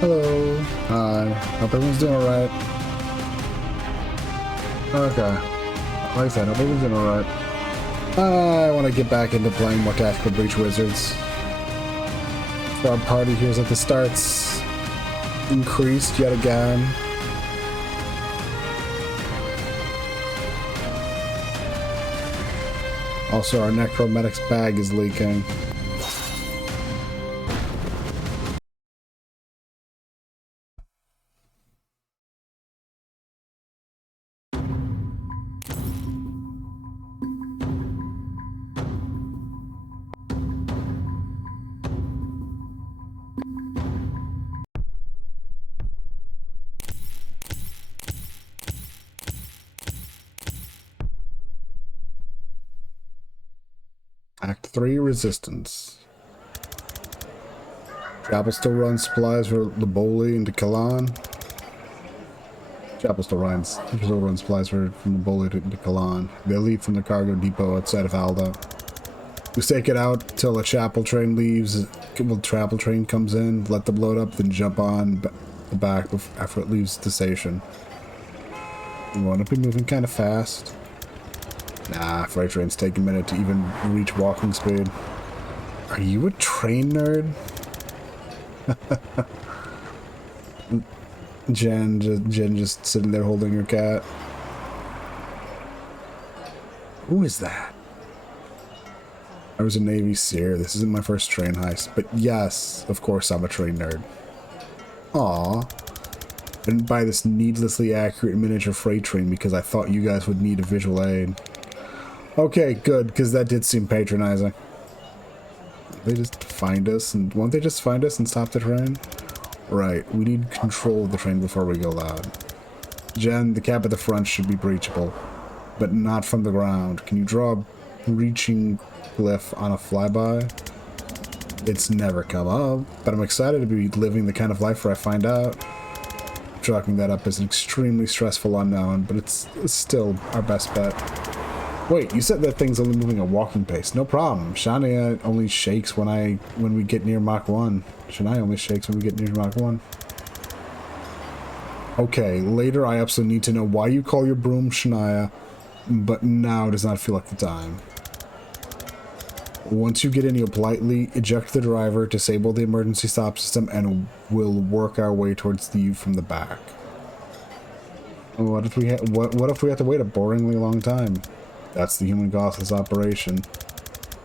Hello. Hi. Hope everyone's doing alright. Okay. Like I said, hope everyone's doing alright. I want to get back into playing more Tactical Breach Wizards. So our party here's at the starts increased yet again. Also, our Necromedics bag is leaking. Act 3, Resistance. Chapel still runs supplies for Liboli into Kalan. Chapel still runs supplies from Liboli into Kalan. They leave from the cargo depot outside of Alda. We stake it out till a chapel train leaves. When the chapel train comes in, let them load up, then jump on the back after it leaves the station. We want to be moving kind of fast. Nah, freight trains take a minute to even reach walking speed. Are you a train nerd? Jen just sitting there holding her cat. Who is that? I was a Navy SEER. This isn't my first train heist. But yes, of course I'm a train nerd. Aw. I didn't buy this needlessly accurate miniature freight train because I thought you guys would need a visual aid. Okay, good, because that did seem patronizing. They just find us, and won't they just find us and stop the train? Right, we need control of the train before we go loud. Jen, the cap at the front should be breachable, but not from the ground. Can you draw a breaching glyph on a flyby? It's never come up, but I'm excited to be living the kind of life where I find out. Chalking that up as an extremely stressful unknown, but it's still our best bet. Wait, you said that thing's only moving at walking pace. No problem. Shania only shakes when we get near Mach 1. Shania only shakes when we get near Mach 1. Okay, later I absolutely need to know why you call your broom Shania, but now does not feel like the time. Once you get in, you'll politely eject the driver, disable the emergency stop system, and we'll work our way towards you from the back. What if we have to wait a boringly long time? That's the Human Gosses operation.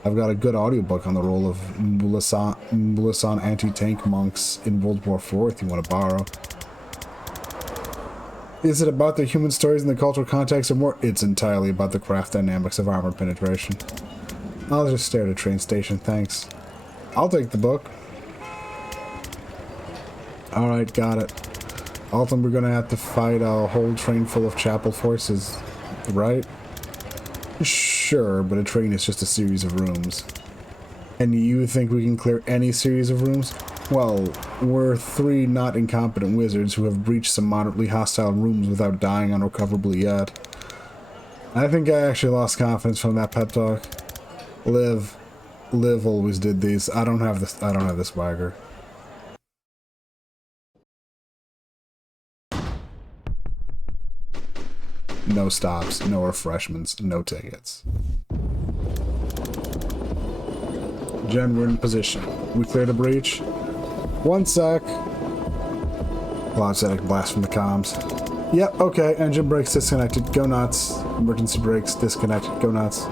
I've got a good audiobook on the role of Mulisan anti-tank monks in World War IV if you want to borrow. Is it about the human stories and the cultural context or more? It's entirely about the craft dynamics of armor penetration. I'll just stare at a train station, thanks. I'll take the book. Alright, got it. Ultimately, we're gonna have to fight a whole train full of chapel forces, right? Sure, but a train is just a series of rooms. And you think we can clear any series of rooms? Well, we're 3 not incompetent wizards who have breached some moderately hostile rooms without dying unrecoverably yet. I think I actually lost confidence from that pep talk. Liv always did these. I don't have the swagger. No stops, no refreshments, no tickets. Jen, we're in position. We cleared a breach. 1 sec. Loud static blast from the comms. Yep, okay, engine brakes disconnected. Go nuts. Emergency brakes disconnected. Go nuts.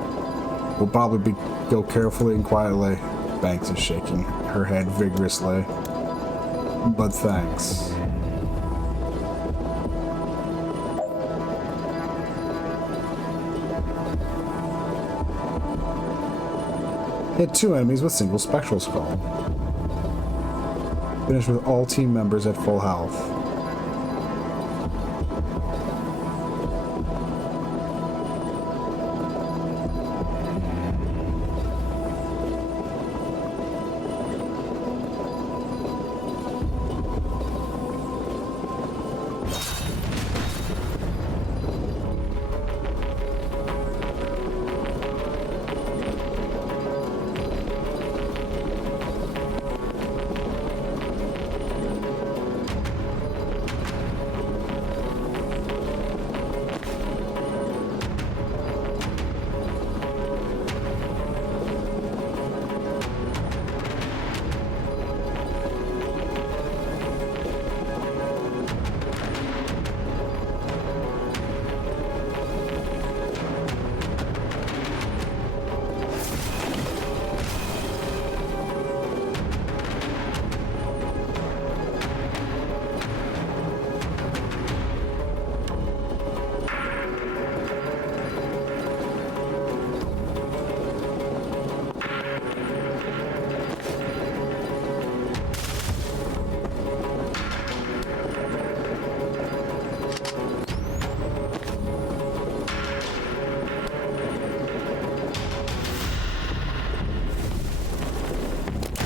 We'll probably go carefully and quietly. Banks is shaking her head vigorously. But thanks. Hit 2 enemies with single spectral skull. Finish with all team members at full health.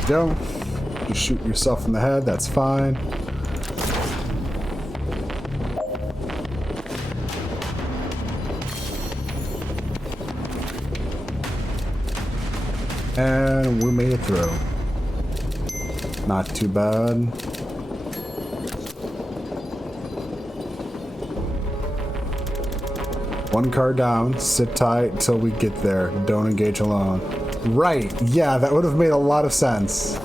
Go. You shoot yourself in the head, that's fine. And we made it through. Not too bad. One car down, sit tight until we get there. Don't engage alone. Right, yeah, that would have made a lot of sense.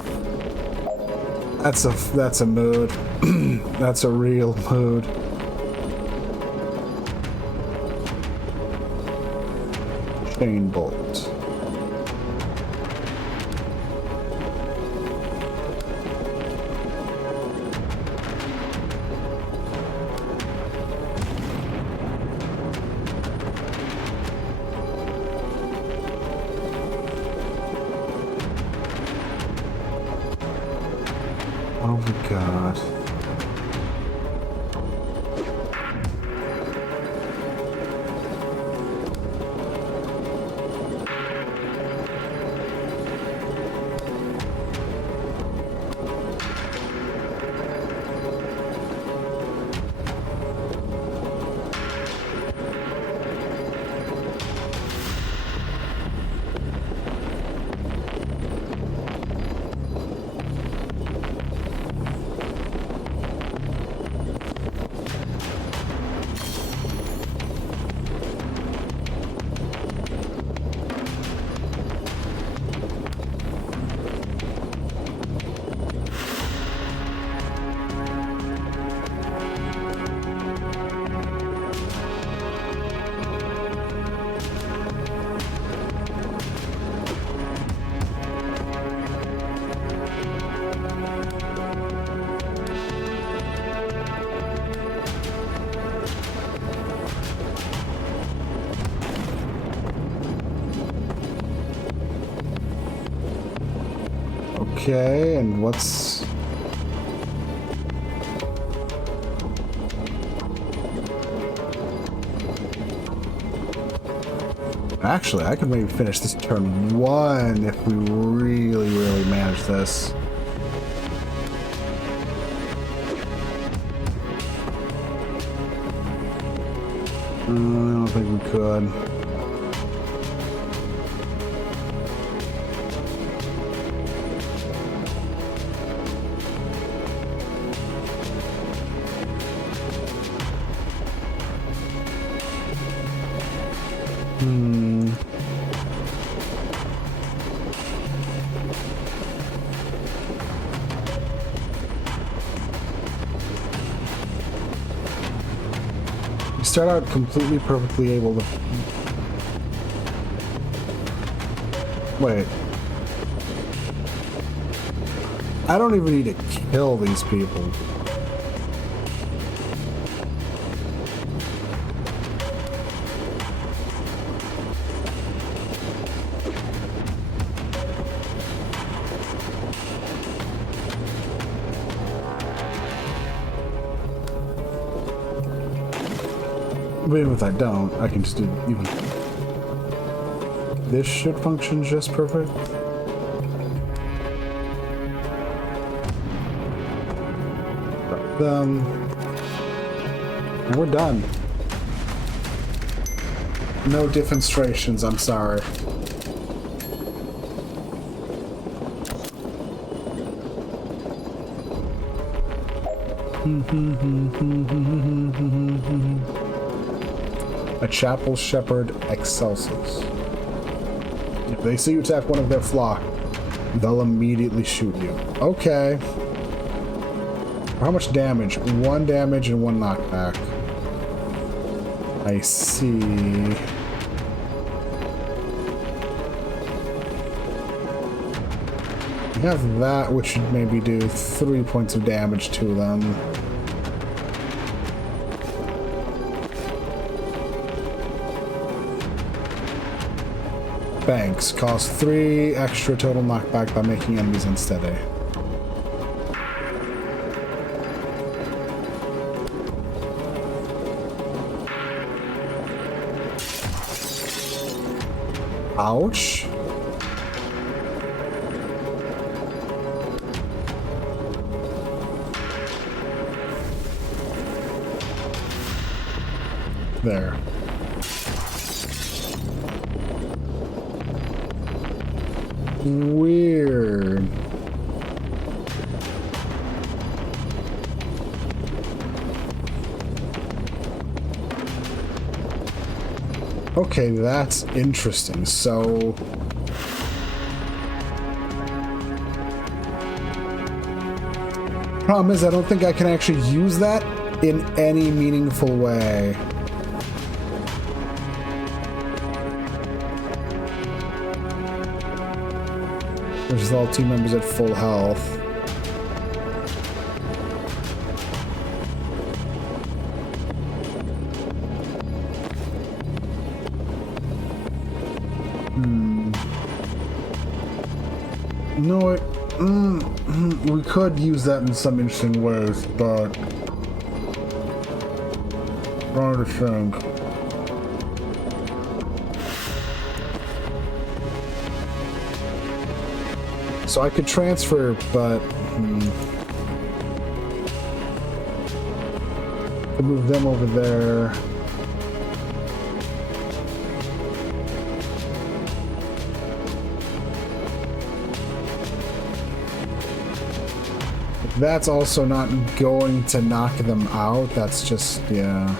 That's a mood. That's a real mood. Chain bolt. Oh my god. Okay, and what's... Actually, I could maybe finish this turn 1 if we really manage this. I don't think we could. You start out completely perfectly able to... Wait. I don't even need to kill these people. But even if I don't, I can just do even... This should function just perfect. We're done. No demonstrations, I'm sorry. A chapel shepherd Excelsus. If they see you attack one of their flock, they'll immediately shoot you. Okay. How much damage? 1 damage and 1 knockback. I see. We have that, which should maybe do 3 points of damage to them. Banks cost 3 extra total knockback by making enemies unsteady. Ouch. There. Weird. Okay, that's interesting. So... Problem is, I don't think I can actually use that in any meaningful way. Versus all team members at full health. No, we could use that in some interesting ways, but I'm trying to think. So I could transfer, but could move them over there. That's also not going to knock them out. That's just, yeah.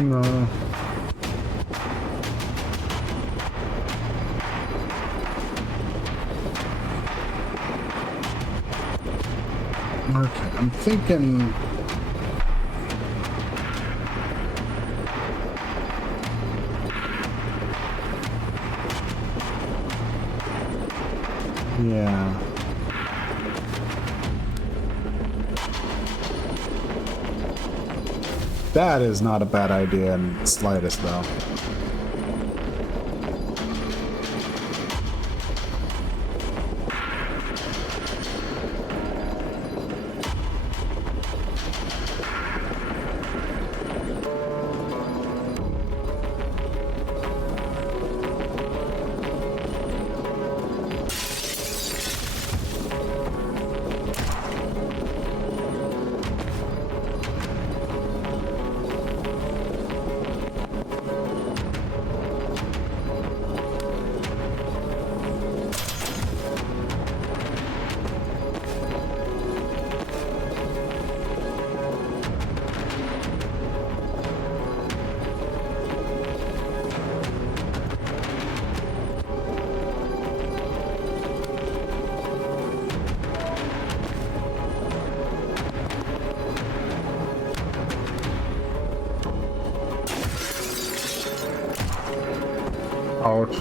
No. Okay, I'm thinking... Yeah. That is not a bad idea in the slightest, though. Ouch.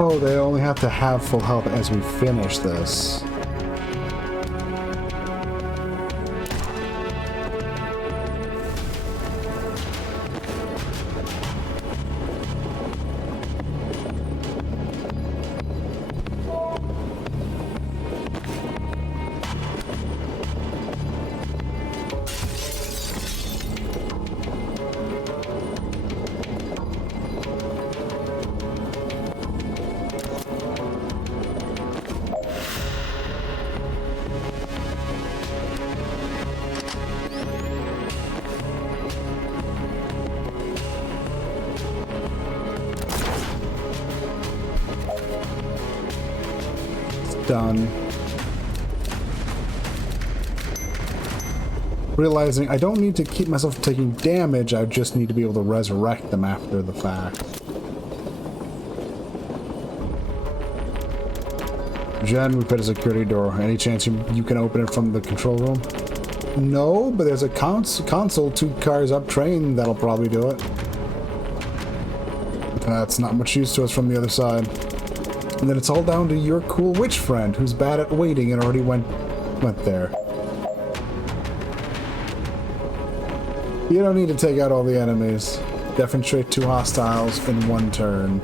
Oh, they only have to have full health as we finish this. Done. Realizing I don't need to keep myself from taking damage, I just need to be able to resurrect them after the fact. Jen, we put a security door. Any chance you can open it from the control room? No, but there's a console 2 cars up train that'll probably do it. That's not much use to us from the other side. And then it's all down to your cool witch friend, who's bad at waiting and already went there. You don't need to take out all the enemies. Defenestrate 2 hostiles in 1 turn.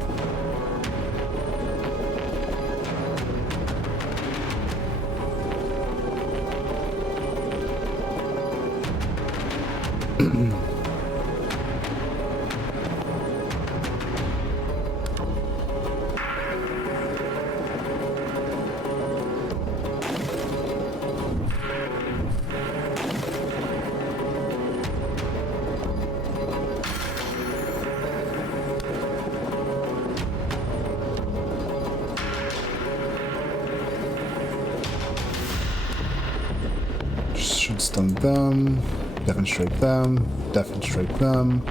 Should stun them, defenestrate them, defenestrate them.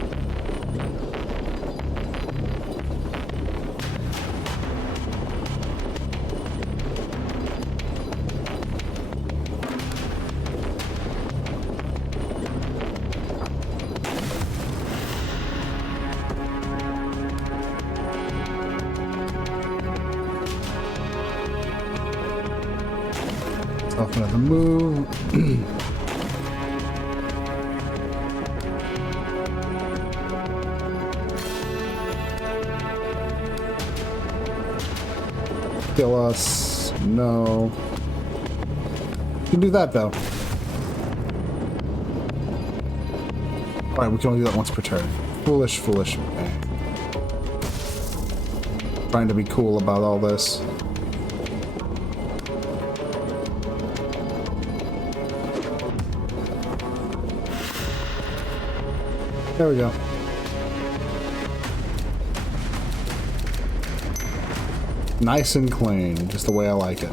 Off another move. Kill us. No. You can do that, though. Alright, we can only do that once per turn. Foolish, foolish. Okay. Trying to be cool about all this. There we go. Nice and clean, just the way I like it.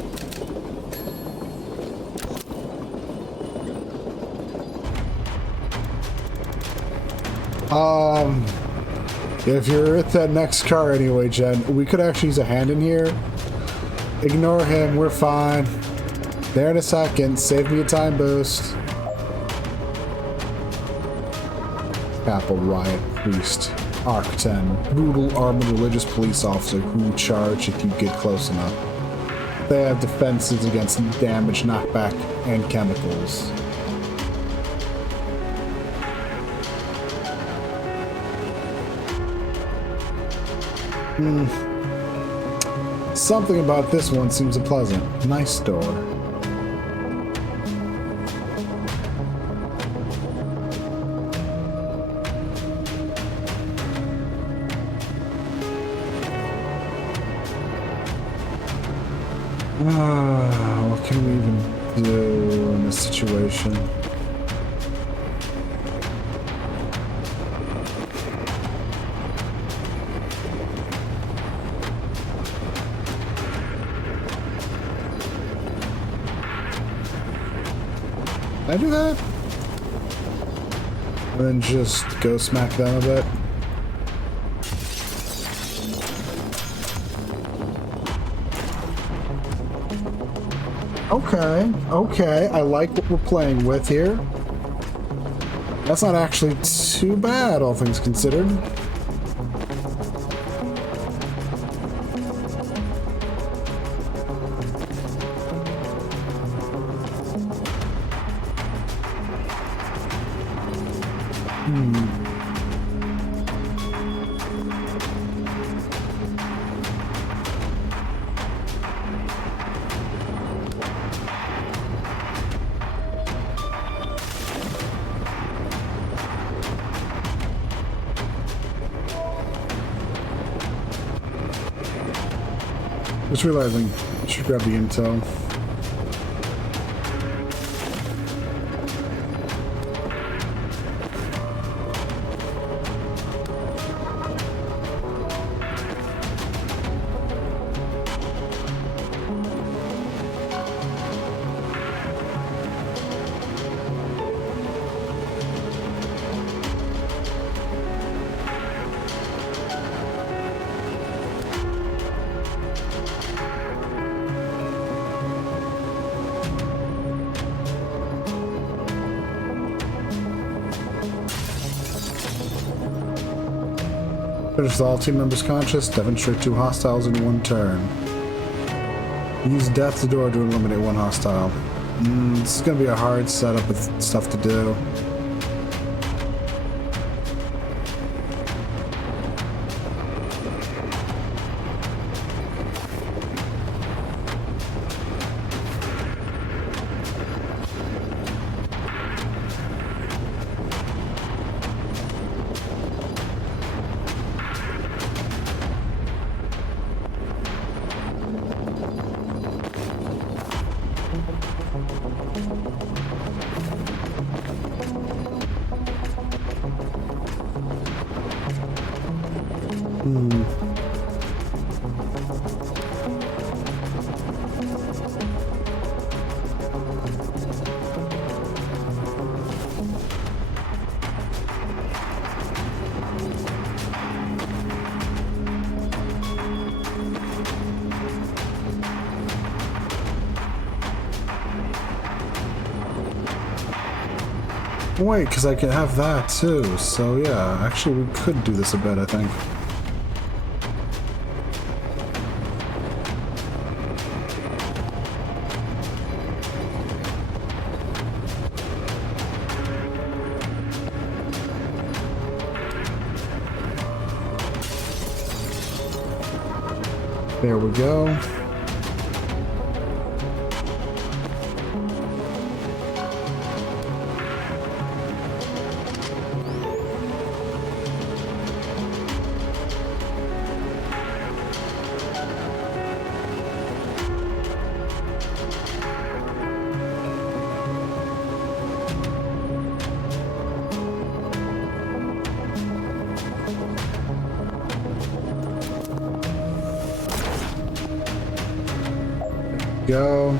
If you're at that next car anyway, Jen, we could actually use a hand in here. Ignore him, we're fine. There in a second, save me a time boost. Apple Riot Priest. Arc 10. Brutal armored religious police officer who charge if you get close enough. They have defenses against damage, knockback, and chemicals. Something about this one seems unpleasant. Nice door. What can we even do in this situation? Can I do that? And then just go smack them a bit. Okay, okay, I like what we're playing with here. That's not actually too bad, all things considered. Just realizing I should grab the intel. Finish all team members conscious. Demonstrate 2 hostiles in 1 turn. Use death's door to eliminate 1 hostile. This is going to be a hard setup with stuff to do. Wait, because I can have that too. So yeah, actually we could do this a bit, I think. There we go. go.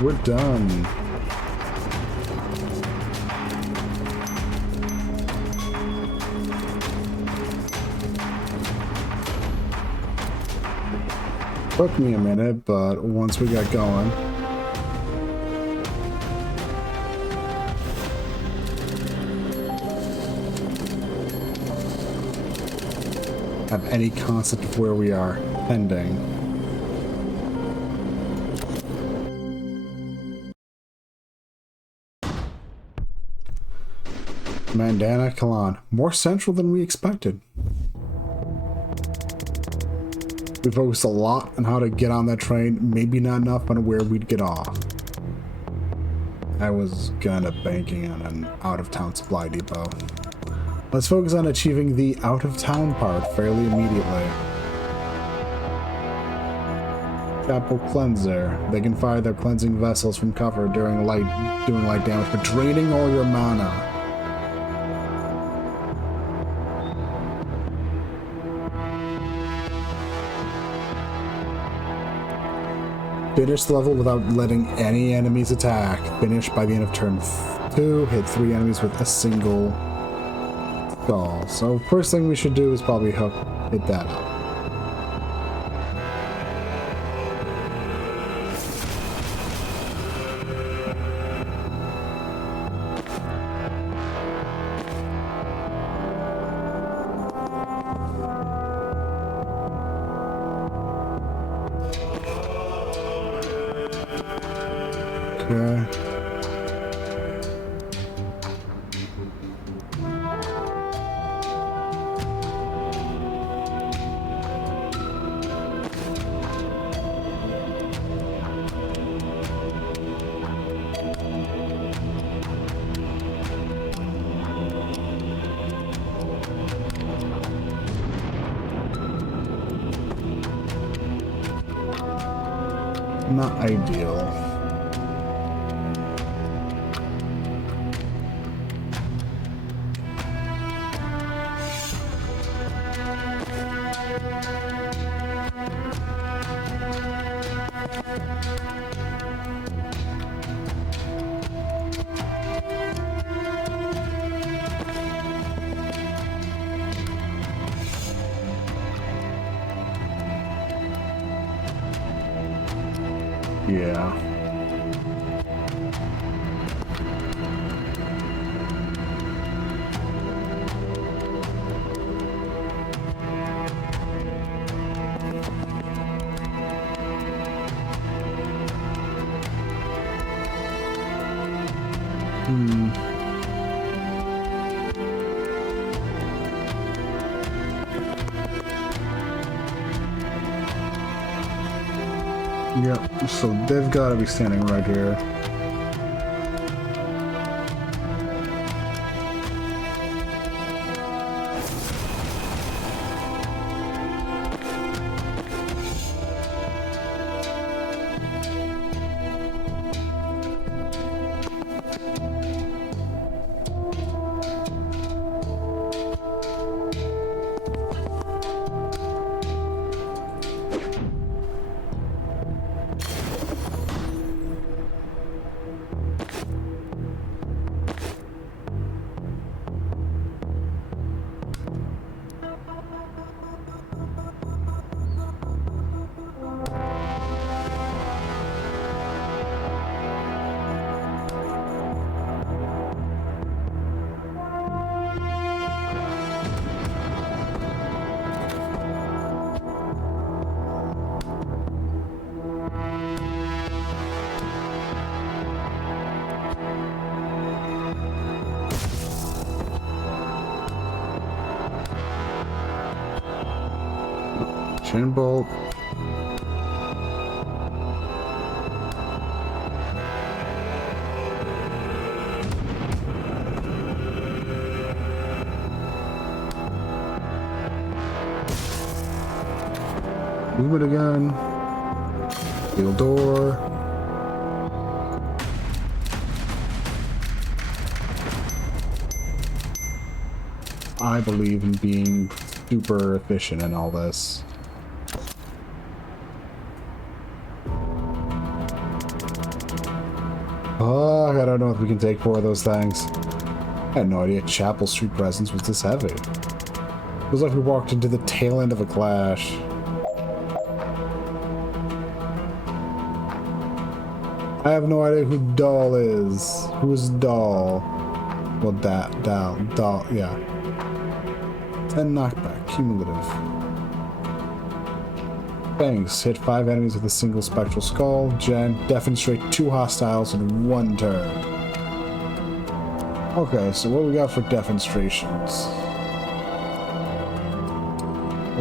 We're done. Took me a minute, but once we got going. Have any concept of where we are pending. Mandana Kalan. More central than we expected. We focused a lot on how to get on that train, maybe not enough on where we'd get off. I was kinda banking on an out-of-town supply depot. Let's focus on achieving the out-of-town part fairly immediately. Chapel Cleanser. They can fire their cleansing vessels from cover doing light damage, but draining all your mana. Finish the level without letting any enemies attack. Finish by the end of turn 2. Hit 3 enemies with a single skull. So first thing we should do is probably hit that up. Okay. Not ideal. Yeah. Yep, so they've got to be standing right here. Chain bolt. Move it again. Steel door. I believe in being super efficient in all this. Oh, I don't know if we can take 4 of those things. I had no idea Chapel Street presence was this heavy. It was like we walked into the tail end of a clash. I have no idea who Doll is. Who is Doll? Well, Doll, yeah. 10 knockback, cumulative. Thanks. Hit 5 enemies with a single spectral skull. Demonstrate 2 hostiles in 1 turn. Okay, so what we got for demonstrations?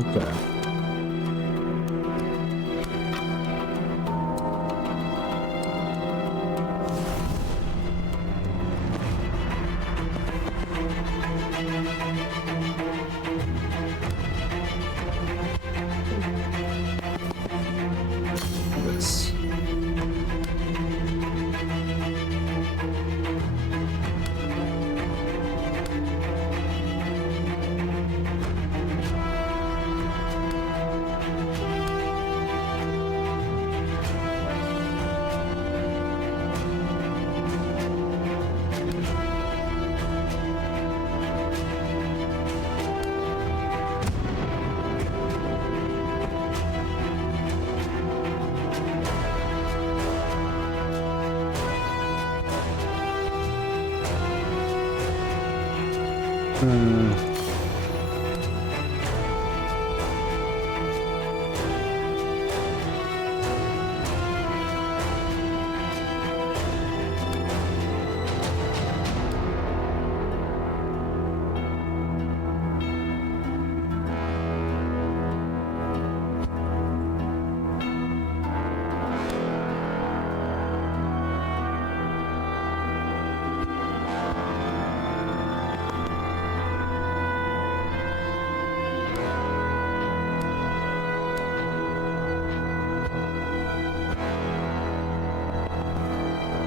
Okay. This.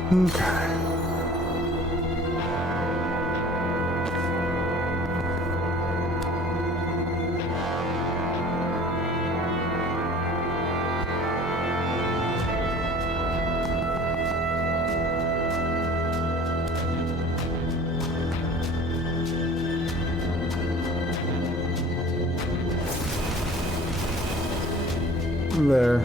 Okay. There.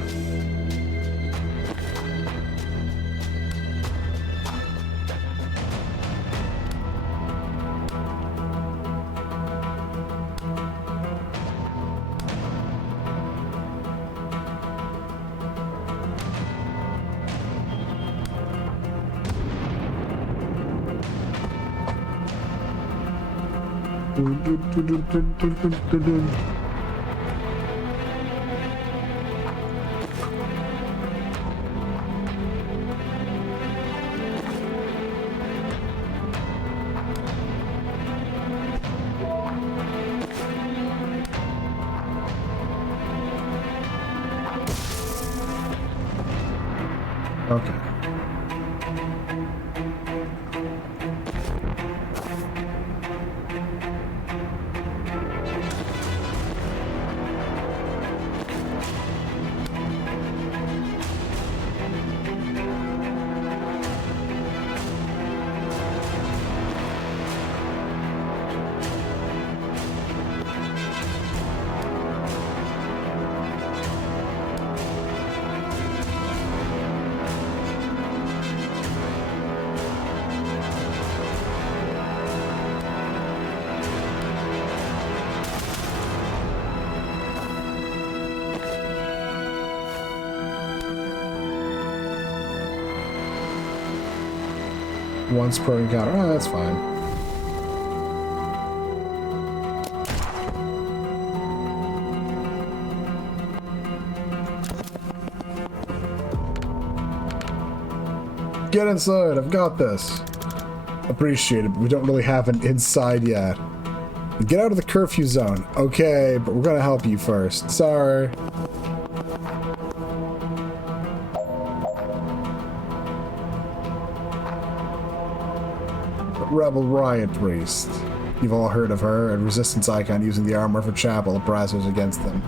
Okay. Once per encounter. Oh, that's fine. Get inside. I've got this. Appreciate it, but we don't really have an inside yet. Get out of the curfew zone. Okay, but we're gonna help you first. Sorry. Rebel Riot Priest. You've all heard of her, a resistance icon using the armor of a chapel of brazzers against them.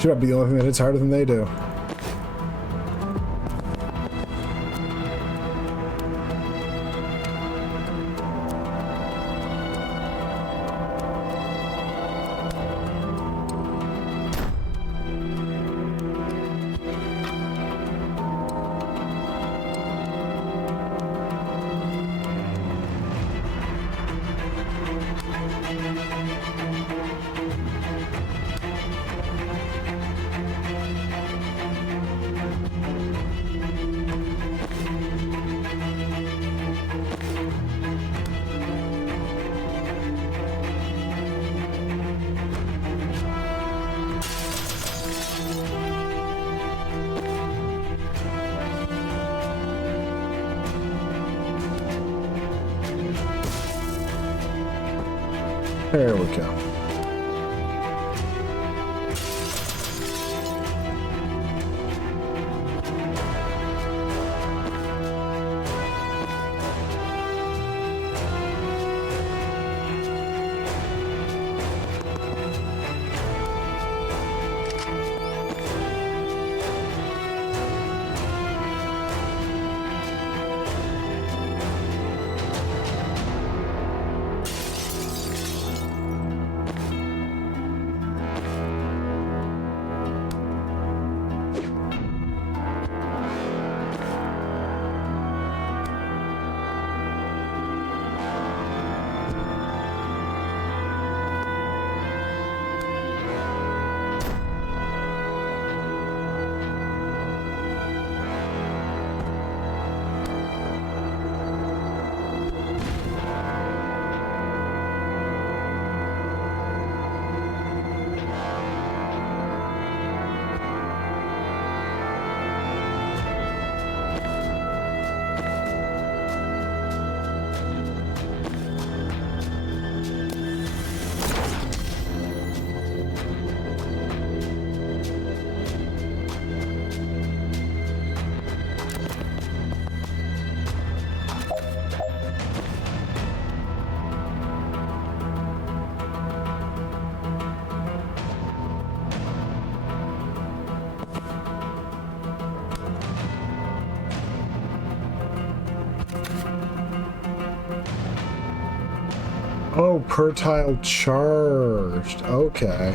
She might be the only thing that hits harder than they do. There we go. Oh, per tile charged. Okay.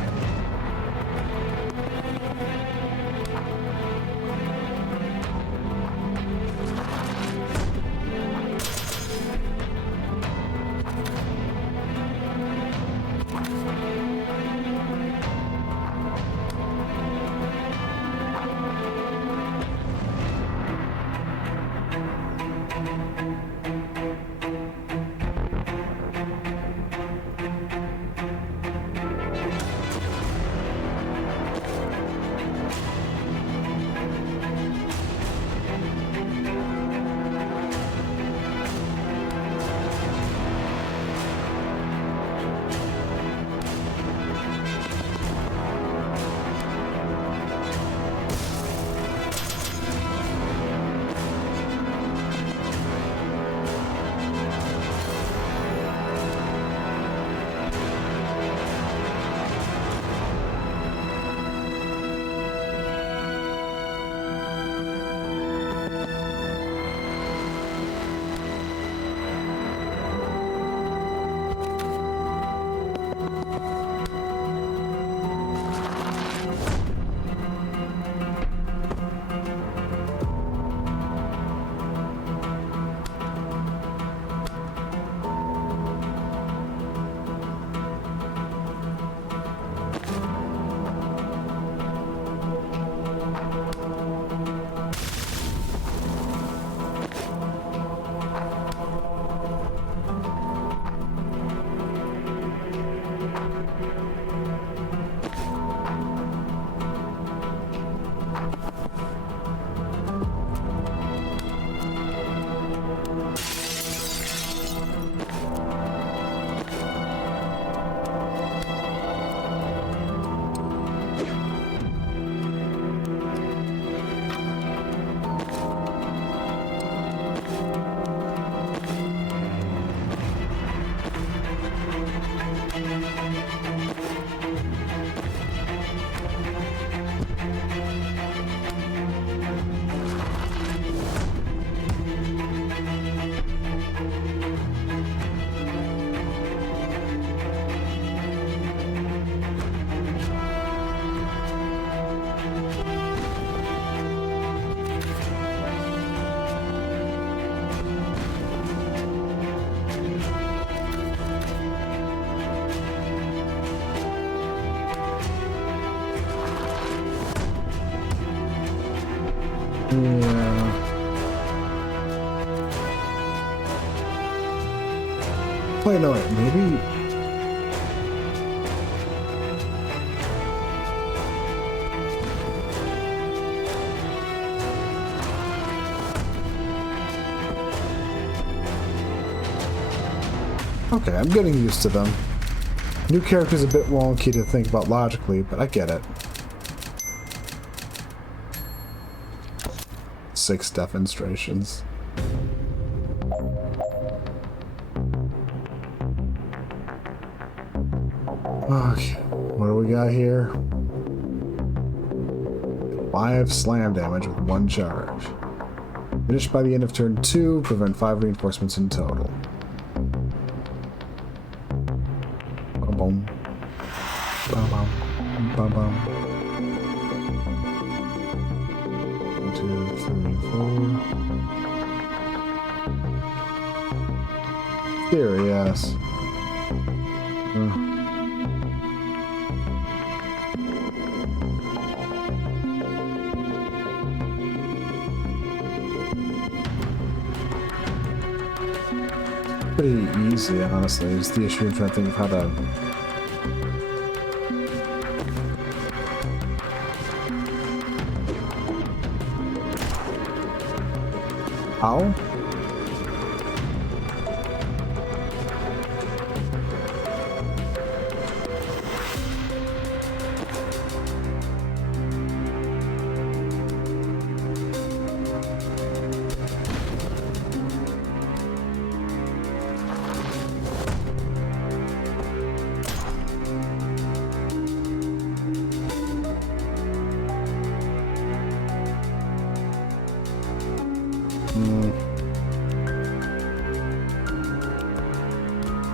Yeah. Wait, no, wait, maybe... Okay, I'm getting used to them. New character's a bit wonky to think about logically, but I get it. 6 demonstrations. Okay, what do we got here? 5 slam damage with 1 charge. Finish by the end of turn 2, prevent 5 reinforcements in total. Bum bum. Bum bum. Bum bum. 1, 2, 3, 4. Theory, yes. Pretty easy, honestly. It's the issue of trying to think of how to... How?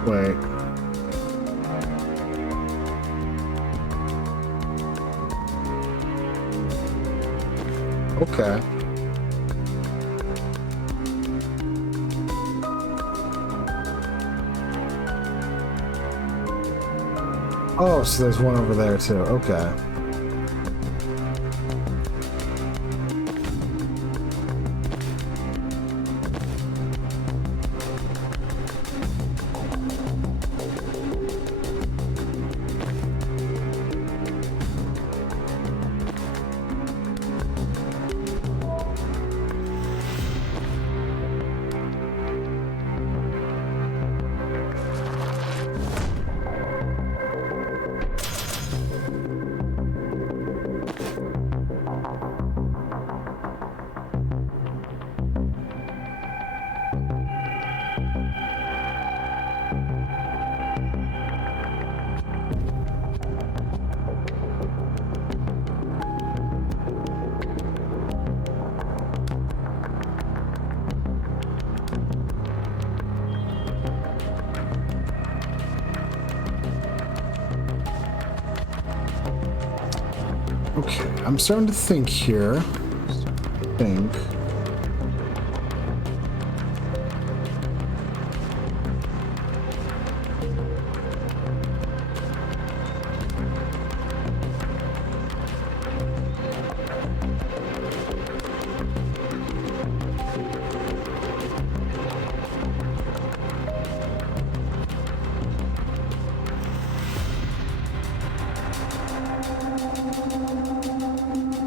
Wait. Okay. Oh, so there's one over there too. Okay. Okay, I'm starting to think here. Think.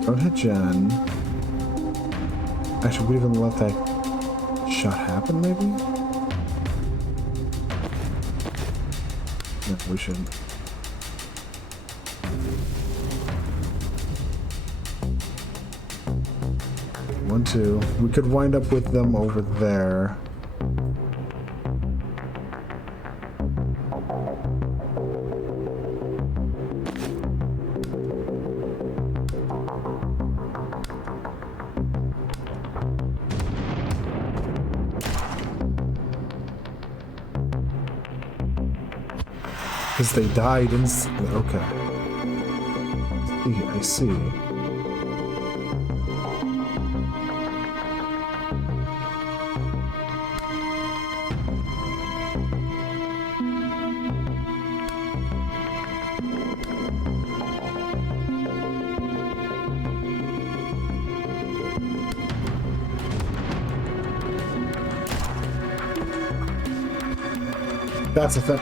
Don't hit Jen. Actually, we even let that shot happen, maybe? Yeah, we should. One, two. We could wind up with them over there. Because they died instantly. Okay. I see. That's the thing.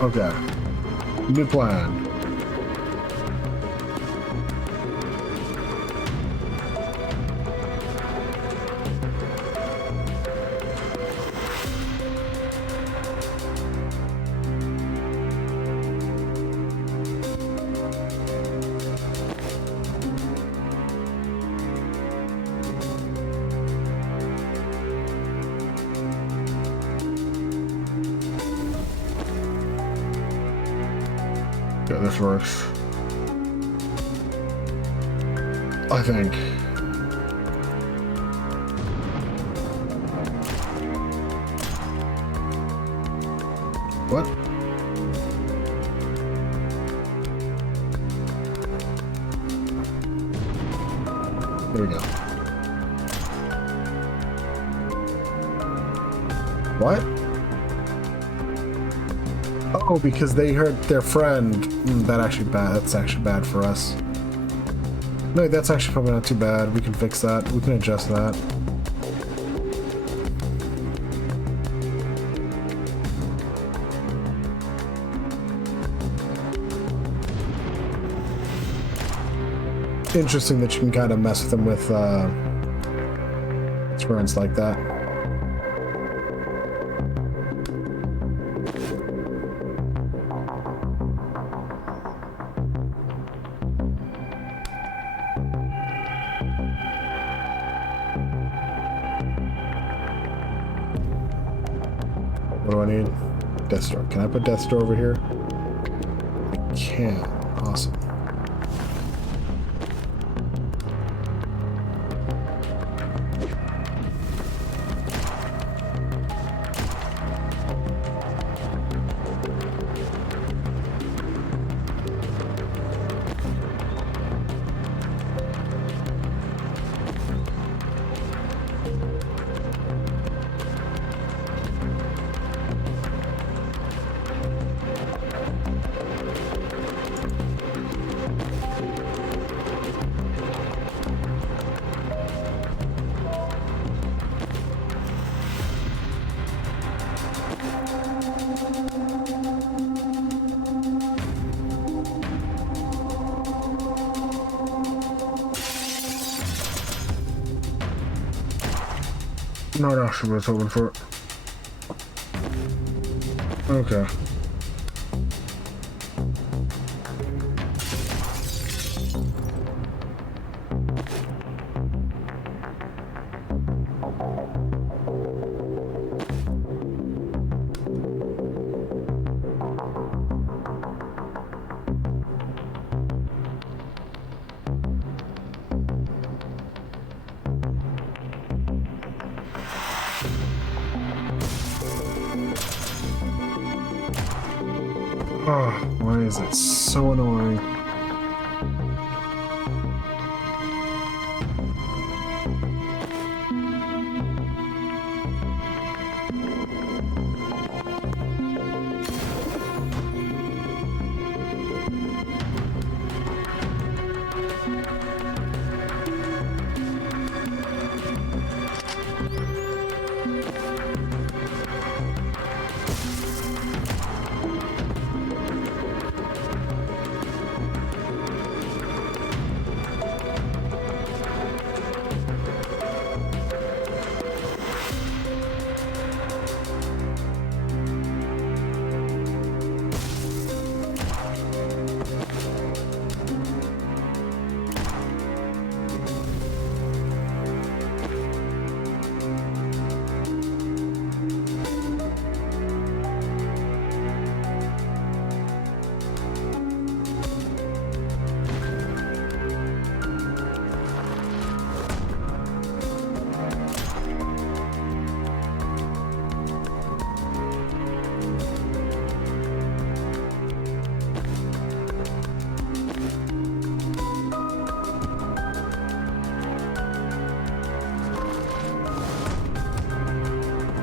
Okay. New plan. Yeah, this works. I think. What? There we go. What? Oh, because they hurt their friend. That actually bad. That's actually bad for us. No, that's actually probably not too bad. We can fix that. We can adjust that. Interesting that you can kind of mess with them with experience like that. What do I need? Death Star. Can I put Death Star over here? I can. Awesome. Not actually what I was hoping for. Okay. Oh, why is it so annoying?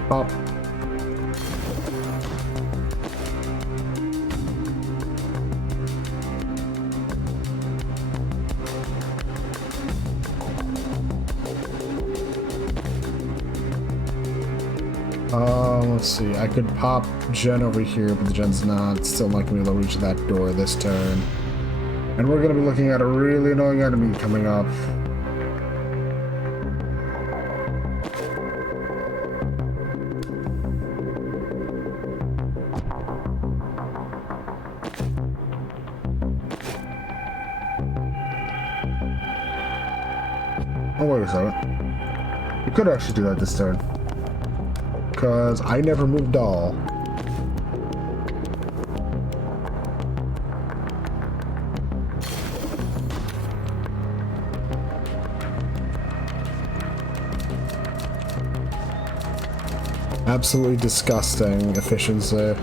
Pop. Let's see. I could pop Jen over here, but the Gen's not. Still not going to be able to reach that door this turn. And we're going to be looking at a really annoying enemy coming up. Oh, wait a second. We could actually do that this turn. Because I never moved all. Absolutely disgusting efficiency.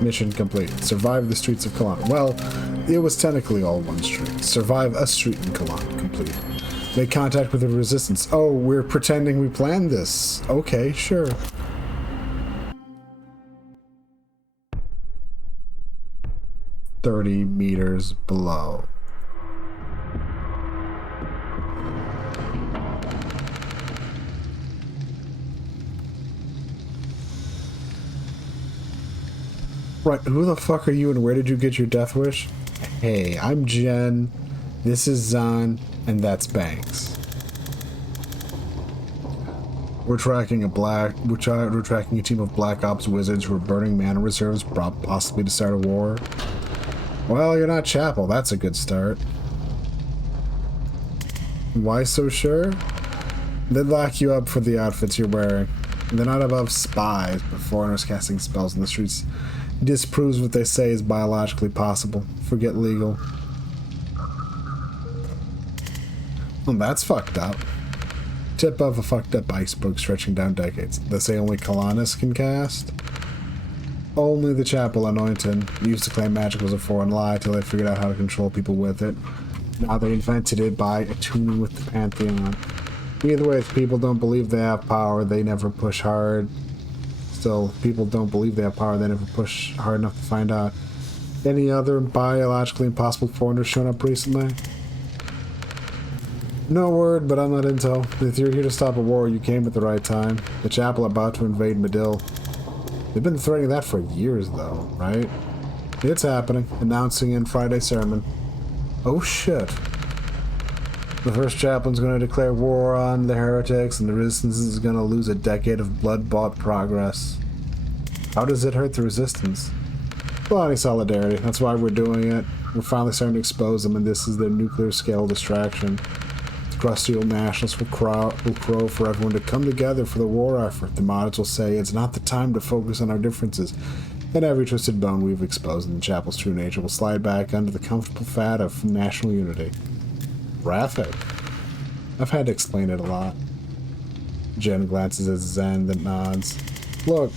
Mission complete. Survive the streets of Kalan. Well, it was technically all one street. Survive a street in Kalan. Complete. Make contact with the resistance. Oh, we're pretending we planned this. Okay, sure. "30 meters below." Right, who the fuck are you and where did you get your death wish? Hey, I'm Jen, this is Zahn, and that's Banks. We're tracking a team of Black Ops wizards who are burning mana reserves, possibly to start a war. Well, you're not Chapel, that's a good start. Why so sure? They'd lock you up for the outfits you're wearing. They're not above spies, but foreigners casting spells in the streets disproves what they say is biologically possible. Forget legal. Well, that's fucked up. Tip of a fucked up iceberg stretching down decades. They say only Kalanis can cast? Only the Chapel Anointed used to claim magic was a foreign lie till they figured out how to control people with it. Now they invented it by attuning with the Pantheon. Either way, if people don't believe they have power, they never push hard. Still, people don't believe they have power, they never push hard enough to find out. Any other biologically impossible foreigners shown up recently? No word, but I'm not intel. If you're here to stop a war, you came at the right time. The Chapel are about to invade Medill. They've been threatening that for years, though, right? It's happening. Announcing in Friday sermon. Oh shit. The first chaplain's going to declare war on the heretics, and the resistance is going to lose a decade of blood-bought progress. How does it hurt the resistance? Well, any solidarity. That's why we're doing it. We're finally starting to expose them, and this is their nuclear-scale distraction. The crusty old nationalists will crow for everyone to come together for the war effort. The moderns will say it's not the time to focus on our differences. And every twisted bone we've exposed in the Chapel's true nature will slide back under the comfortable fat of national unity. Graphic. I've had to explain it a lot. Jen glances at Zen, then nods. Look,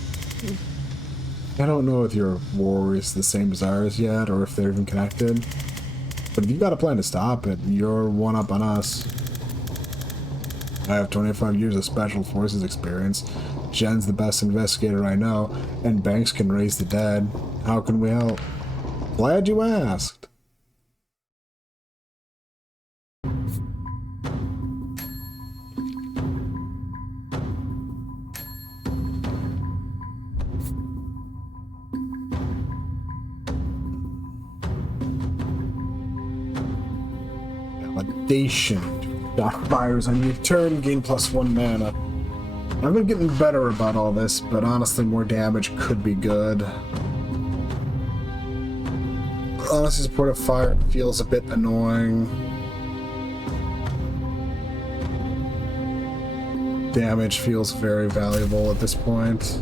I don't know if your war is the same as ours yet, or if they're even connected. But if you got a plan to stop it, you're one up on us. I have 25 years of special forces experience. Jen's the best investigator I know, and Banks can raise the dead. How can we help? Glad you asked. Validation. Dock fires on your turn, gain +1 mana. I've been getting better about all this, but honestly more damage could be good. Honestly, supportive fire feels a bit annoying. Damage feels very valuable at this point.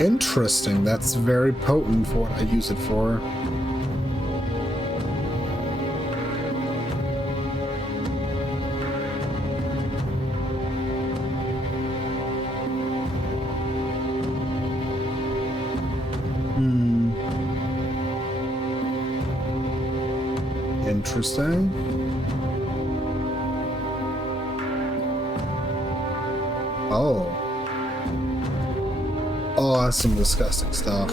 Interesting, that's very potent for what I use it for. Interesting. Oh. Oh, that's some disgusting stuff.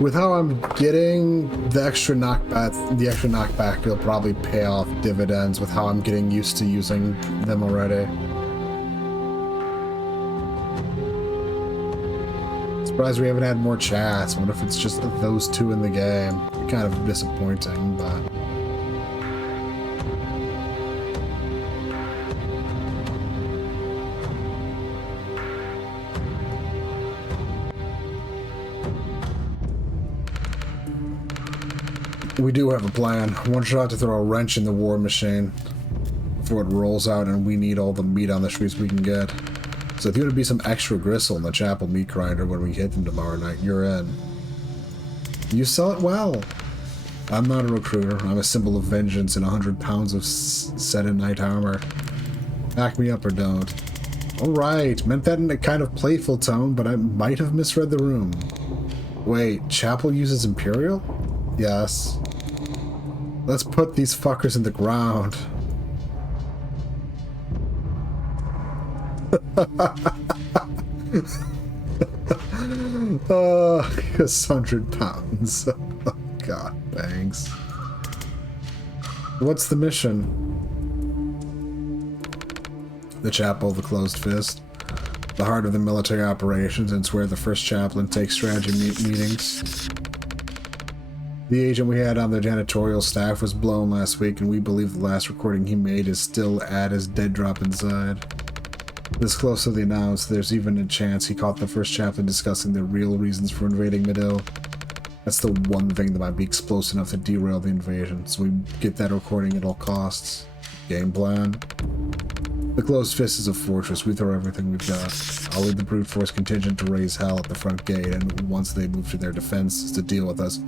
With how I'm getting the extra knockback will probably pay off dividends with how I'm getting used to using them already. Surprised we haven't had more chats. I wonder if it's just those two in the game. Kind of disappointing, but... we do have a plan. One shot to throw a wrench in the war machine before it rolls out, and we need all the meat on the streets we can get. So if you want to be some extra gristle in the chapel meat grinder when we hit them tomorrow night, you're in. You sell it well. I'm not a recruiter. I'm a symbol of vengeance and 100 pounds of set in knight armor. Back me up or don't. Alright, meant that in a kind of playful tone, but I might have misread the room. Wait, chapel uses Imperial? Yes. Let's put these fuckers in the ground. Oh, 100 pounds. Oh, God, thanks. What's the mission? The chapel of the closed fist. The heart of the military operations, and it's where the first chaplain takes strategy meetings. The agent we had on the janitorial staff was blown last week, and we believe the last recording he made is still at his dead drop inside. This close to the announce, there's even a chance he caught the first chaplain discussing the real reasons for invading Midil. That's the one thing that might be explosive enough to derail the invasion, so we get that recording at all costs. Game plan. The closed fist is a fortress. We throw everything we've got. I'll lead the brute force contingent to raise hell at the front gate, and once they move to their defense to deal with us,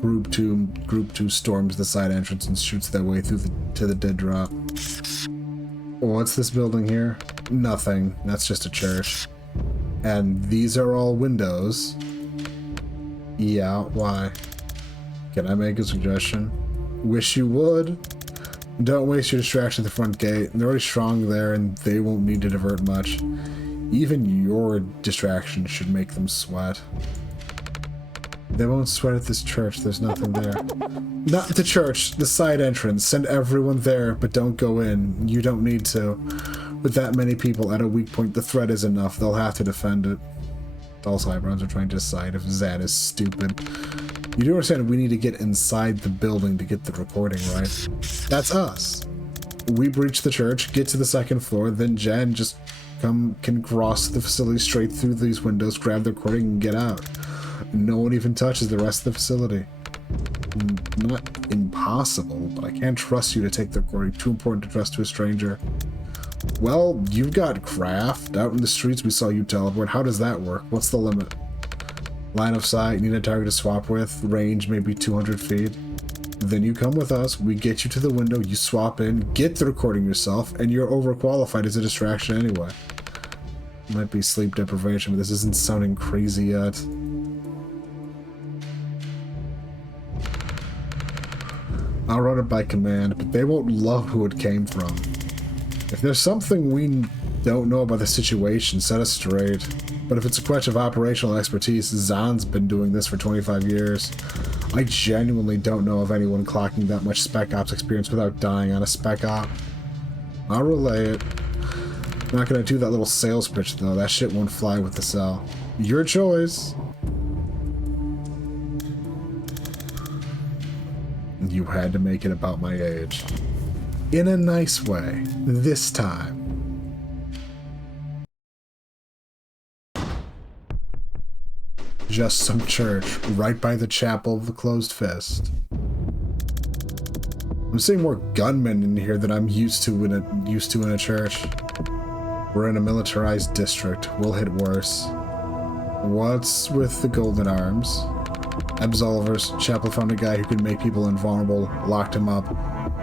Group 2 storms the side entrance and shoots their way through to the dead drop. What's this building here? Nothing. That's just a church. And these are all windows. Yeah, why? Can I make a suggestion? Wish you would. Don't waste your distraction at the front gate. They're already strong there, and they won't need to divert much. Even your distraction should make them sweat. They won't sweat at this church. There's nothing there. Not the church, the side entrance. Send everyone there, but don't go in. You don't need to. With that many people at a weak point, the threat is enough. They'll have to defend it. All Cyberons are trying to decide if Zad is stupid. You do understand we need to get inside the building to get the recording, right? That's us. We breach the church, get to the second floor, then Jen just can cross the facility straight through these windows, grab the recording, and get out. No one even touches the rest of the facility. Not impossible, but I can't trust you to take the recording. Too important to trust to a stranger. Well, you've got craft. Out in the streets we saw you teleport. How does that work? What's the limit? Line of sight, need a target to swap with. Range maybe 200 feet. Then you come with us, we get you to the window, you swap in, get the recording yourself, and you're overqualified as a distraction anyway. Might be sleep deprivation, but this isn't sounding crazy yet. I'll run it by command, but they won't love who it came from. If there's something we don't know about the situation, set us straight. But if it's a question of operational expertise, Zahn's been doing this for 25 years. I genuinely don't know of anyone clocking that much Spec Ops experience without dying on a Spec Op. I'll relay it. I'm not gonna do that little sales pitch though, that shit won't fly with the cell. Your choice. You had to make it about my age. In a nice way, this time. Just some church, right by the chapel of the closed fist. I'm seeing more gunmen in here than I'm used to in a church. We're in a militarized district. We'll hit worse. What's with the golden arms? Absolvers. Chapel found a guy who could make people invulnerable, locked him up.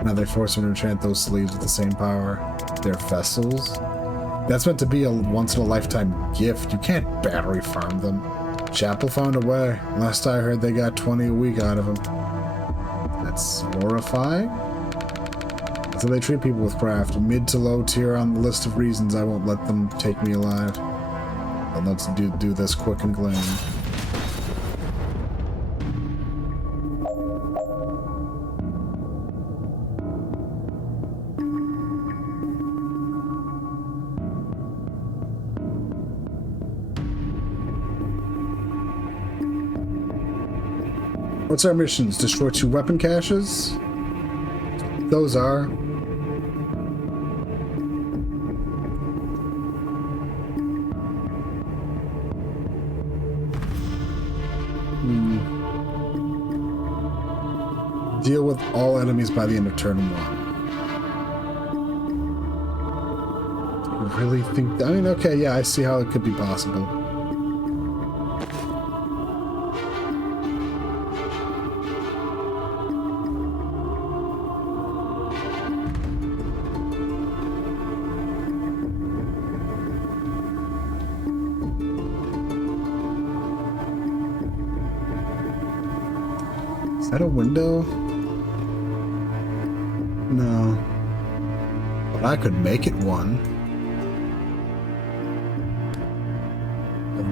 Now they force him to enchant those sleeves with the same power. They're vessels? That's meant to be a once-in-a-lifetime gift. You can't battery farm them. Chapel found a way. Last I heard, they got 20 a week out of him. That's horrifying. That's how they treat people with craft. Mid to low tier on the list of reasons I won't let them take me alive. And let's do this quick and clean. What's our missions? Destroy 2 weapon caches? Those are. Deal with all enemies by the end of turn 1. I really think... I mean, okay, yeah, I see how it could be possible. Is that a window? No. But I could make it one.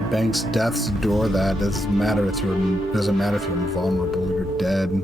Banks Death's door that doesn't matter if you're invulnerable, you're dead.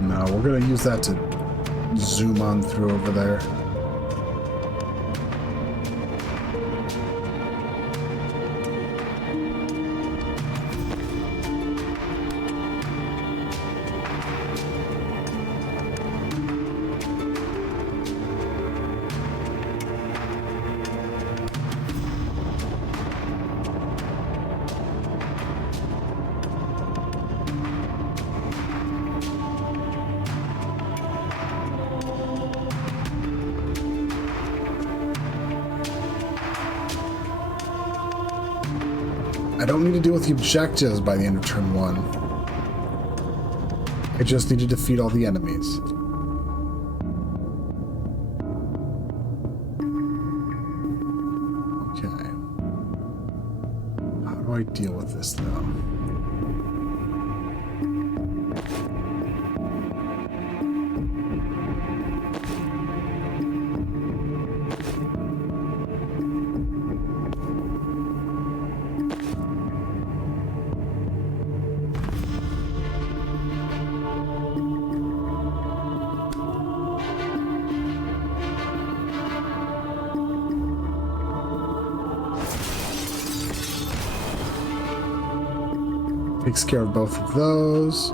No, we're gonna use that to zoom on through over there. I don't need to deal with the objectives by the end of turn 1. I just need to defeat all the enemies. Okay. How do I deal with this, though? Takes care of both of those.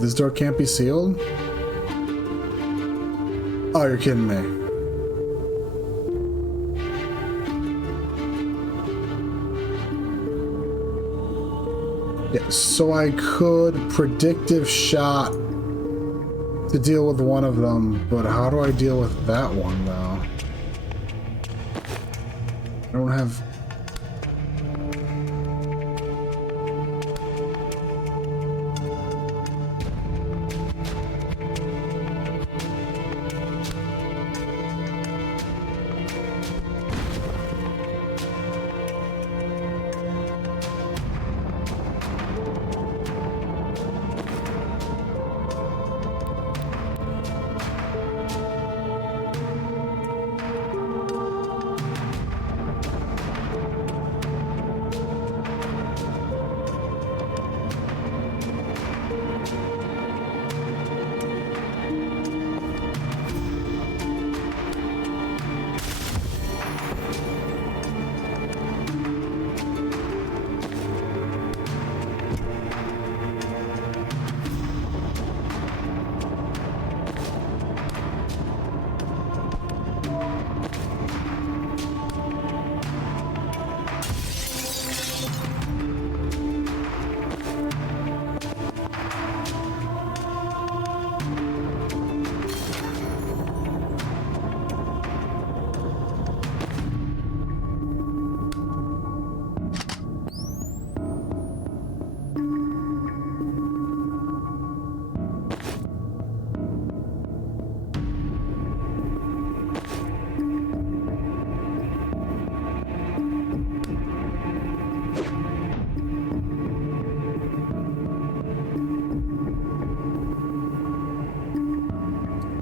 This door can't be sealed? Oh, you're kidding me. Yeah, so I could predictive shot to deal with one of them, but how do I deal with that one, though? I don't have...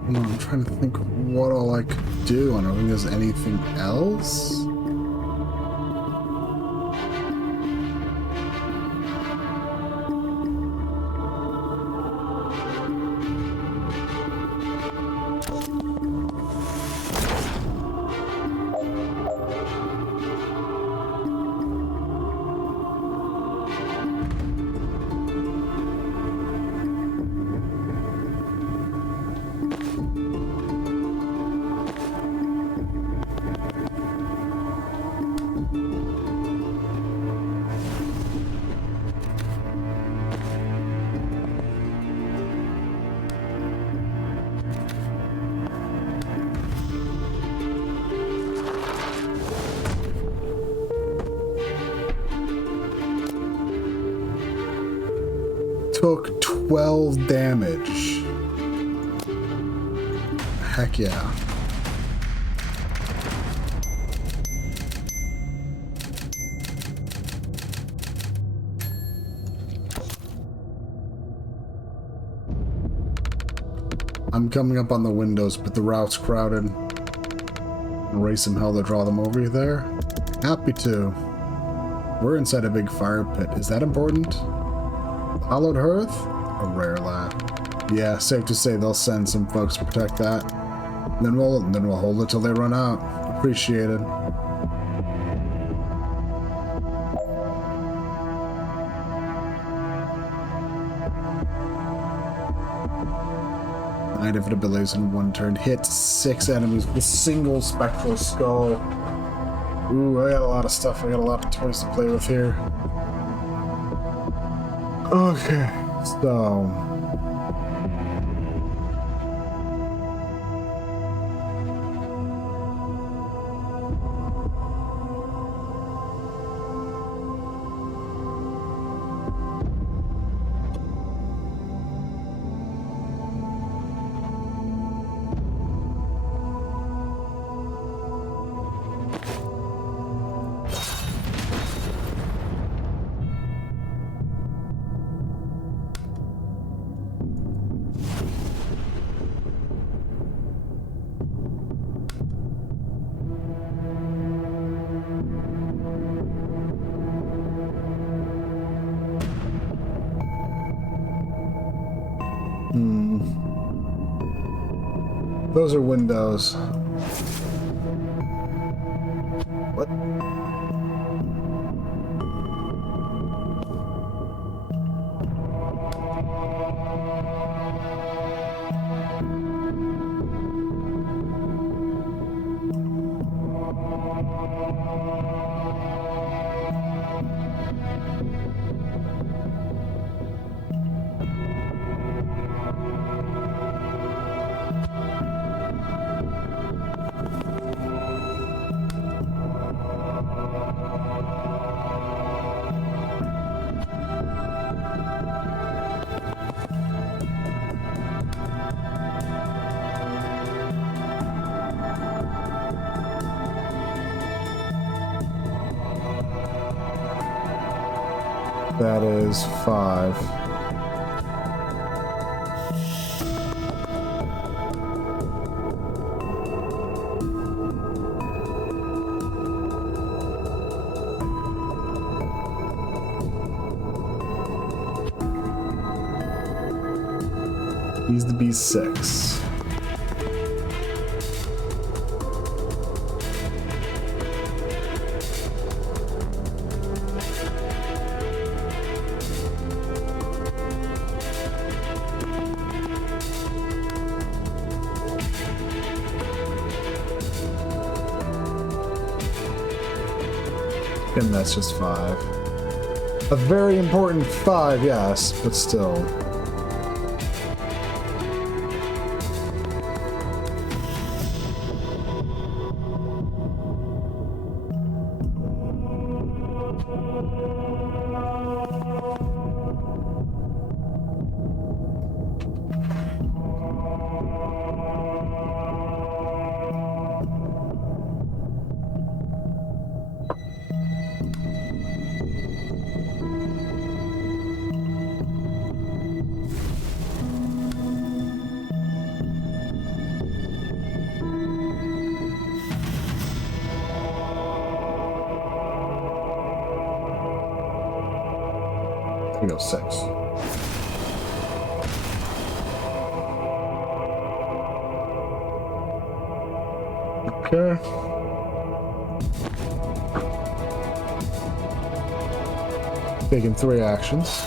No, I'm trying to think what all I could do. I don't think there's anything else. Took 12 damage. Heck yeah. I'm coming up on the windows, but the route's crowded. Raise some hell to draw them over there? Happy to. We're inside a big fire pit. Is that important? Hollowed Hearth? A rare laugh. Yeah, safe to say they'll send some folks to protect that. Then we'll hold it till they run out. Appreciate it. Nine different abilities in one turn. Hit 6 enemies with single spectral skull. Ooh, I got a lot of stuff. I got a lot of toys to play with here. Okay, so those are windows. What? That is 5. Needs to be 6. And that's just 5. A very important 5, yes, but still. 306. Okay. Taking 3 actions.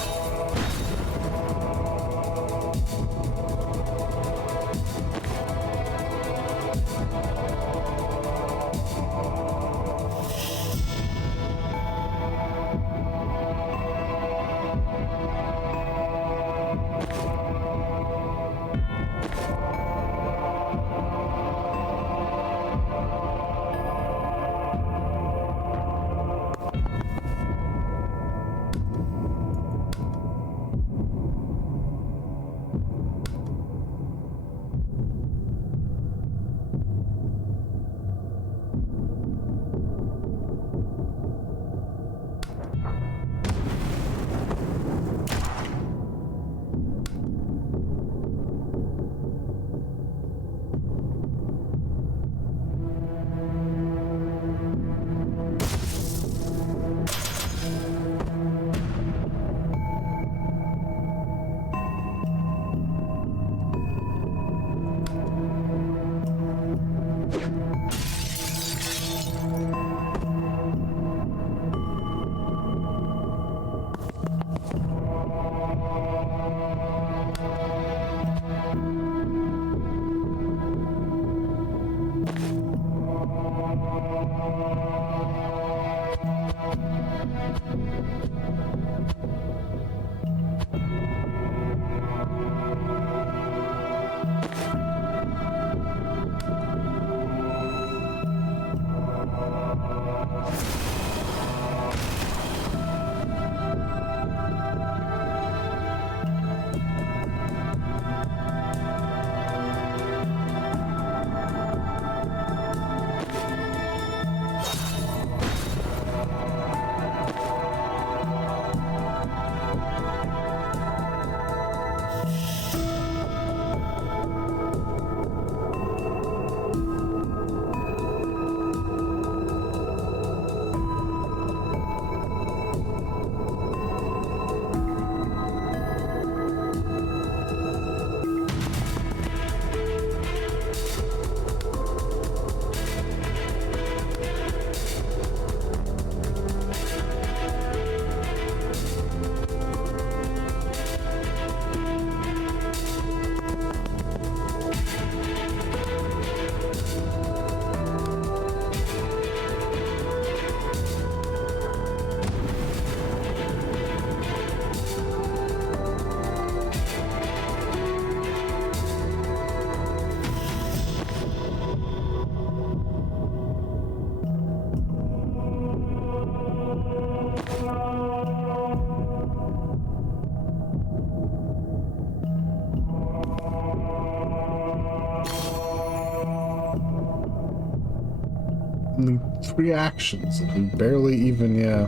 Only 3 actions, and we barely even, yeah.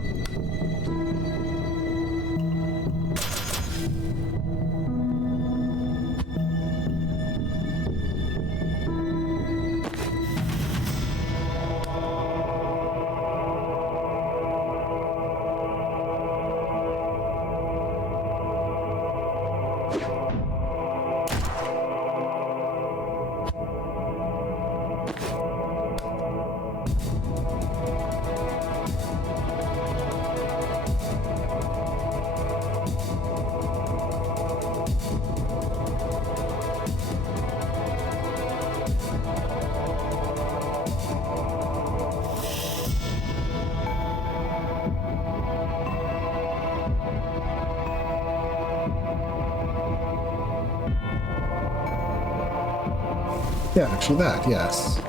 Yeah, actually that, yes.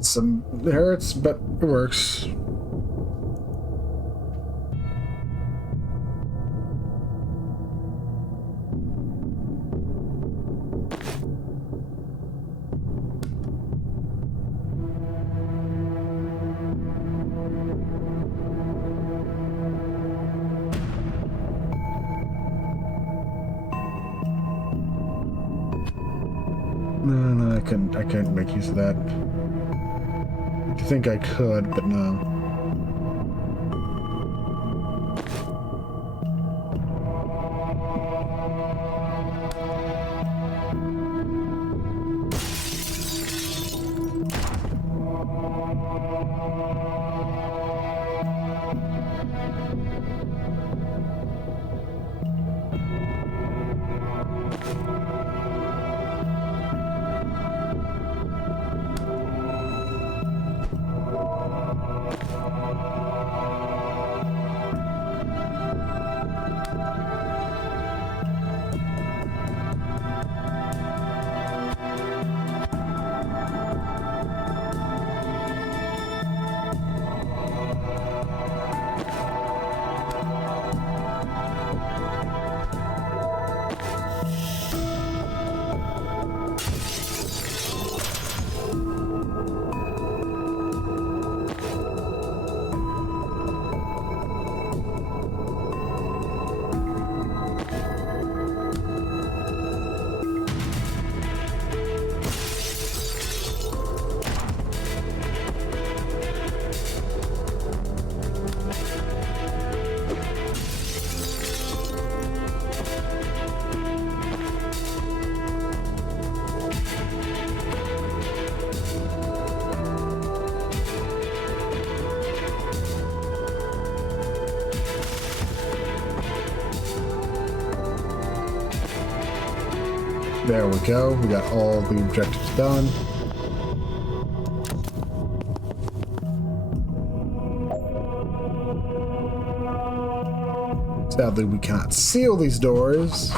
Some it hurts, but it works. No, I couldn't make use of that. I think I could, but no. There we go. We got all the objectives done. Sadly, we cannot seal these doors.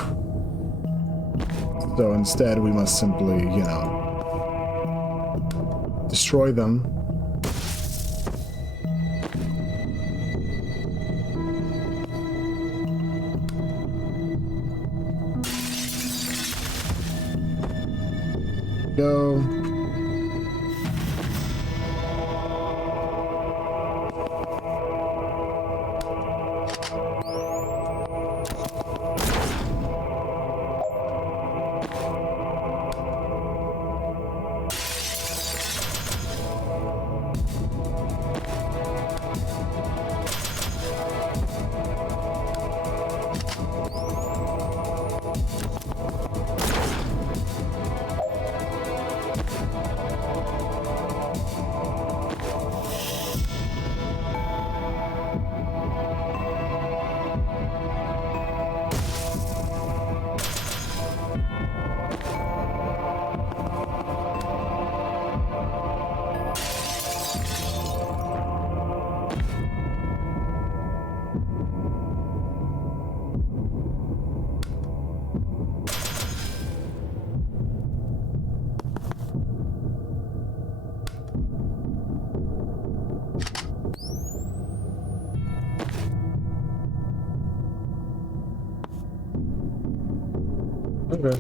So instead, we must simply, you know, destroy them. Go. Okay.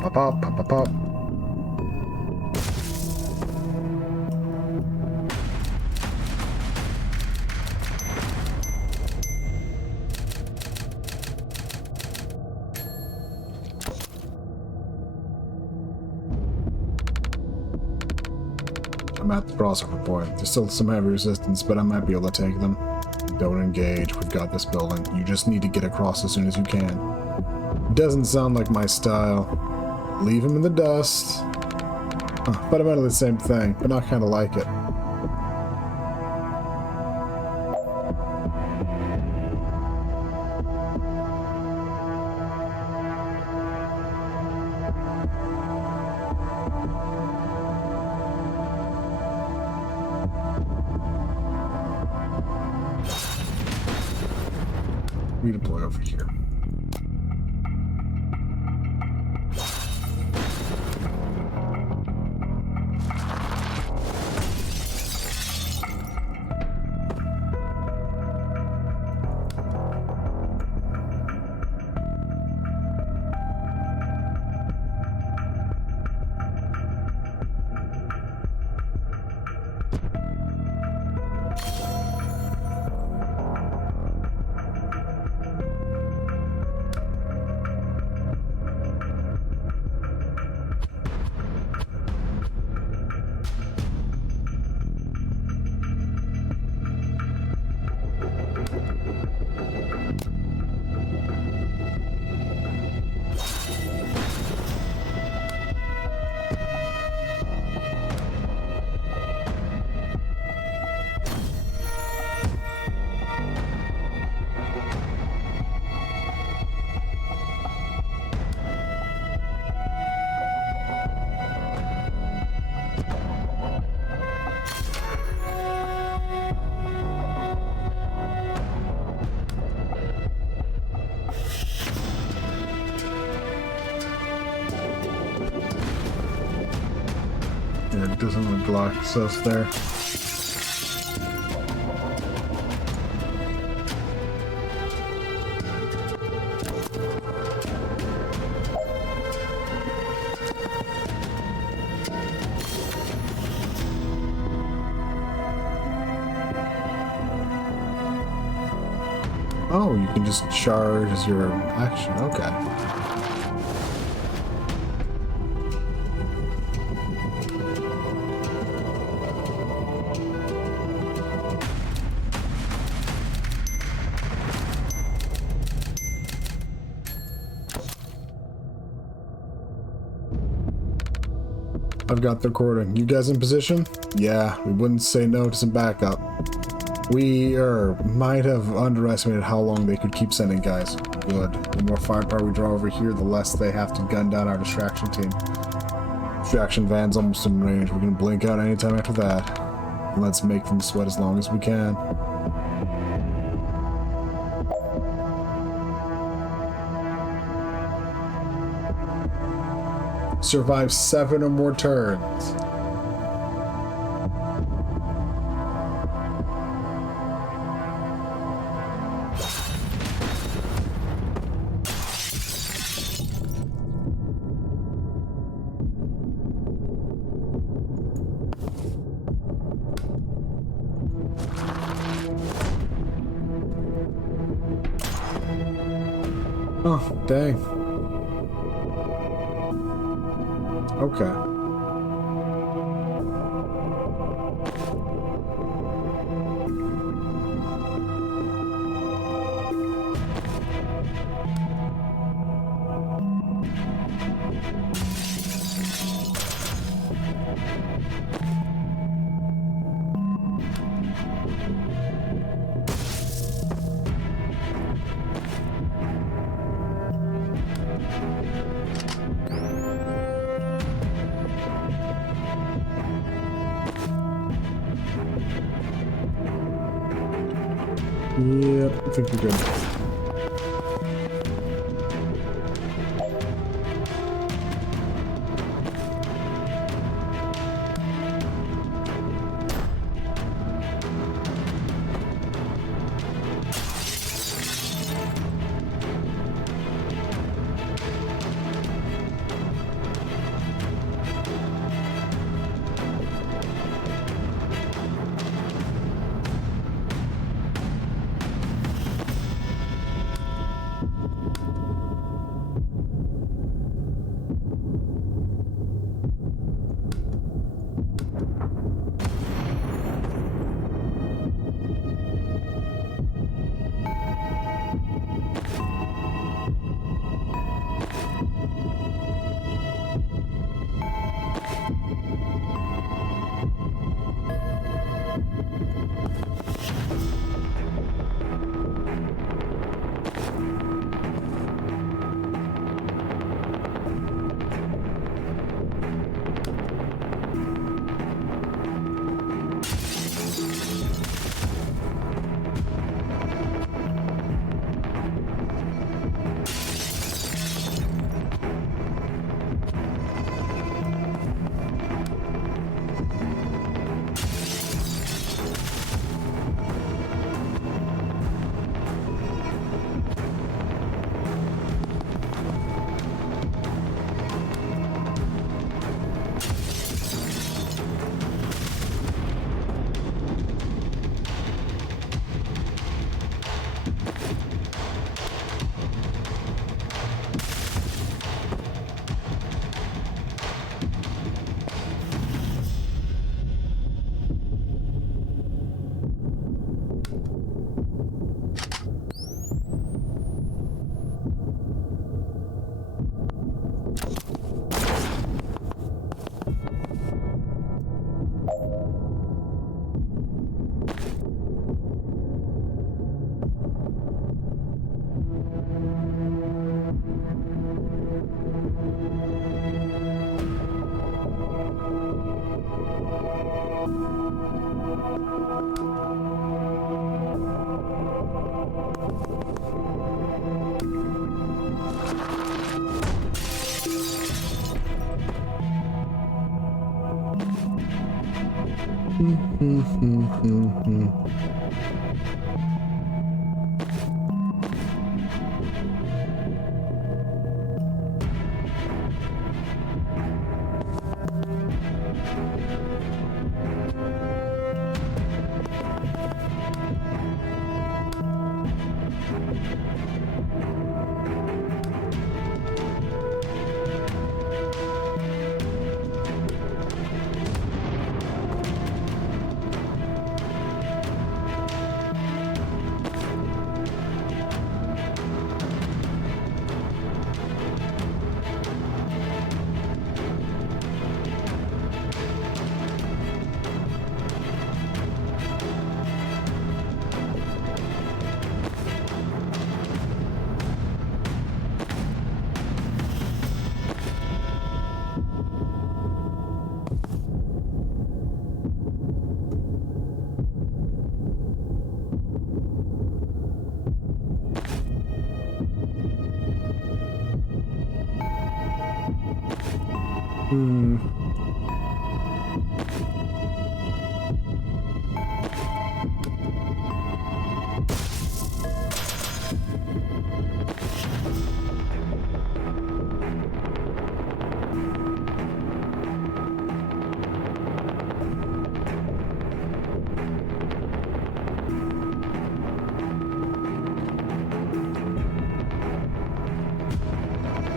Pop, pop, pop, pop, pop. I'm at the crossover point. There's still some heavy resistance, but I might be able to take them. Don't engage. We've got this building. You just need to get across as soon as you can. Doesn't sound like my style. Leave him in the dust. Fundamentally the same thing, but not kind of like it. Redeploy over here. Yeah, it doesn't look like stuff there. Oh, you can just charge as your action. Okay. I've got the recording. You guys in position? Yeah, we wouldn't say no to some backup. We might have underestimated how long they could keep sending guys. Good. The more firepower we draw over here, the less they have to gun down our distraction team. Distraction van's almost in range. We can blink out anytime after that. Let's make them sweat as long as we can. Survive 7 or more turns. Oh, dang. Okay. Yep, I think we're good.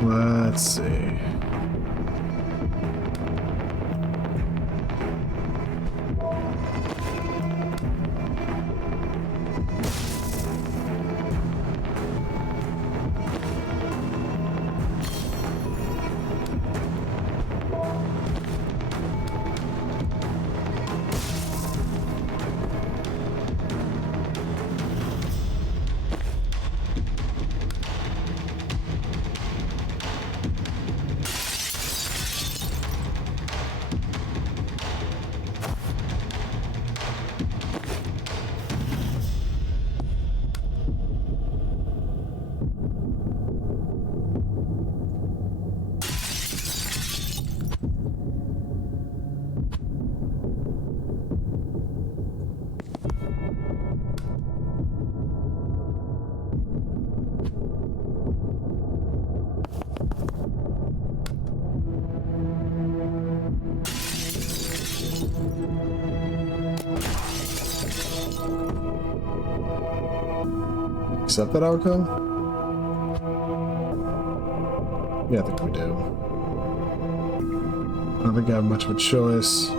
Let's see. Accept that outcome? Yeah, I think we do. I don't think I have much of a choice.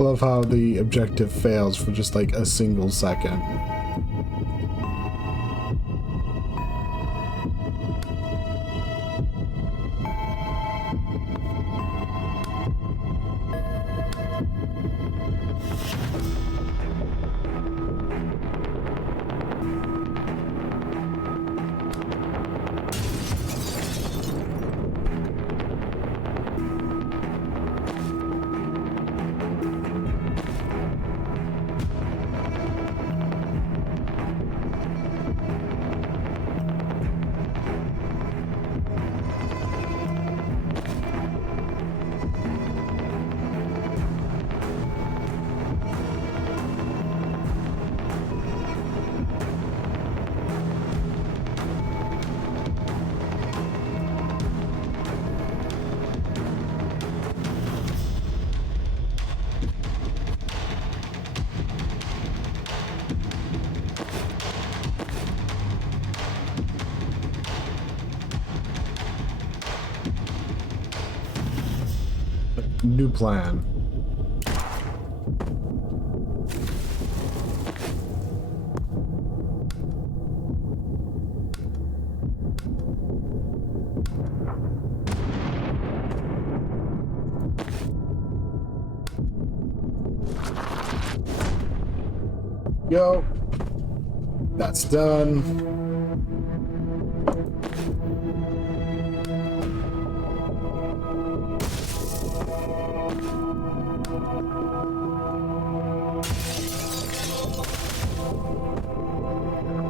I love how the objective fails for just like a single second. new plan. Yo, that's done.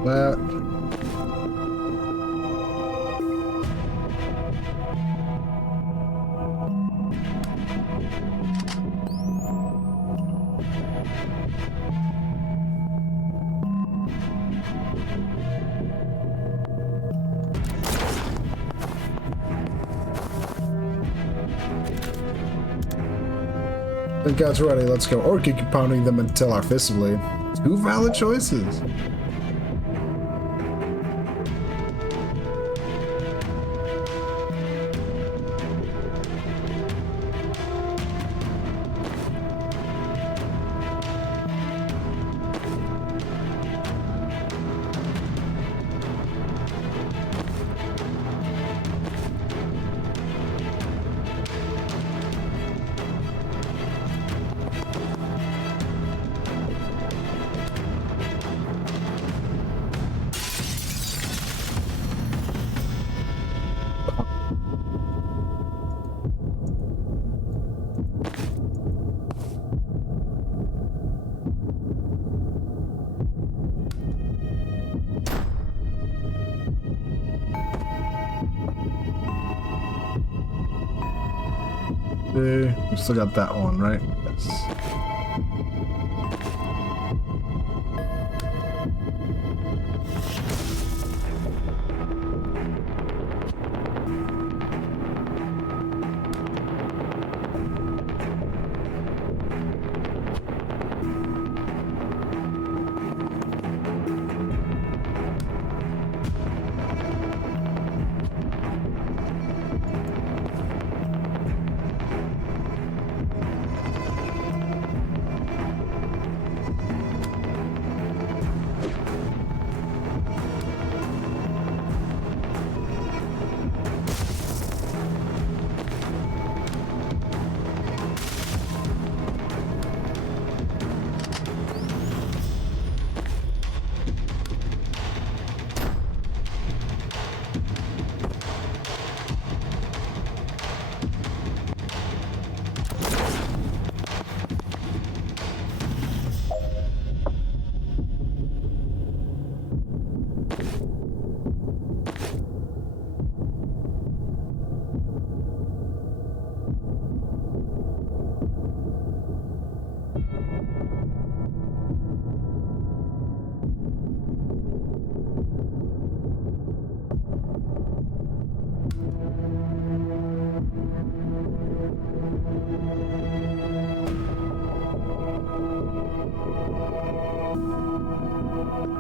That. The guys ready, let's go. Or keep pounding them until our fists bleed. Two valid choices. We still got that one, right? Yes.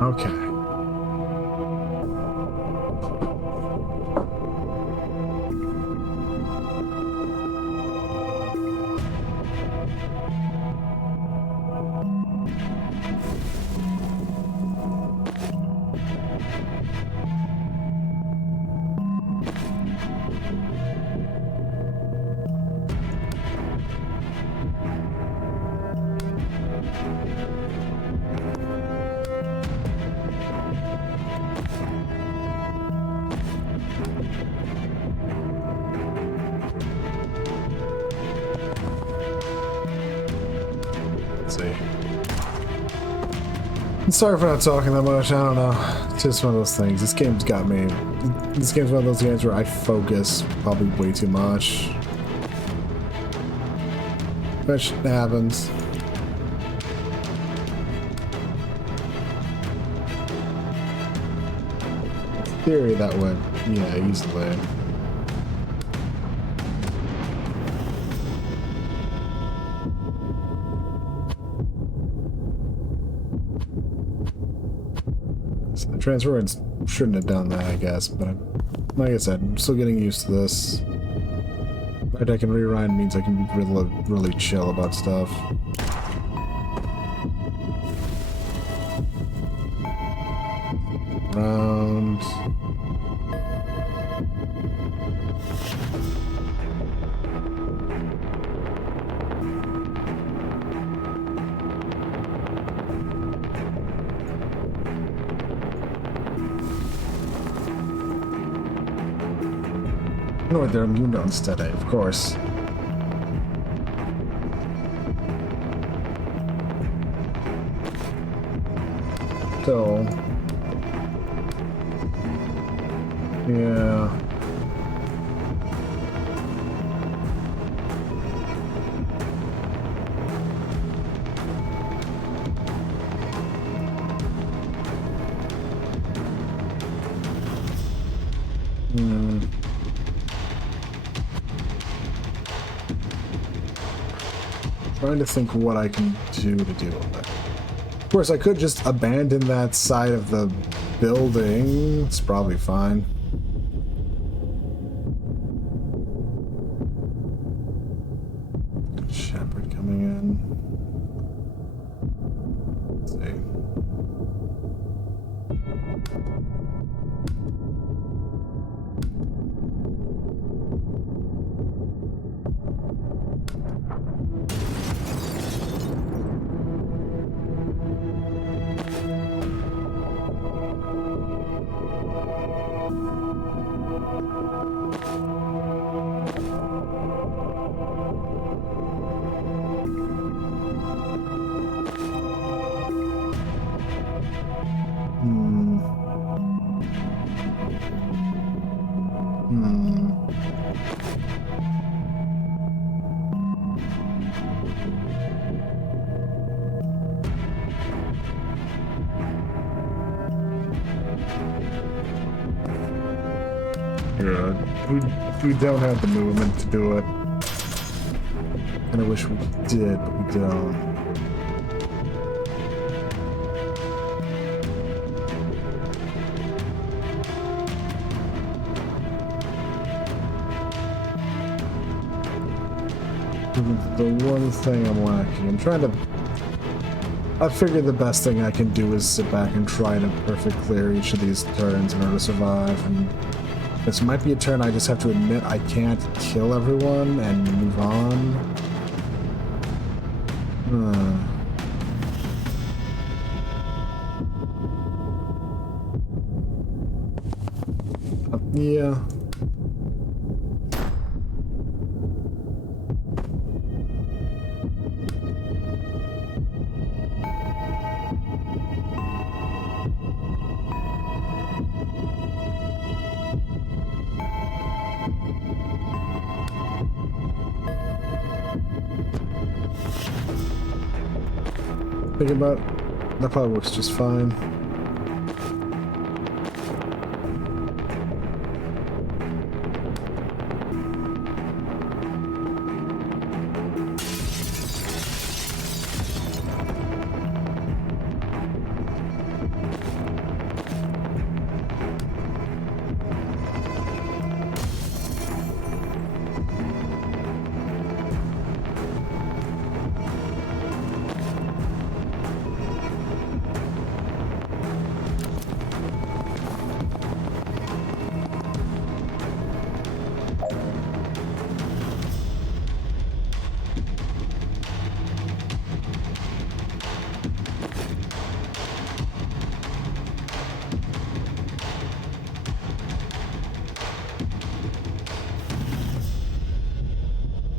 Okay. Sorry for not talking that much, I don't know. It's just one of those things. This game's got me. This game's one of those games where I focus probably way too much. Which happens. In theory that went, yeah, easily. Transference shouldn't have done that, I guess, but like I said, I'm still getting used to this. But I can rewind means I can be really chill about stuff. Round. No, they're immune to unsteady, of course. So, yeah. Trying to think what I can do to deal with it. Of course, I could just abandon that side of the building. It's probably fine. Shepherd coming in. Let's see. We don't have the movement to do it. And I wish we did, but we don't. The one thing I'm lacking. I'm trying to... I figured the best thing I can do is sit back and try to perfect clear each of these turns in order to survive, and this might be a turn I just have to admit I can't kill everyone and move on. Yeah. Think about that probably works just fine.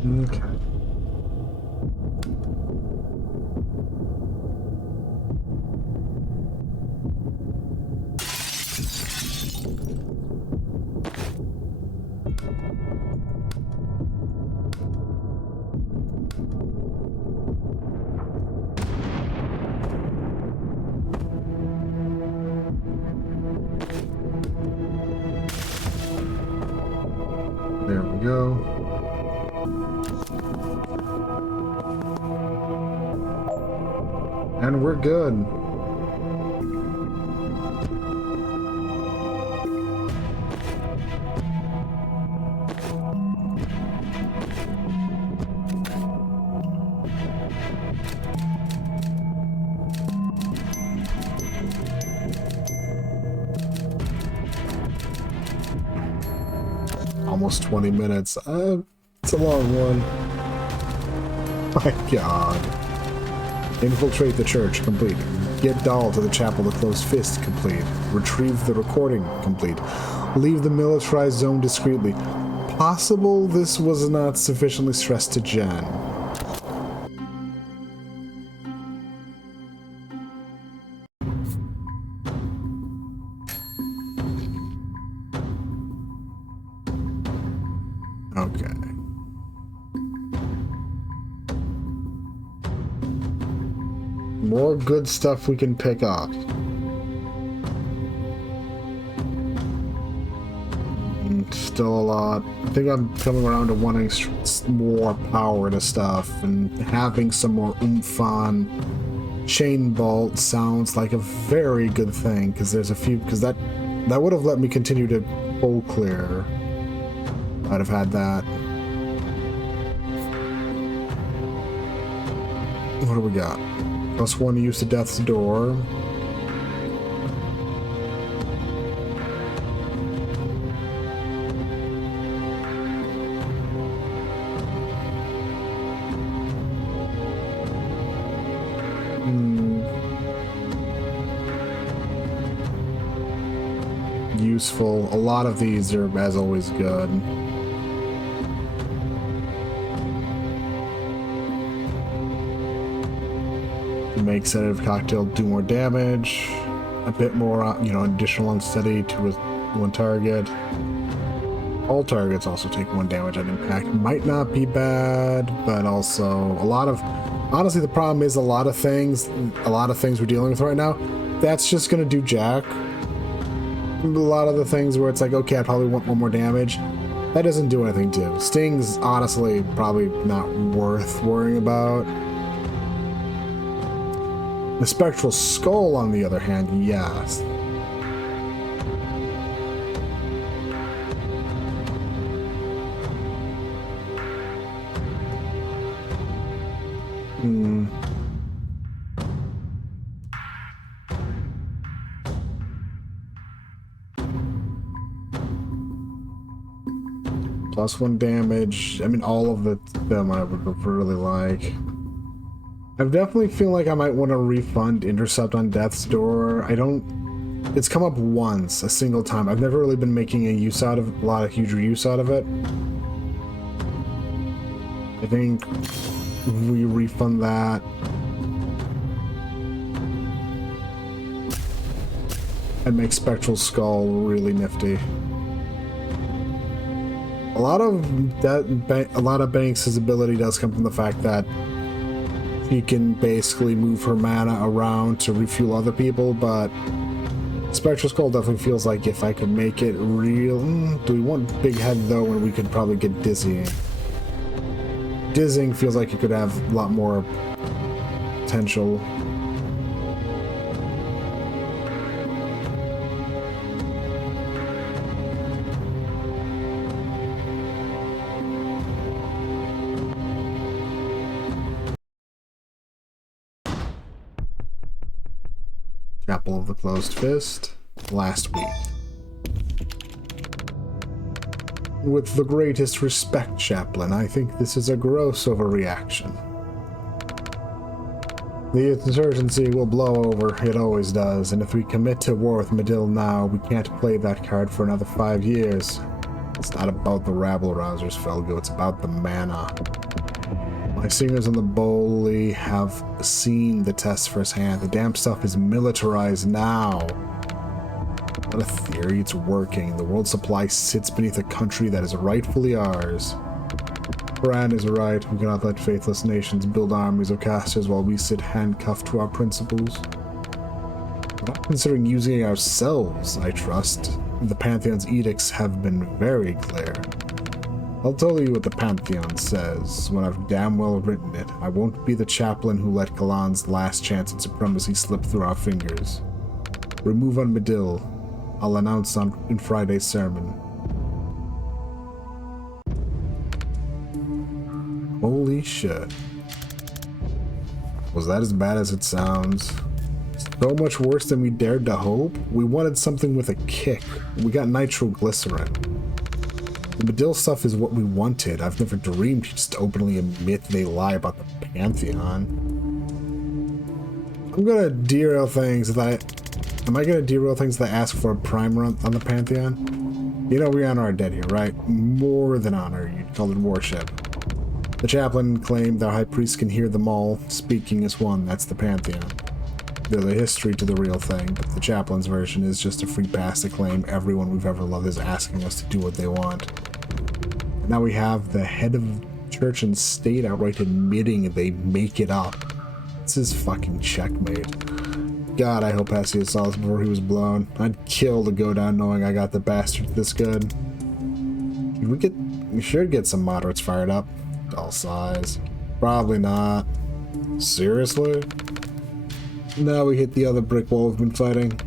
Okay. There we go. And we're good. almost 20 minutes. It's a long one. My god. Infiltrate the church, complete. Get Dahl to the chapel of closed fist, complete. Retrieve the recording, complete. Leave the militarized zone discreetly. Possible this was not sufficiently stressed to Jen. Okay. More good stuff we can pick up. Still a lot. I think I'm coming around to wanting more power to stuff and having some more oomph on Chain Bolt sounds like a very good thing because there's a few, because that would have let me continue to pull clear. I'd have had that. What do we got? +1 to use to Death's Door. Useful. A lot of these are, as always, good. To make sedative cocktail do more damage, a bit more, additional unsteady to one target. All targets also take 1 damage on impact. Might not be bad, but also a lot of. Honestly, the problem is a lot of things we're dealing with right now. That's just gonna do jack. A lot of the things where it's like, okay, I probably want 1 more damage. That doesn't do anything too. Sting's honestly probably not worth worrying about. The Spectral Skull, on the other hand, yes. +1 damage. I mean, all of them I would really like. I definitely feel like I might want to refund Intercept on Death's Door. It's come up once, a single time. I've never really been making a huge use out of it. I think we refund that. And make Spectral Skull really nifty. A lot of Banks' ability does come from the fact that she can basically move her mana around to refuel other people, but Spectral Skull definitely feels like if I could make it real... do we want Big Head though, when we could probably get Dizzying? Dizzying feels like it could have a lot more potential. Chapel of the Closed Fist, last week. With the greatest respect, Chaplain, I think this is a gross overreaction. The insurgency will blow over, it always does, and if we commit to war with Medill now, we can't play that card for another 5 years. It's not about the rabble-rousers, Felgo, it's about the mana. My singers on the Bowley have seen the test firsthand. The damn stuff is militarized now. What a theory, it's working. The world supply sits beneath a country that is rightfully ours. Bran is right. We cannot let faithless nations build armies of casters while we sit handcuffed to our principles. We're not considering using it ourselves, I trust. The Pantheon's edicts have been very clear. I'll tell you what the Pantheon says, when I've damn well written it. I won't be the chaplain who let Kalan's last chance at supremacy slip through our fingers. Remove on Medill. I'll announce in Friday's sermon. Holy shit. Was that as bad as it sounds? So much worse than we dared to hope? We wanted something with a kick. We got nitroglycerin. The Medill stuff is what we wanted. I've never dreamed you just openly admit they lie about the Pantheon. I'm gonna derail things that am I gonna derail things that ask for a prime run on the Pantheon? You know we honor our dead here, right? More than honor, you'd call it worship. The chaplain claimed the high priest can hear them all, speaking as one, that's the Pantheon. There's a history to the real thing, but the chaplain's version is just a free pass to claim everyone we've ever loved is asking us to do what they want. And now we have the head of church and state outright admitting they make it up. This is fucking checkmate. God, I hope Hesiod saw this before he was blown. I'd kill to go down knowing I got the bastard this good. We should get some moderates fired up. All size. Probably not. Seriously? Now we hit the other brick wall we've been fighting.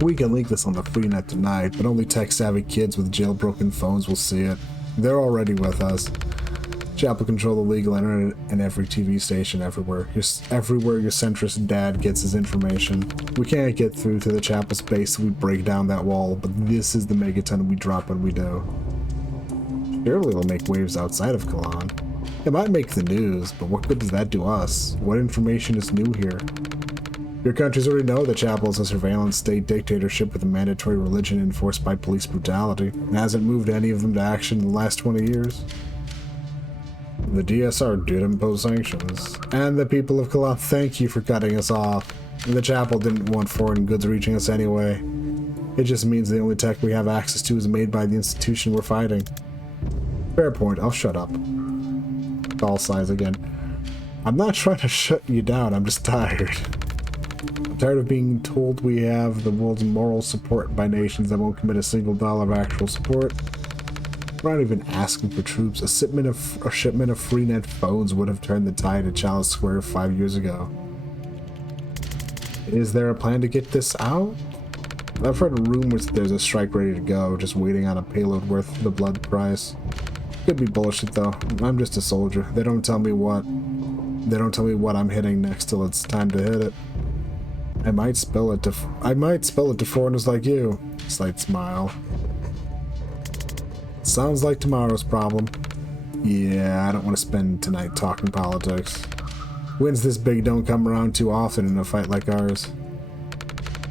We can link this on the freenet tonight, but only tech-savvy kids with jailbroken phones will see it. They're already with us. Chapel control the legal internet and every TV station everywhere. Everywhere your centrist dad gets his information. We can't get through to the chapel's base so we break down that wall, but this is the megaton we drop when we do. Surely it'll make waves outside of Kalan. It might make the news, but what good does that do us? What information is new here? Your countries already know the chapel is a surveillance state dictatorship with a mandatory religion enforced by police brutality. It hasn't moved any of them to action in the last 20 years. The DSR did impose sanctions. And the people of Kalan thank you for cutting us off. The chapel didn't want foreign goods reaching us anyway. It just means the only tech we have access to is made by the institution we're fighting. Fair point, I'll shut up. All size again. I'm not trying to shut you down, I'm just tired. I'm tired of being told we have the world's moral support by nations that won't commit a single dollar of actual support. We're not even asking for troops. A shipment of freenet phones would have turned the tide at Chalice Square 5 years ago. Is there a plan to get this out? I've heard rumors that there's a strike ready to go, just waiting on a payload worth the blood price. Could be bullshit though. I'm just a soldier. They don't tell me what I'm hitting next till it's time to hit it. I might spill it to foreigners like you. Slight smile. Sounds like tomorrow's problem. Yeah, I don't want to spend tonight talking politics. Wins this big don't come around too often in a fight like ours.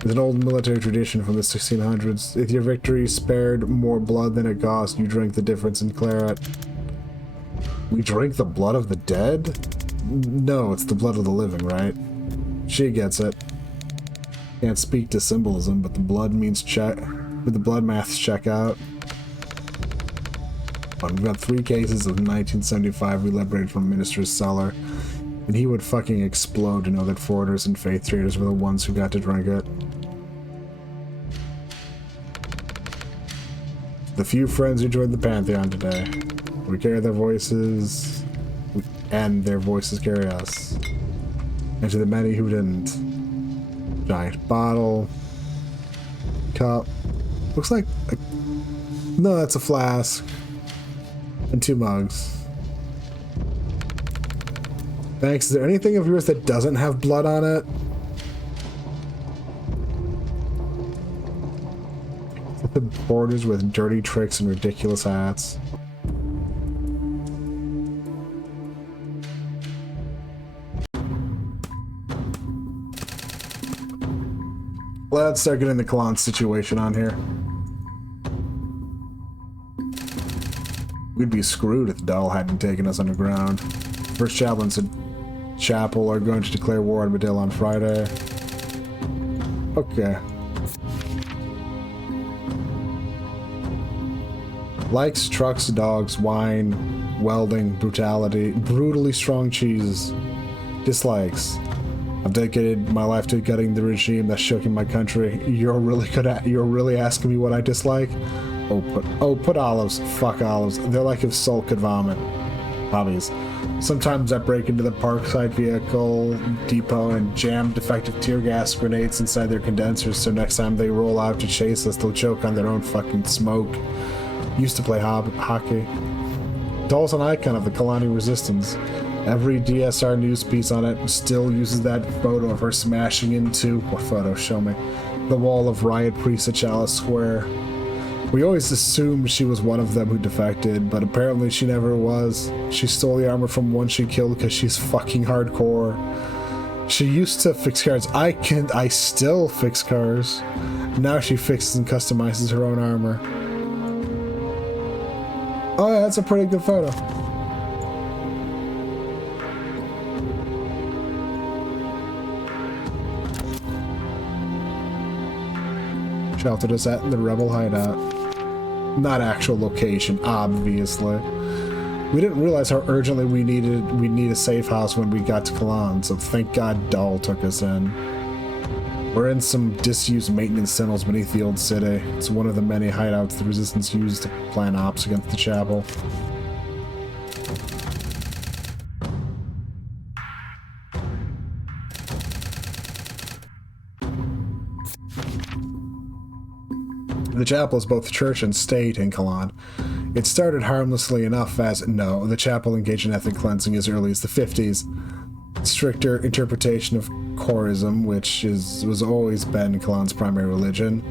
It's an old military tradition from the 1600s. If your victory spared more blood than it cost, you drink the difference in claret. We drink the blood of the dead? No, it's the blood of the living, right? She gets it. Can't speak to symbolism, but the blood means check. But the blood maths check out. We've got 3 cases of 1975 we liberated from Minister's cellar, and he would fucking explode to know that foreigners and faith traders were the ones who got to drink it. The few friends who joined the Pantheon today. We carry their voices, and their voices carry us. And to the many who didn't. Giant bottle. Cup. Looks like no, that's a flask. And 2 mugs. Thanks. Is there anything of yours that doesn't have blood on it? The borders with dirty tricks and ridiculous hats. Let's start getting the Kalan situation on here. We'd be screwed if Dull hadn't taken us underground. First Chaplain said Chapel are going to declare war on Medill on Friday. Okay. Likes trucks, dogs, wine, welding, brutality, brutally strong cheeses. Dislikes. I've dedicated my life to gutting the regime that's shook in my country. You're really asking me what I dislike? Put olives. Fuck olives. They're like if Salt could vomit. Hobbies. Sometimes I break into the Parkside vehicle depot and jam defective tear gas grenades inside their condensers so next time they roll out to chase us, they'll choke on their own fucking smoke. Used to play hockey. Doll's an icon of the Kalani resistance. Every DSR news piece on it still uses that photo of her smashing into... What photo? Show me. The wall of riot priests at Chalice Square. We always assumed she was one of them who defected, but apparently she never was. She stole the armor from one she killed because she's fucking hardcore. She used to fix cars. I still fix cars. Now she fixes and customizes her own armor. Oh yeah, that's a pretty good photo. Sheltered us at the rebel hideout. Not actual location, obviously. We didn't realize how urgently we'd need a safe house when we got to Kalan, so thank God Dahl took us in. We're in some disused maintenance tunnels beneath the old city. It's one of the many hideouts the Resistance used to plan ops against the chapel. The chapel is both church and state in Kalan. It started harmlessly enough as, the chapel engaged in ethnic cleansing as early as the 50s. Stricter interpretation of Khorism, which was always been Kalan's primary religion.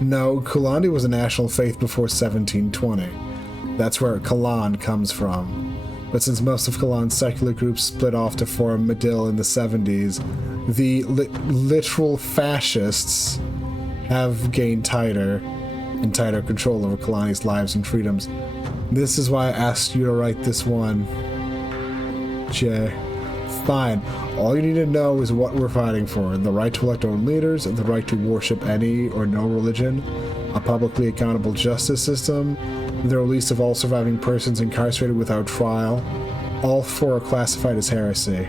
No, Kulandi was a national faith before 1720. That's where Kalan comes from. But since most of Kalan's secular groups split off to form Medill in the 70s, the literal fascists have gained tighter control over Kalani's lives and freedoms. This is why I asked you to write this one. Jay. Fine. All you need to know is what we're fighting for. The right to elect our own leaders, the right to worship any or no religion, a publicly accountable justice system, the release of all surviving persons incarcerated without trial. All four are classified as heresy.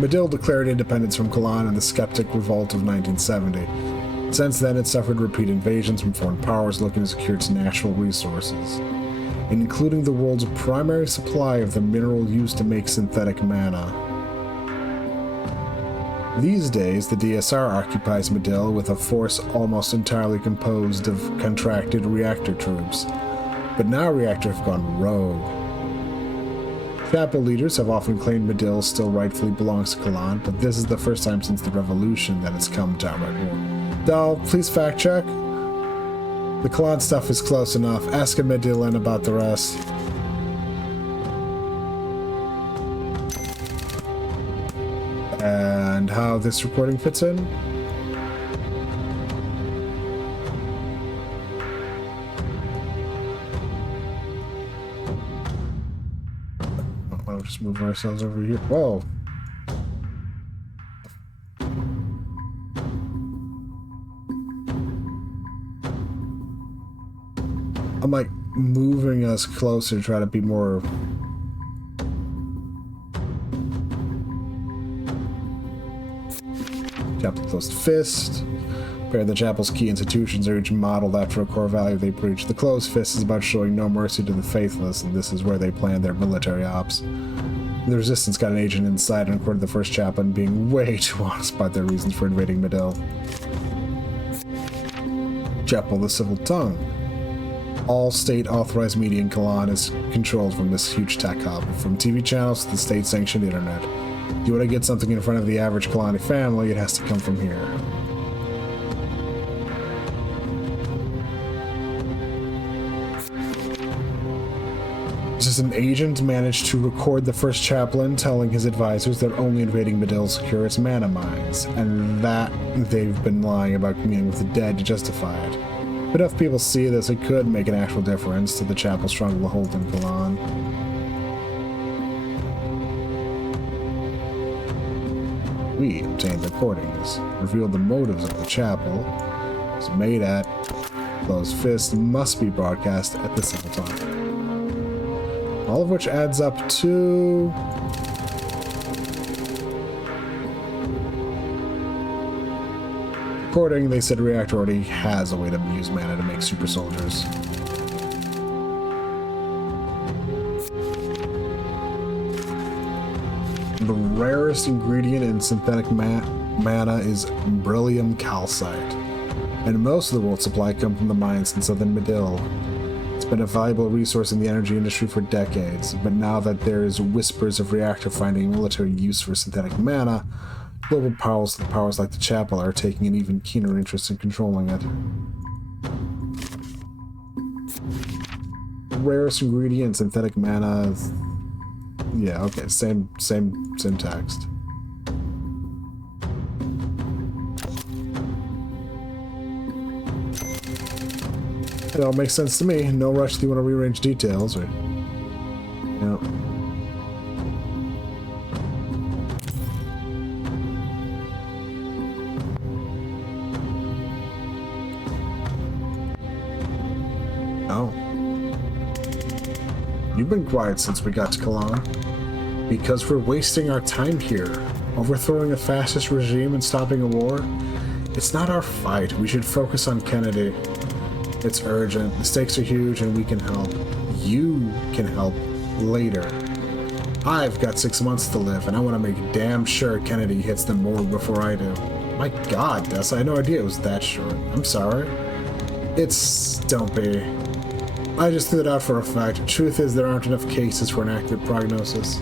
Medill declared independence from Kalan in the Skeptic Revolt of 1970. Since then, it suffered repeated invasions from foreign powers looking to secure its natural resources, including the world's primary supply of the mineral used to make synthetic mana. These days, the DSR occupies Medill with a force almost entirely composed of contracted reactor troops, but now reactor have gone rogue. Chapel leaders have often claimed Medill still rightfully belongs to Kalan, but this is the first time since the revolution that it's come to outright war. Dahl, please fact check. The Kalan stuff is close enough. Ask a Medillan about the rest. And how this recording fits in. I'll just move ourselves over here. Whoa. I'm like moving us closer to try to be more chapel closed fist. Where the chapel's key institutions are each modeled after a core value they preach. The closed fist is about showing no mercy to the faithless, and this is where they plan their military ops. The Resistance got an agent inside and recorded the first chaplain being way too honest about their reasons for invading Medill. Chapel, the civil tongue. All state-authorized media in Kalan is controlled from this huge tech hub, from TV channels to the state-sanctioned internet. If you want to get something in front of the average Kalani family, it has to come from here. Just an agent managed to record the first chaplain telling his advisors they're only invading Medill to secure its mana mines, and that they've been lying about communing with the dead to justify it. If enough people see this, it could make an actual difference to the chapel's stronghold in Kalan. We obtained recordings, revealed the motives of the chapel. It was made at closed fist, must be broadcast at the civil tongue. All of which adds up to... According, they said Reactor already has a way to use mana to make super soldiers. The rarest ingredient in synthetic mana is beryllium calcite, and most of the world's supply come from the mines in southern Medill. It's been a valuable resource in the energy industry for decades, but now that there's whispers of Reactor finding military use for synthetic mana, Global powers like the Chapel are taking an even keener interest in controlling it. Rarest ingredient, synthetic mana. Yeah, okay, same text. It all makes sense to me. No rush if you want to rearrange details, or... Yep. Oh. You've been quiet since we got to Kalan. Because we're wasting our time here. Overthrowing a fascist regime and stopping a war? It's not our fight. We should focus on Kennedy. It's urgent. The stakes are huge and we can help. You can help later. I've got 6 months to live and I want to make damn sure Kennedy hits the morgue before I do. My god, Des, I had no idea it was that short. I'm sorry. Don't be. I just threw it out for a fact. Truth is, there aren't enough cases for an accurate prognosis.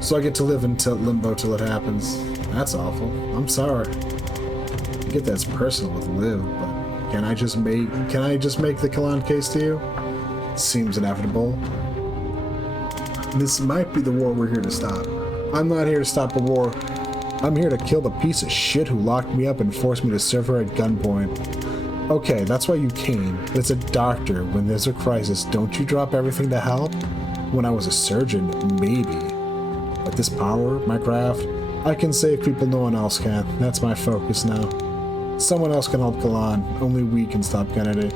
So I get to live in limbo till it happens. That's awful. I'm sorry. I get that's personal with Liv, but can I just make the Kalan case to you? Seems inevitable. This might be the war we're here to stop. I'm not here to stop a war. I'm here to kill the piece of shit who locked me up and forced me to serve her at gunpoint. Okay, that's why you came. As a doctor, when there's a crisis, don't you drop everything to help? When I was a surgeon, maybe. But this power, my craft, I can save people no one else can. That's my focus now. Someone else can help Kalan. Only we can stop Kennedy.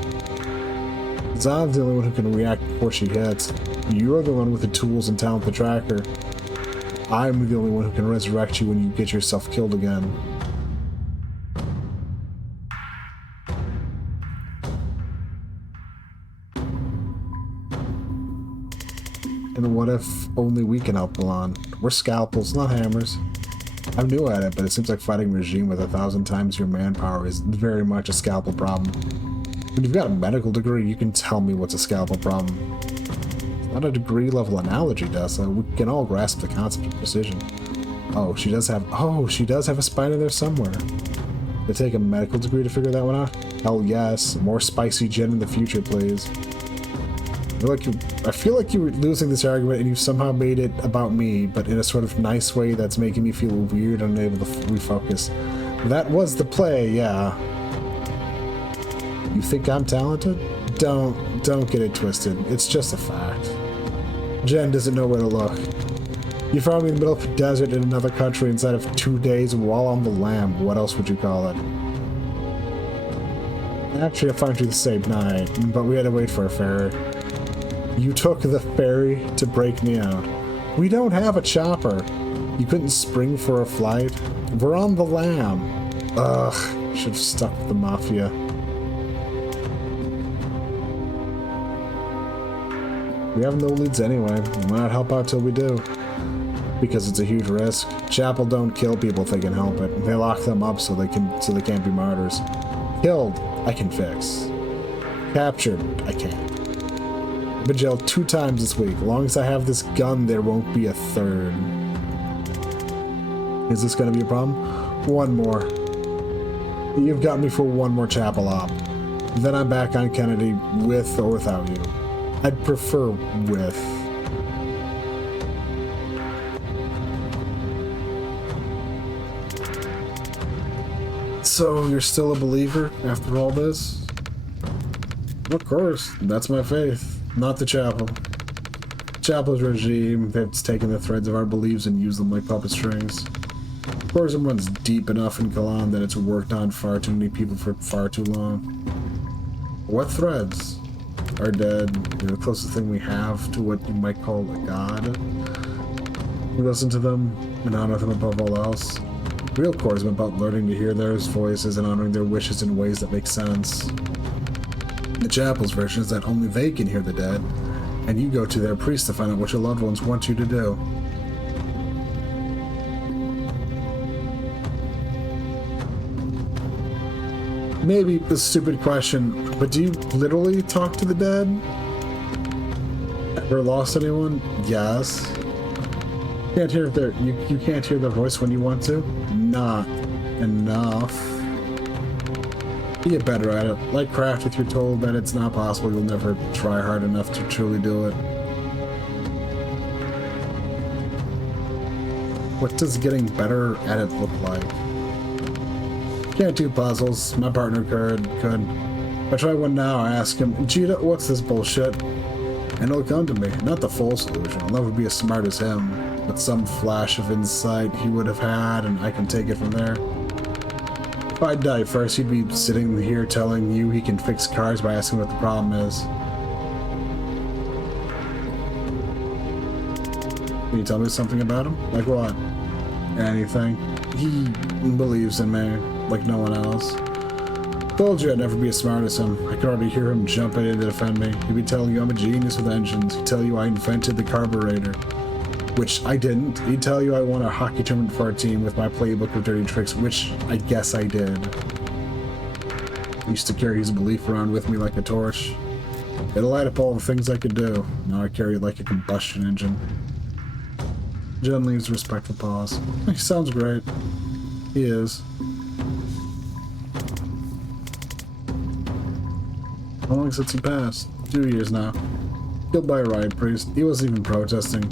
Zav's the only one who can react before she hits. You're the one with the tools and talent to track her. I'm the only one who can resurrect you when you get yourself killed again. And what if only we can help Kalan? We're scalpels, not hammers. I'm new at it, but it seems like fighting a regime with 1,000 times your manpower is very much a scalpel problem. When you've got a medical degree, you can tell me what's a scalpel problem. It's not a degree-level analogy, Dessa. We can all grasp the concept of precision. Oh, she does have a spine in there somewhere. Did it take a medical degree to figure that one out? Hell yes. More spicy gin in the future, please. I feel like you were losing this argument and you somehow made it about me, but in a sort of nice way that's making me feel weird and unable to refocus. That was the play, yeah. You think I'm talented? Don't get it twisted. It's just a fact. Jen doesn't know where to look. You found me in the middle of a desert in another country inside of 2 days while on the lam. What else would you call it? Actually, I found you the same night, but we had to wait for a ferry. You took the ferry to break me out. We don't have a chopper. You couldn't spring for a flight? We're on the lam. Ugh, should have stuck with the mafia. We have no leads anyway. Why not help out till we do? Because it's a huge risk. Chapel don't kill people if they can help it. They lock them up so they can't be martyrs. Killed, I can fix. Captured, I can't. I've been jailed 2 times this week. As long as I have this gun, there won't be a third. Is this gonna be a problem? One more. You've got me for one more chapel op. Then I'm back on Kennedy with or without you. I'd prefer with. So, you're still a believer after all this? Of course, that's my faith. Not the Chapel. Chapel's regime, they've taken the threads of our beliefs and used them like puppet strings. Tourism runs deep enough in Kalan that it's worked on far too many people for far too long. What threads? Are dead. They're the closest thing we have to what you might call a god. We listen to them and honor them above all else. Real core is about learning to hear their voices and honoring their wishes in ways that make sense. The Chapel's version is that only they can hear the dead, and you go to their priest to find out what your loved ones want you to do. Maybe a stupid question, but do you literally talk to the dead? Ever lost anyone? Yes. Can't hear their you can't hear their voice when you want to? Not enough. Get better at it. Like craft, if you're told that it's not possible, you'll never try hard enough to truly do it. What does getting better at it look like? Can't do puzzles. My partner could. If I try one now, I ask him, Cheetah, what's this bullshit? And it'll come to me. Not the full solution. I'll never be as smart as him, but some flash of insight he would have had, and I can take it from there. If I die first, he'd be sitting here telling you he can fix cars by asking what the problem is. Can you tell me something about him? Like what? Anything. He believes in me, like no one else. Told you I'd never be as smart as him. I could already hear him jumping in to defend me. He'd be telling you I'm a genius with engines. He'd tell you I invented the carburetor. Which I didn't. He'd tell you I won a hockey tournament for our team with my playbook of dirty tricks, which I guess I did. I used to carry his belief around with me like a torch. It'll light up all the things I could do. Now I carry it like a combustion engine. Jen leaves a respectful pause. He sounds great. He is. How long since he passed? 2 years now. Killed by a riot priest. He wasn't even protesting.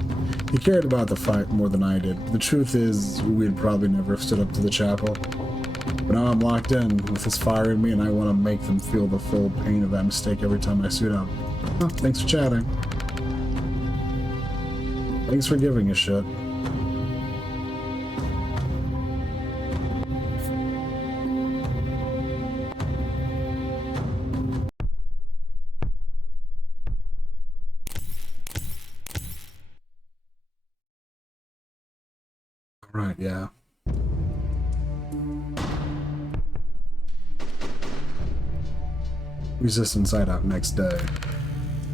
He cared about the fight more than I did. The truth is, we'd probably never have stood up to the chapel. But now I'm locked in with this fire in me, and I want to make them feel the full pain of that mistake every time I suit up. Oh, thanks for chatting. Thanks for giving a shit. Right, yeah. Resistance hideout next day.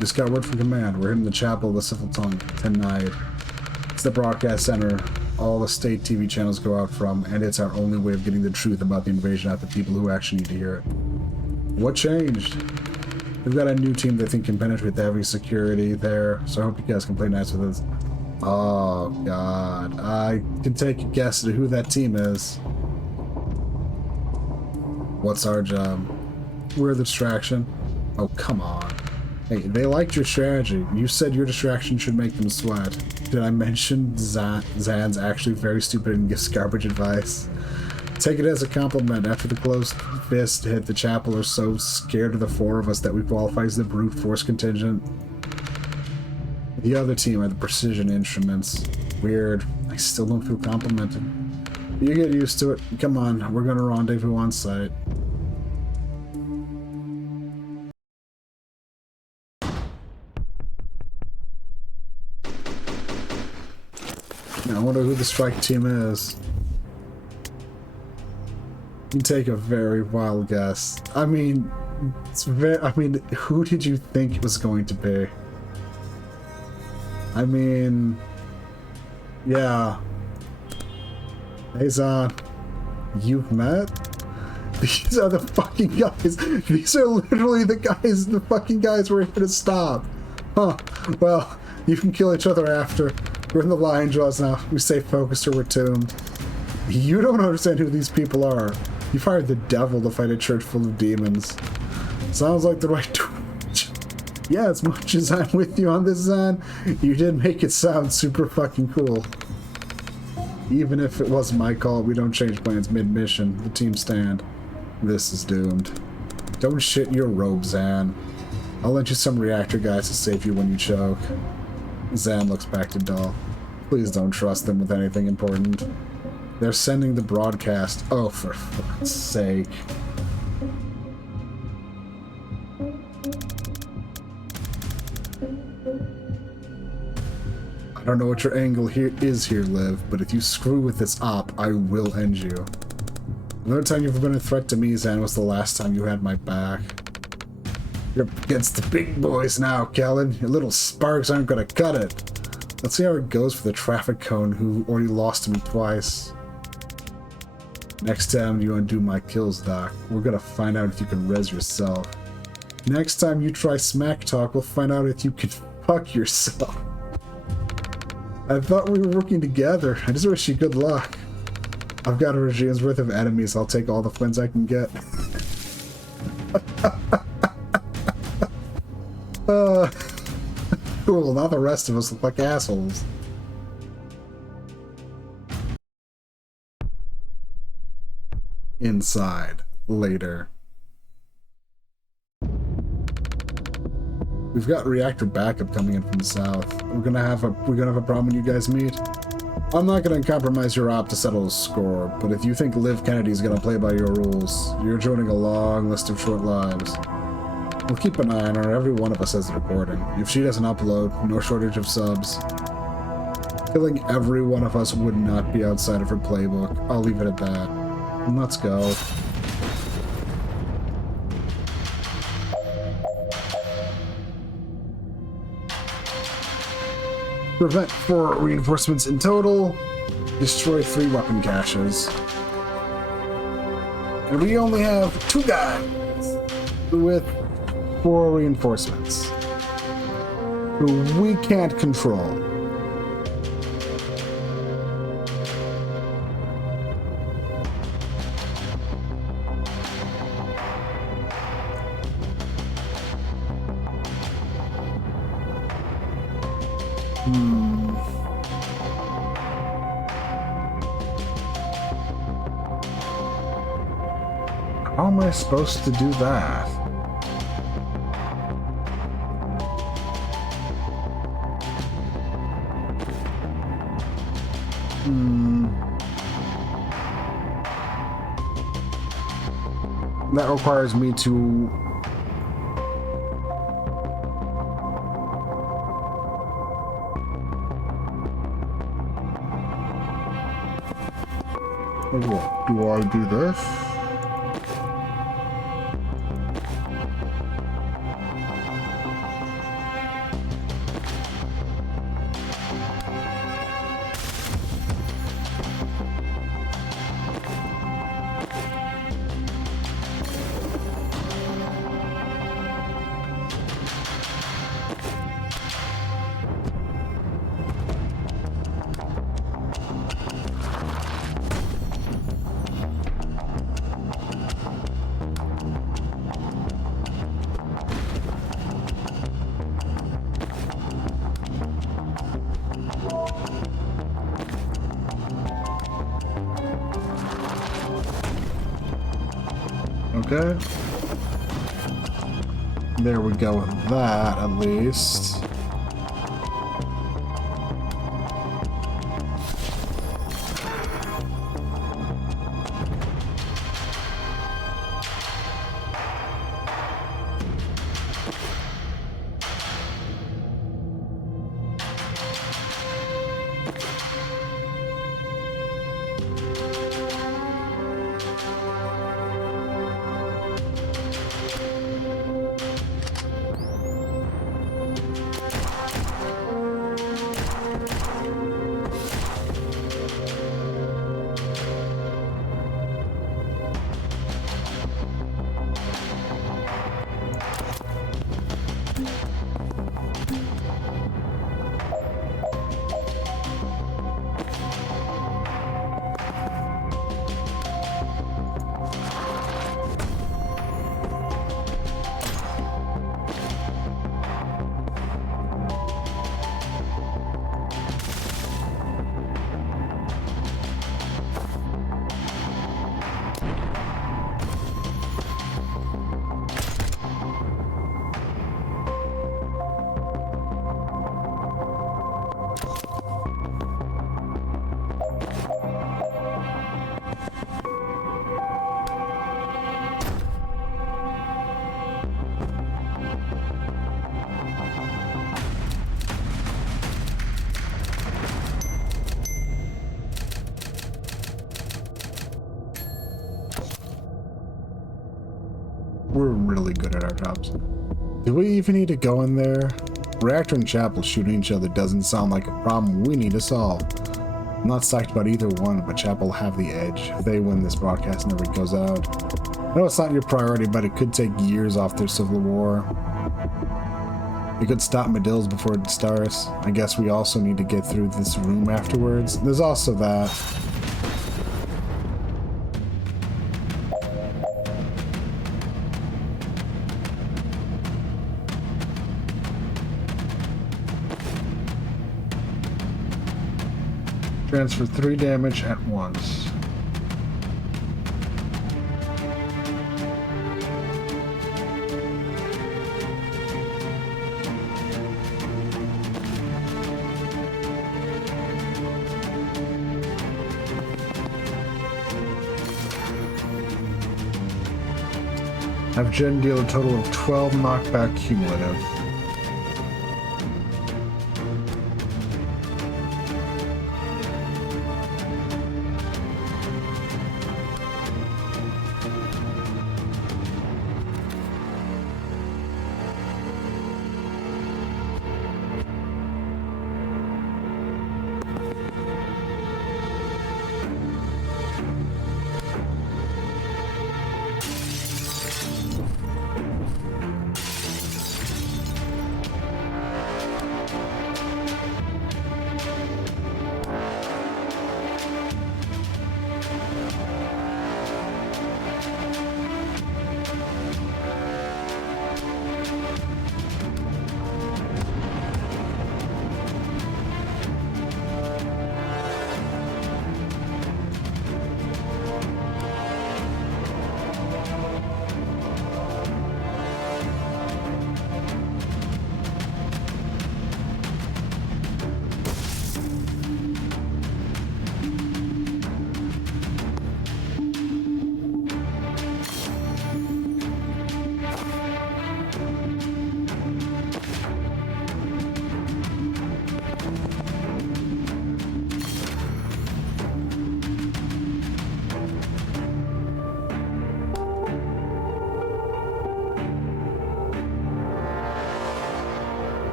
Just got word from command. We're in the chapel of the Civil Tongue tonight. It's the broadcast center all the state TV channels go out from, and it's our only way of getting the truth about the invasion out to people who actually need to hear it. What changed? We've got a new team that I think can penetrate the heavy security there, so I hope you guys can play nice with us. Oh, God. I can take a guess at who that team is. What's our job? We're the distraction. Oh, come on. Hey, they liked your strategy. You said your distraction should make them sweat. Did I mention Zan's actually very stupid and gives garbage advice? Take it as a compliment. After the closed fist hit, the chapel are so scared of the four of us that we qualify as the brute force contingent. The other team are the precision instruments. Weird. I still don't feel complimented. You get used to it. Come on, we're gonna rendezvous on site. Now, I wonder who the strike team is. You take a very wild guess. I mean, who did you think it was going to be? I mean, yeah. Hey, Zan, you've met? These are the fucking guys. These are literally the fucking guys we're here to stop. Huh. Well, you can kill each other after. We're in the lion jaws now. We stay focused or we're tombed. You don't understand who these people are. You fired the devil to fight a church full of demons. Sounds like the right... Yeah, as much as I'm with you on this, Zan, you did make it sound super fucking cool. Even if it wasn't my call, we don't change plans mid-mission. The team stand. This is doomed. Don't shit your robe, Zan. I'll lend you some reactor guys to save you when you choke. Zan looks back to Dahl. Please don't trust them with anything important. They're sending the broadcast. Oh, for fuck's sake. I don't know what your angle here is, Liv, but if you screw with this op, I will end you. Another time you've been a threat to me, Zan, was the last time you had my back. You're up against the big boys now, Kellen. Your little sparks aren't gonna cut it. Let's see how it goes for the traffic cone who already lost to me twice. Next time you undo my kills, Doc, we're gonna find out if you can res yourself. Next time you try smack talk, we'll find out if you can fuck yourself. I thought we were working together. I just wish you good luck. I've got a regime's worth of enemies. I'll take all the friends I can get. Cool, now the rest of us look like assholes. Inside. Later. We've got reactor backup coming in from the south. We're gonna have a problem when you guys meet. I'm not gonna compromise your op to settle the score, but if you think Liv Kennedy's gonna play by your rules, you're joining a long list of short lives. We'll keep an eye on her. Every one of us has a recording. If she doesn't upload, no shortage of subs. Killing every one of us would not be outside of her playbook. I'll leave it at that. Let's go. Prevent 4 reinforcements in total. Destroy 3 weapon caches. And we only have 2 guys with 4 reinforcements who we can't control. How am I supposed to do that? That requires me to... Do I do this? Okay. There we go with that, at least. We're really good at our jobs. Do we even need to go in there? Reactor and Chapel shooting each other doesn't sound like a problem we need to solve. I'm not psyched about either one, but Chapel have the edge. If they win, this broadcast never goes out. I know it's not your priority, but it could take years off their civil war. We could stop Medil's before it starts. I guess we also need to get through this room afterwards. There's also that. Transfer 3 damage at once. Have Jen deal a total of 12 knockback cumulative.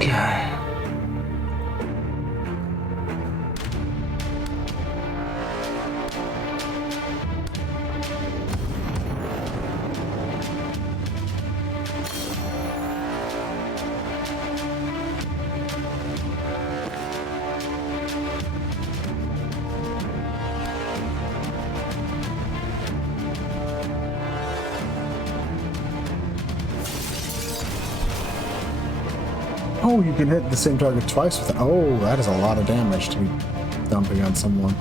Okay. Oh, you can hit the same target twice with it. Oh, that is a lot of damage to be dumping on someone.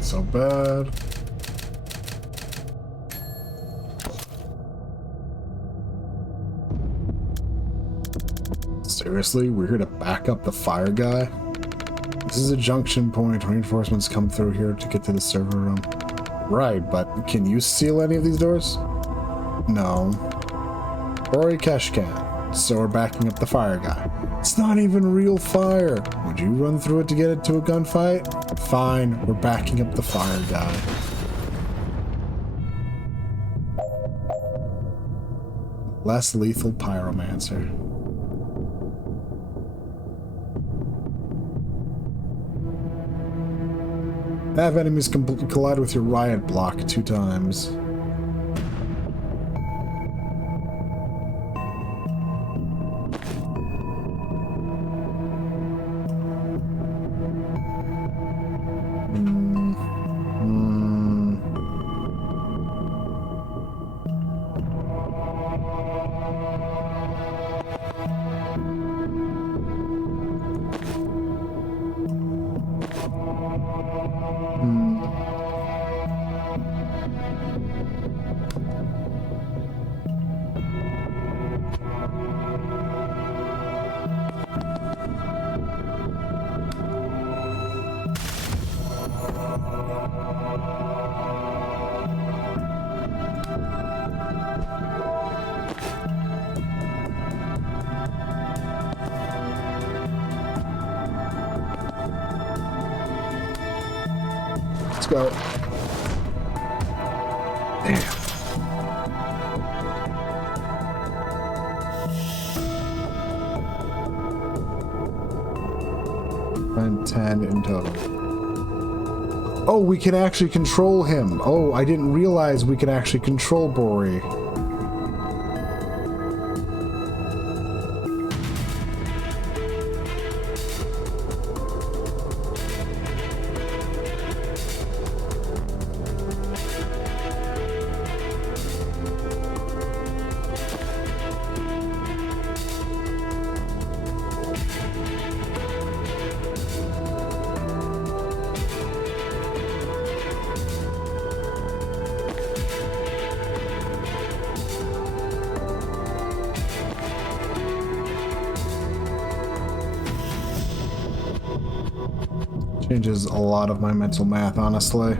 not so bad. Seriously, we're here to back up the fire guy? This is a junction point. Reinforcements come through here to get to the server room. Right, but can you seal any of these doors? No. Rory Kesh can. So we're backing up the fire guy. It's not even real fire. Would you run through it to get it to a gunfight? Fine, we're backing up the fire guy. Less lethal pyromancer. Have enemies collide with your riot block 2 times. Let's go. Damn. And 10 in total. Oh, we can actually control him. Oh, I didn't realize we can actually control Bori. Changes a lot of my mental math, honestly.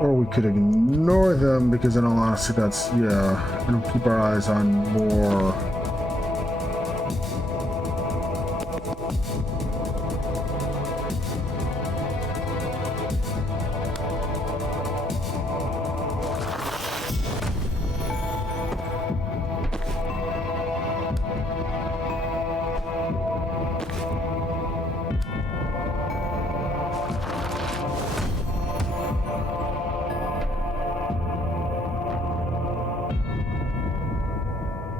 Or we could ignore them because in all honesty that's, yeah, and keep our eyes on more.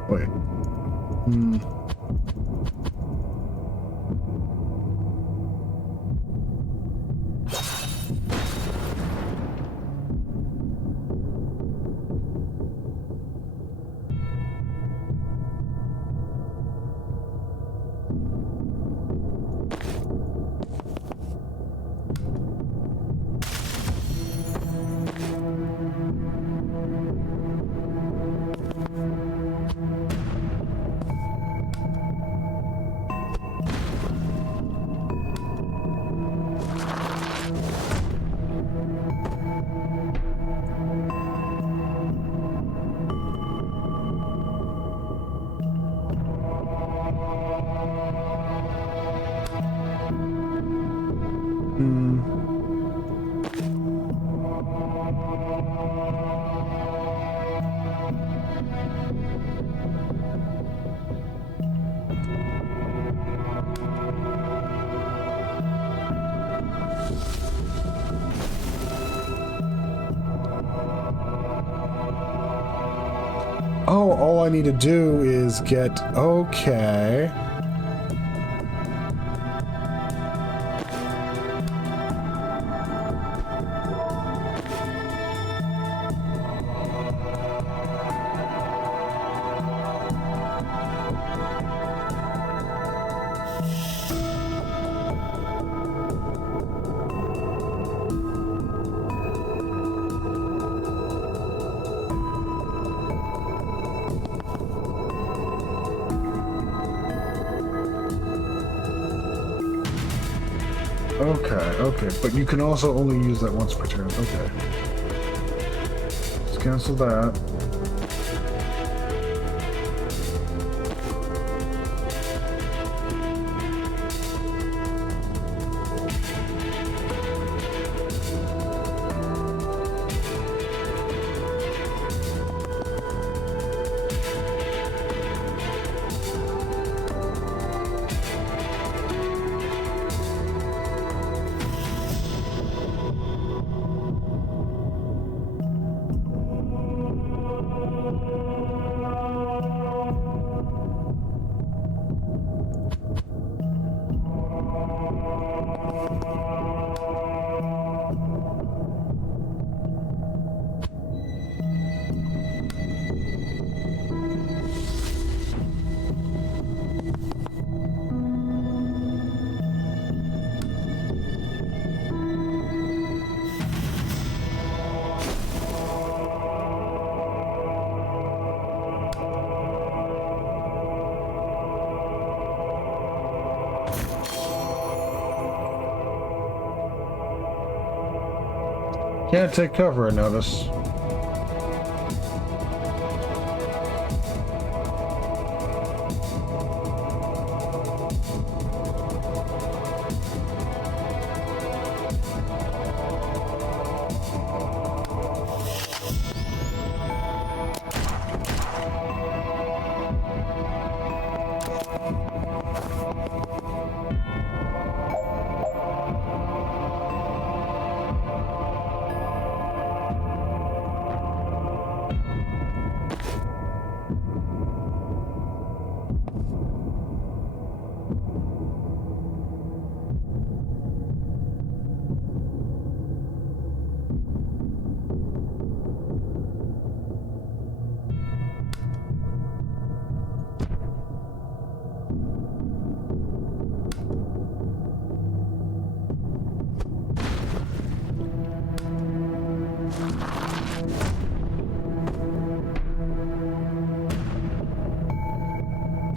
Wait. Oh, all I need to do is get... Okay. Okay, but you can also only use that once per turn. Okay. Let's cancel that. Can't take cover, I notice.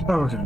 Oh, okay.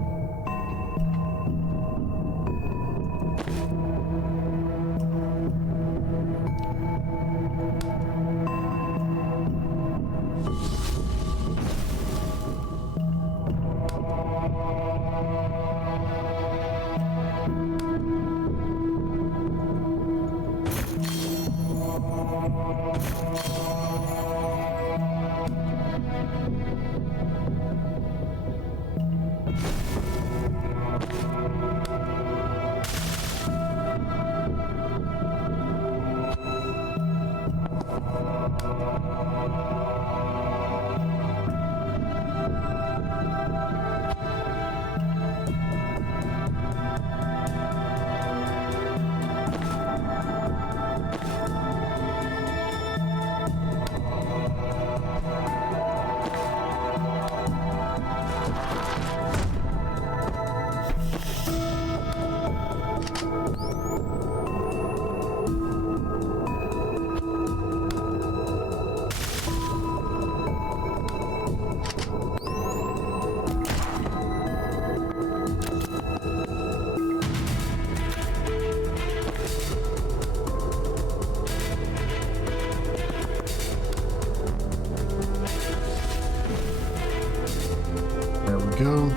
There we go.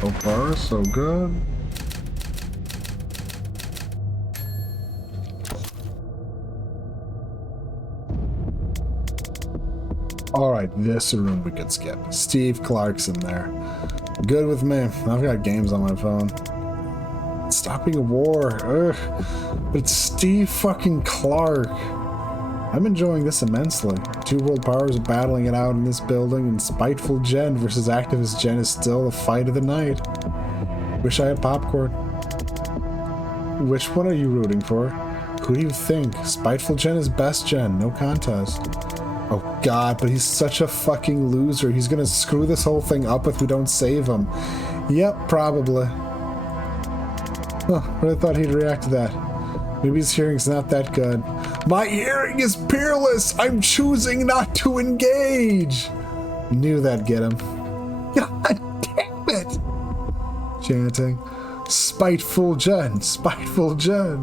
So far, so good. Alright, this room we could skip. Steve Clark's in there. Good with me. I've got games on my phone. Stopping a war. Ugh. But it's Steve fucking Clark. I'm enjoying this immensely. Two world powers are battling it out in this building, and Spiteful Jen versus Activist Jen is still the fight of the night. Wish I had popcorn. Which one are you rooting for? Who do you think? Spiteful Jen is best Jen, no contest. Oh god, but he's such a fucking loser. He's gonna screw this whole thing up if we don't save him. Yep, probably. Huh, but I thought he'd react to that. Maybe his hearing's not that good. My hearing is peerless! I'm choosing not to engage! Knew that'd get him. God damn it! Chanting. Spiteful Jen! Spiteful Jen!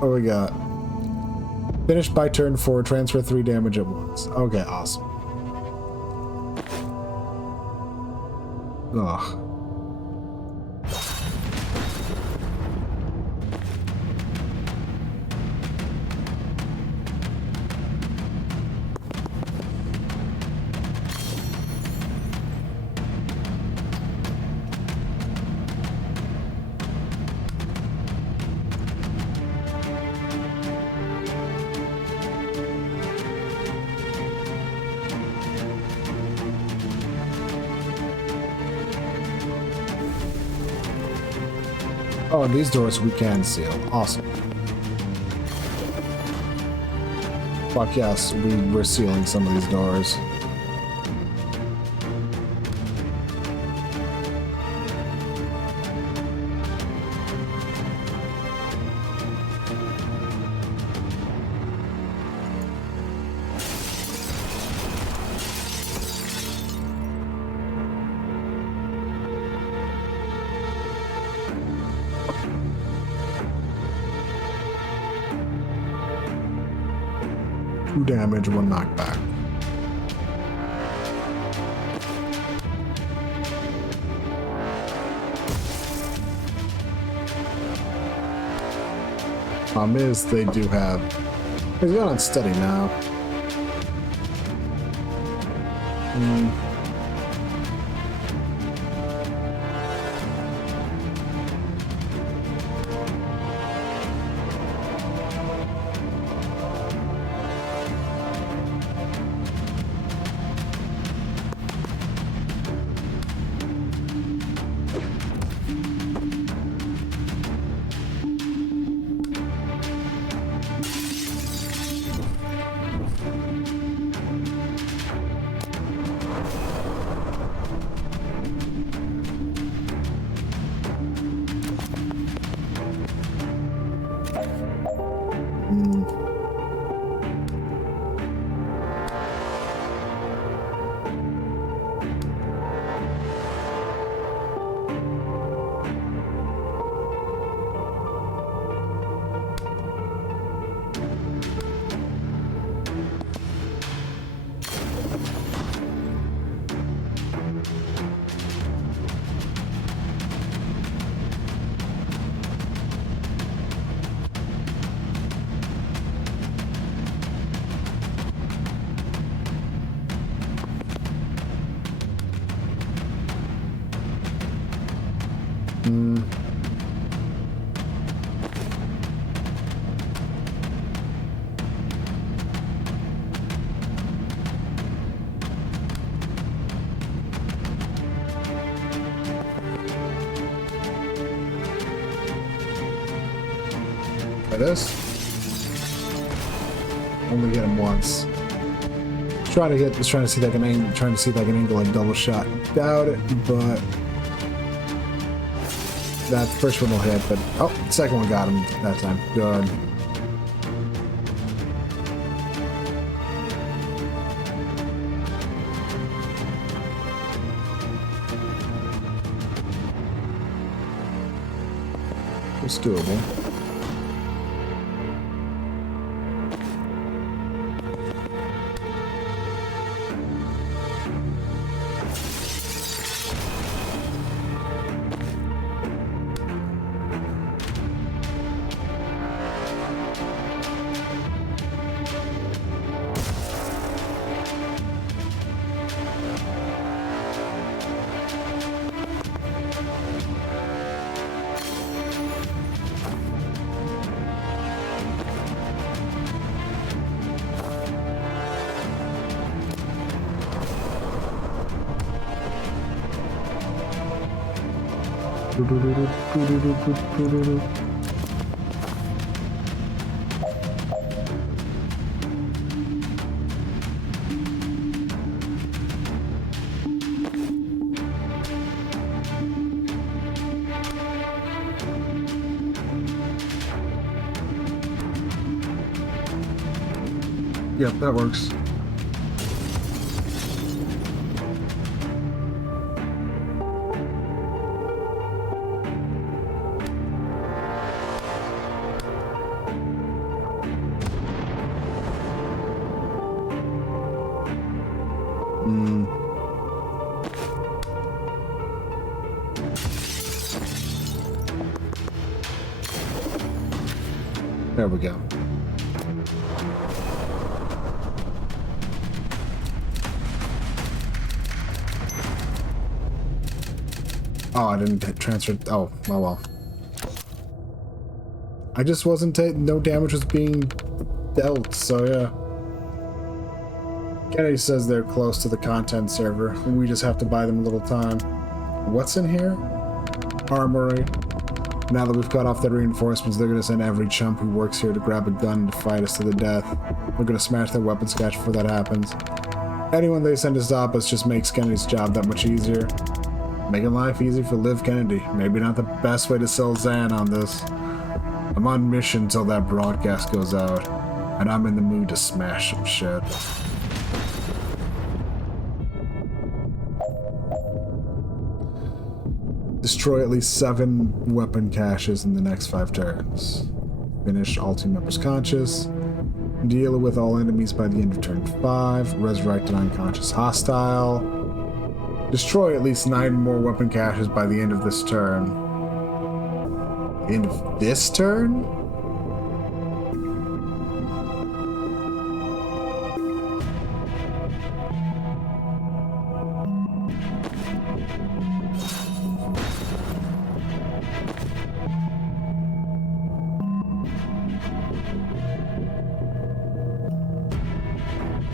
What do we got? Finish by turn 4, transfer 3 damage at once. Okay, awesome. Ugh. Oh, and these doors we can seal. Awesome. Fuck yes, we're sealing some of these doors. Damage, 1 knockback. Problem is, they do have. He's got unsteady now. This. Only get him once. Trying to see if I can angle a double shot. Doubt it, but that first one will hit. But oh, the second one got him that time. Good. It's doable. Yep, that works. There we go. Oh, I didn't transfer. Oh, well. I just wasn't no damage was being dealt, so yeah. Kennedy says they're close to the content server, and we just have to buy them a little time. What's in here? Armory. Now that we've cut off the reinforcements, they're gonna send every chump who works here to grab a gun to fight us to the death. We're gonna smash their weapons cache before that happens. Anyone they send to stop us just makes Kennedy's job that much easier. Making life easy for Liv Kennedy. Maybe not the best way to sell Zan on this. I'm on mission till that broadcast goes out, and I'm in the mood to smash some shit. Destroy at least 7 weapon caches in the next 5 turns. Finish all team members conscious. Deal with all enemies by the end of turn 5. Resurrect an unconscious hostile. Destroy at least 9 more weapon caches by the end of this turn. The end of this turn?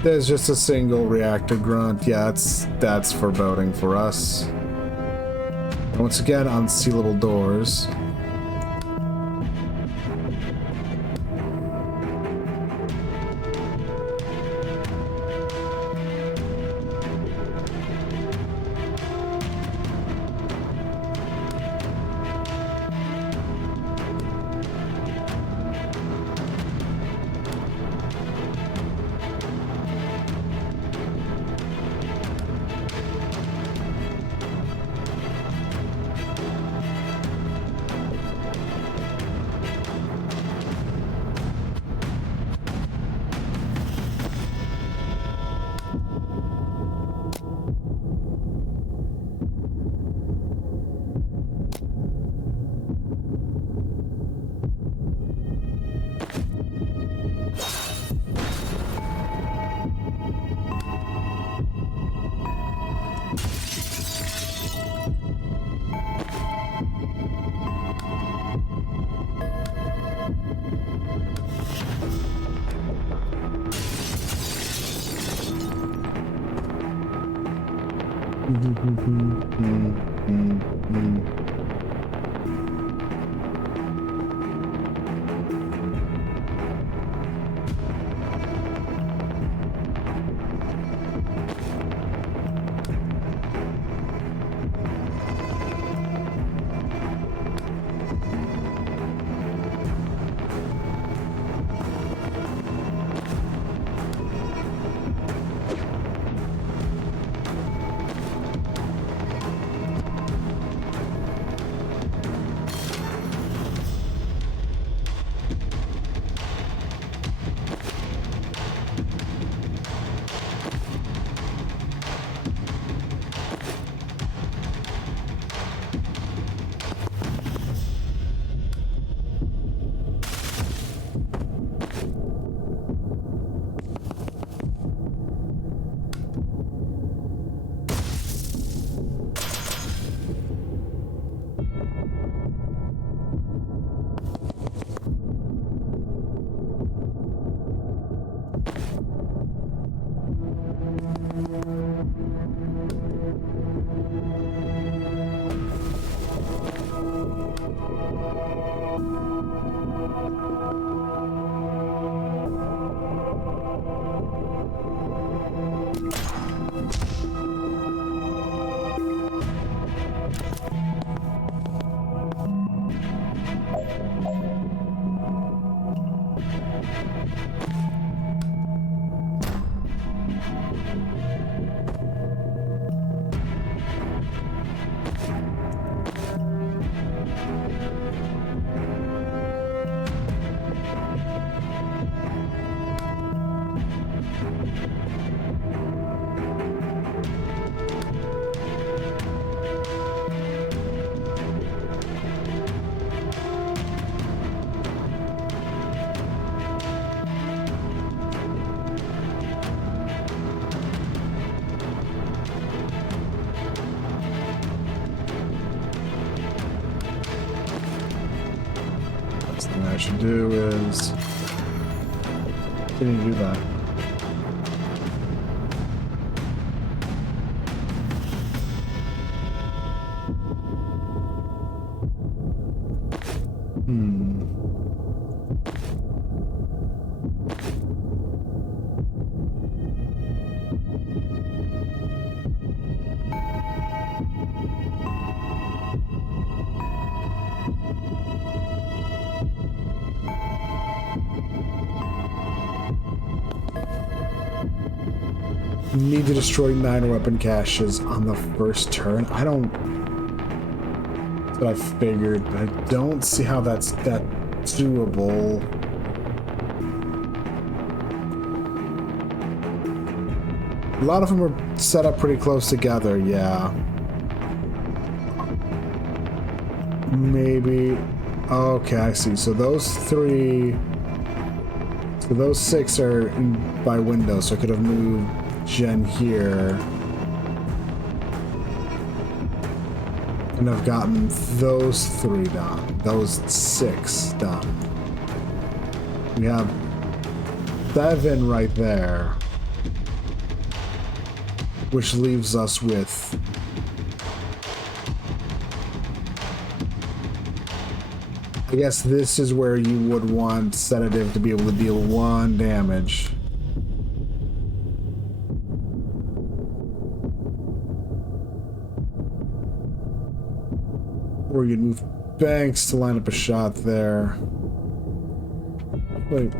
There's just a single reactor grunt. Yeah, that's foreboding for us. And once again, unsealable doors. Next thing I should do is continue to do that. Need to destroy 9 weapon caches on the first turn. I don't. That's what I figured, but I don't see how that's that doable. A lot of them are set up pretty close together, yeah. Maybe. Okay, I see. So those 3. So those 6 are by window, so I could have moved Jen here. And I've gotten those 3 done. Those 6 done. We have 7 right there. Which leaves us with I guess this is where you would want Sedative to be able to deal 1 damage. Or you'd move Banks to line up a shot there. Wait.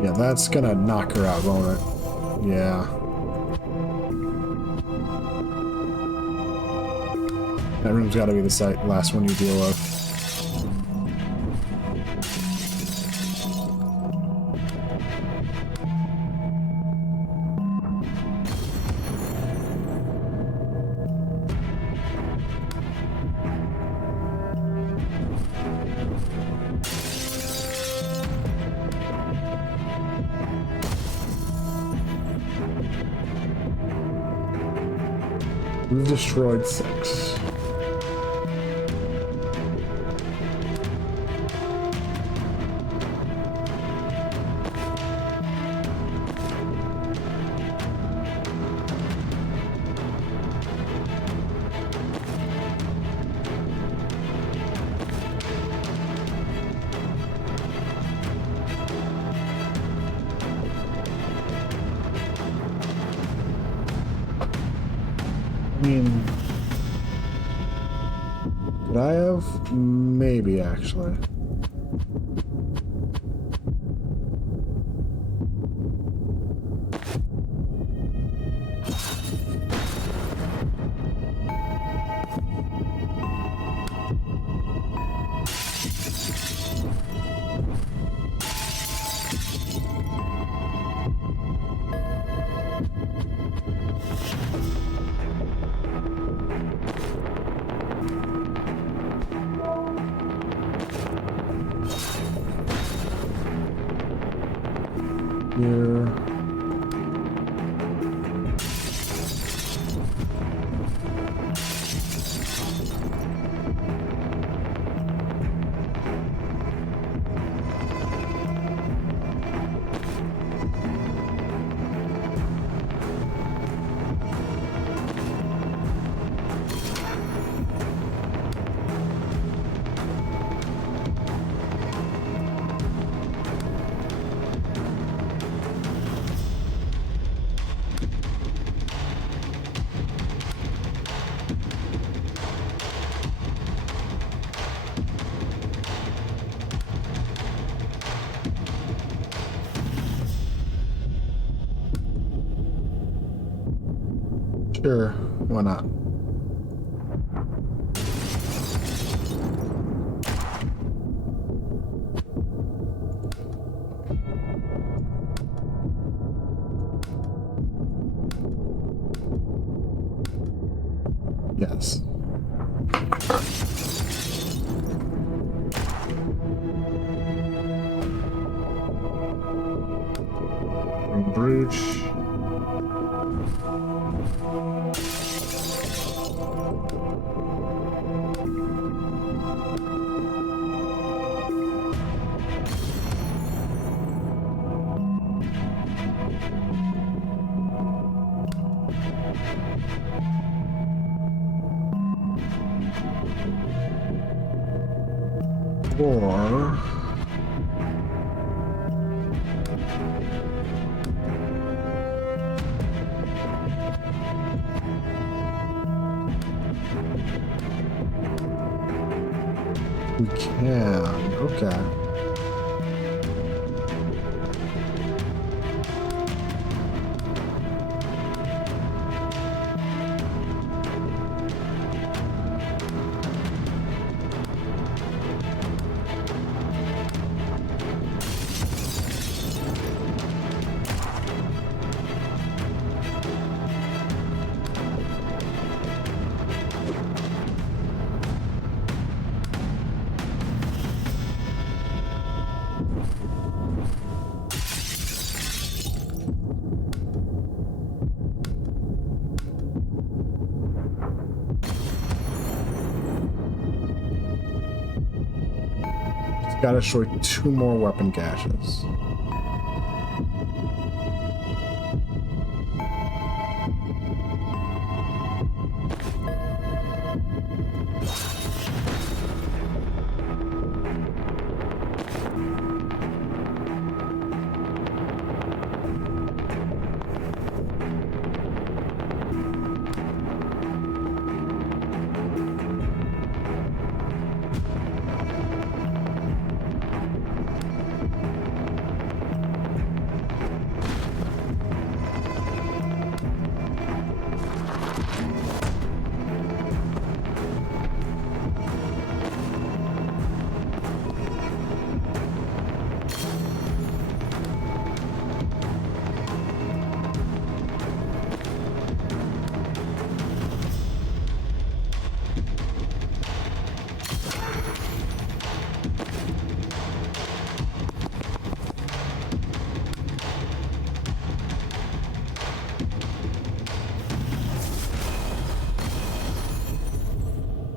Yeah, that's gonna knock her out, won't it? Yeah. That room's gotta be the last one you deal with. We've destroyed 6. I mean, could I have? Maybe, actually. Here. Sure, why not? Yes. Bridge. Or we can. Okay. Got to destroy 2 more weapon caches.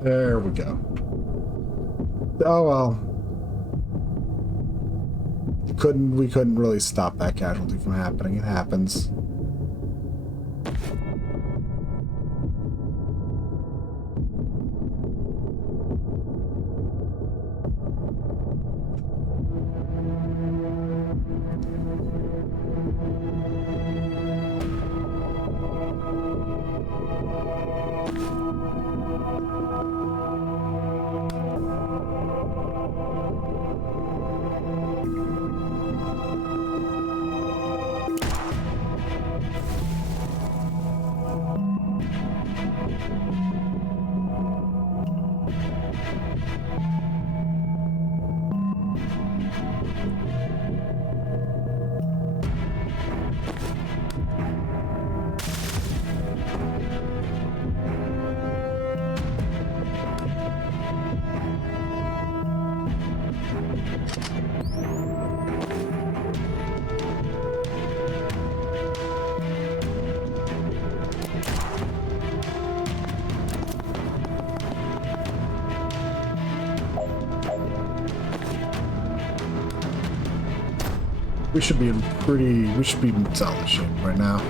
There we go. Oh well. We couldn't really stop that casualty from happening. It happens. We should be in solid shape right now.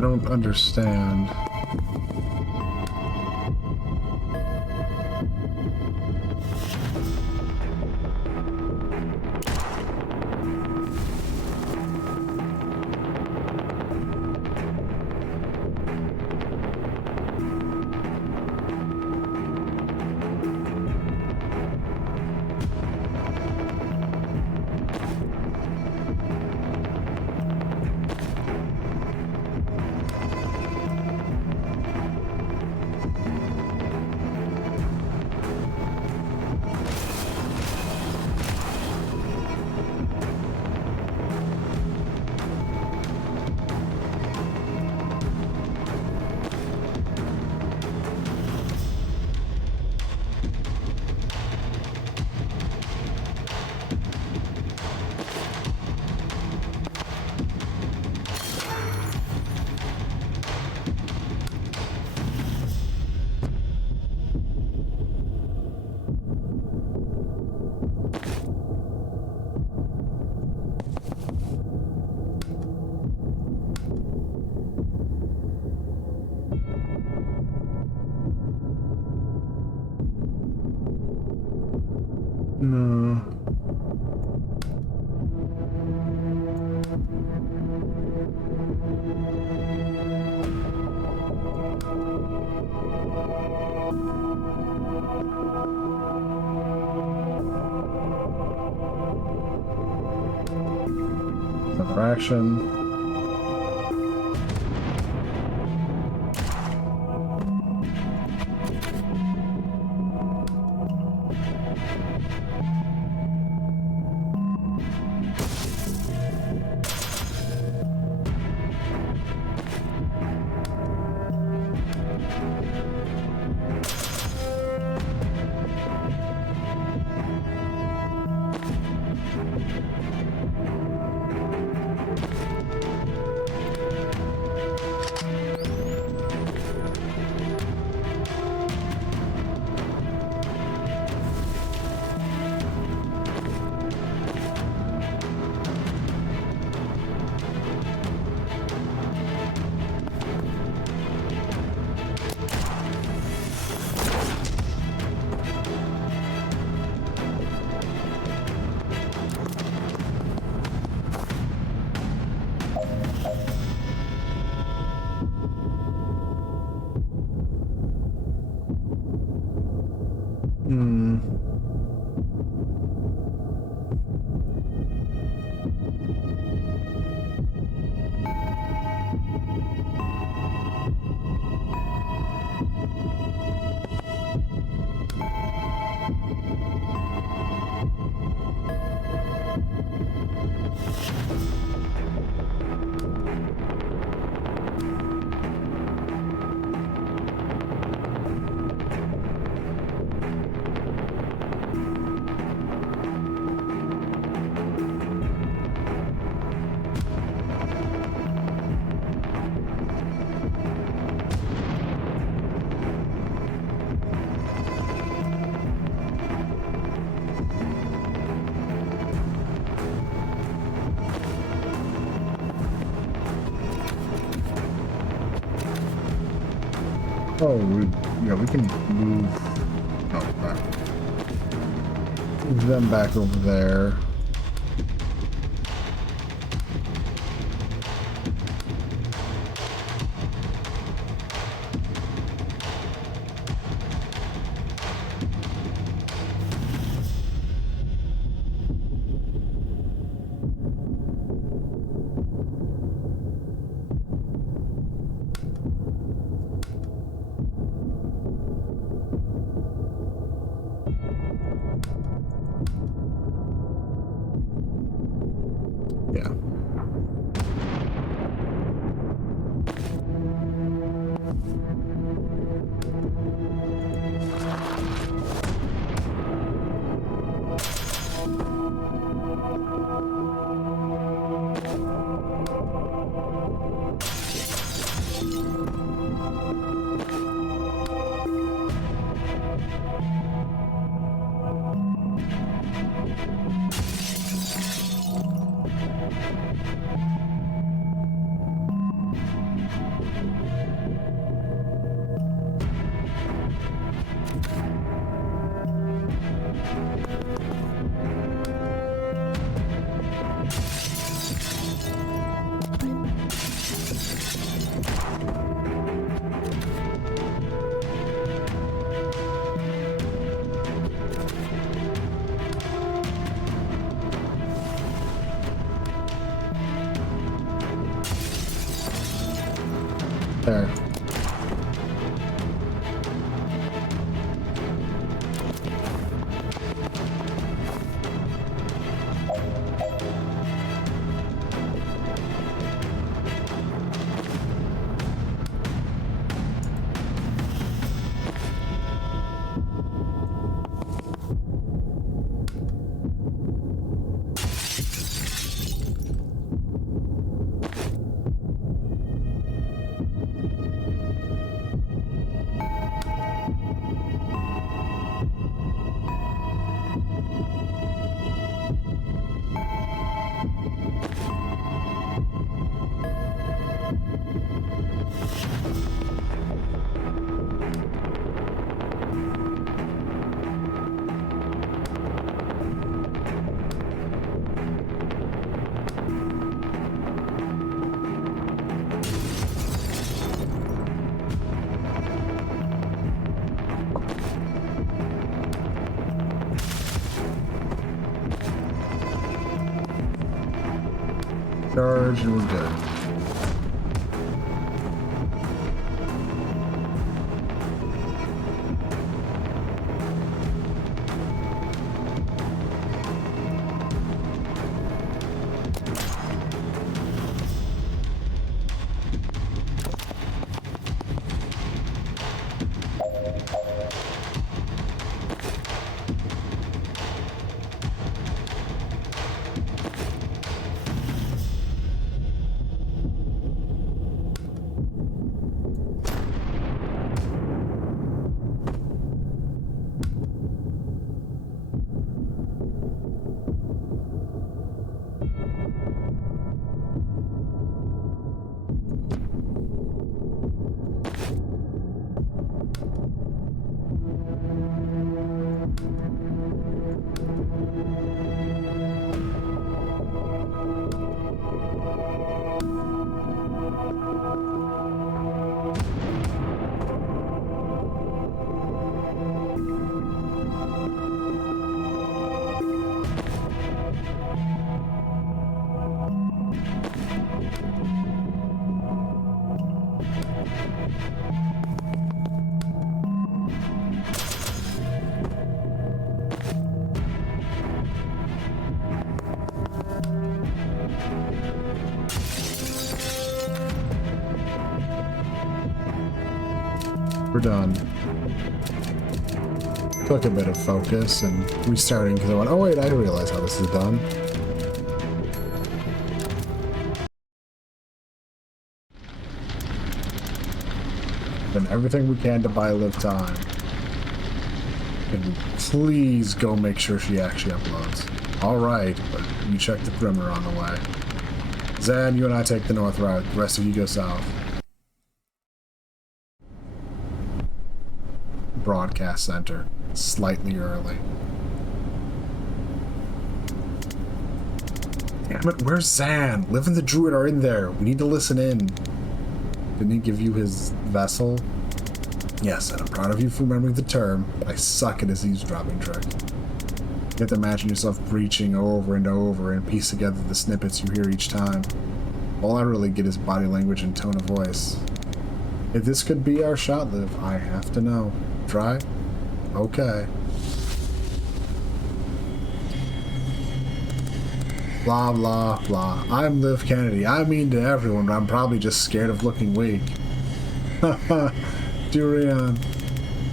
I don't understand. No. Another action. Oh, yeah, we can move. No, back. Move them back over there. Yeah. Okay. Charge and we're good. We're done. Took a bit of focus and restarting because I went, oh wait, I realize how this is done. Done everything we can to buy Liv time. And please go make sure she actually uploads. Alright, but you check the perimeter on the way. Zan, you and I take the north route. The rest of you go south. Broadcast center. Slightly early. Damn it, where's Zan? Liv and the druid are in there. We need to listen in. Didn't he give you his vessel? Yes, and I'm proud of you for remembering the term, but I suck at his eavesdropping trick. You have to imagine yourself breaching over and over and piece together the snippets you hear each time. All I really get is body language and tone of voice. If this could be our shot, Liv, I have to know. Try? Okay. Blah, blah, blah. I'm Liv Kennedy. I mean to everyone, but I'm probably just scared of looking weak. Haha. Durian.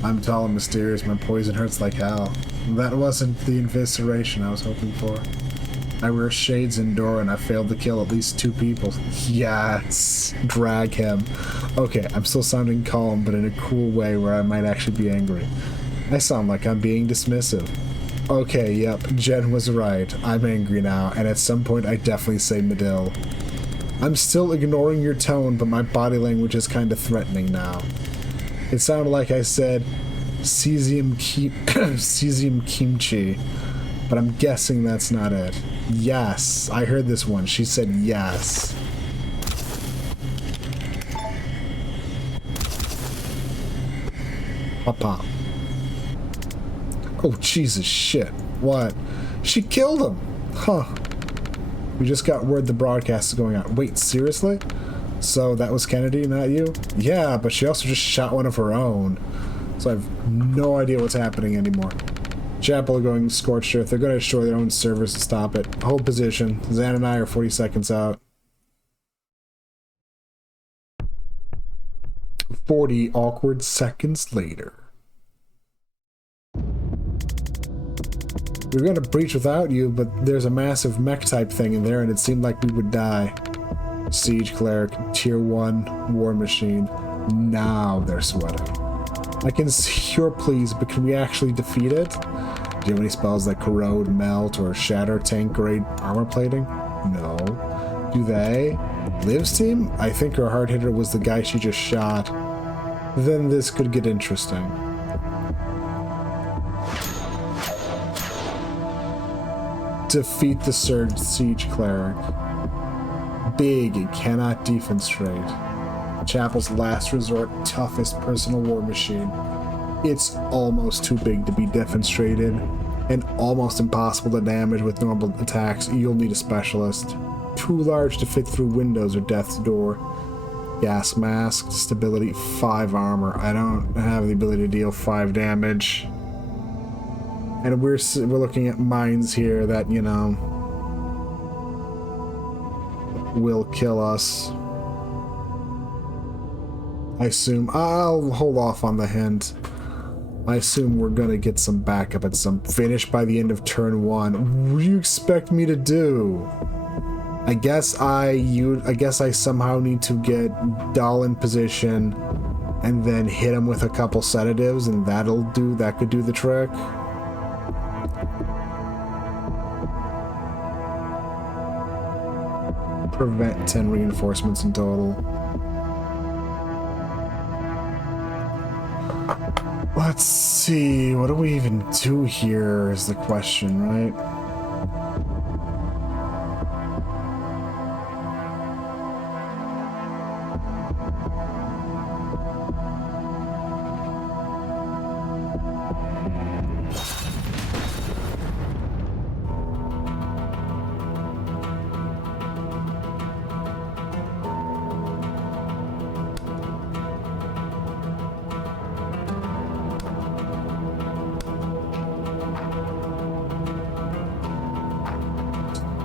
I'm tall and mysterious. My poison hurts like hell. That wasn't the evisceration I was hoping for. I wear shades indoor and I failed to kill at least 2 people. Yes! Drag him. Okay, I'm still sounding calm, but in a cool way where I might actually be angry. I sound like I'm being dismissive. Okay, yep, Jen was right. I'm angry now, and at some point I definitely say Medill. I'm still ignoring your tone, but my body language is kind of threatening now. It sounded like I said cesium kimchi, but I'm guessing that's not it. Yes, I heard this one. She said yes. Pop. Oh, Jesus, shit. What? She killed him! Huh. We just got word the broadcast is going on. Wait, seriously? So that was Kennedy, not you? Yeah, but she also just shot one of her own. So I have no idea what's happening anymore. Chapel are going scorched earth. They're going to destroy their own servers to stop it. Hold position. Zan and I are 40 seconds out. 40 awkward seconds later. We were going to breach without you, but there's a massive mech type thing in there and it seemed like we would die. Siege Cleric, Tier 1, War Machine. Now they're sweating. I can see your pleas, but can we actually defeat it? Do you have any spells like Corrode, Melt, or Shatter tank grade armor plating? No. Do they? Liv's team? I think her hard hitter was the guy she just shot. Then this could get interesting. Defeat the Surge Siege Cleric. Big and cannot defenstrate. Chapel's last resort, toughest personal war machine. It's almost too big to be defenstrated and almost impossible to damage with normal attacks. You'll need a specialist. Too large to fit through windows or death's door. Gas mask, stability, 5 armor. I don't have the ability to deal 5 damage. And we're looking at mines here that, you know, will kill us. I assume I'll hold off on the hint. I assume we're gonna get some backup at some finish by the end of turn 1. What do you expect me to do? I guess I somehow need to get Dahl in position and then hit him with a couple sedatives, and that could do the trick. Prevent 10 reinforcements in total. Let's see, what do we even do here is the question, right?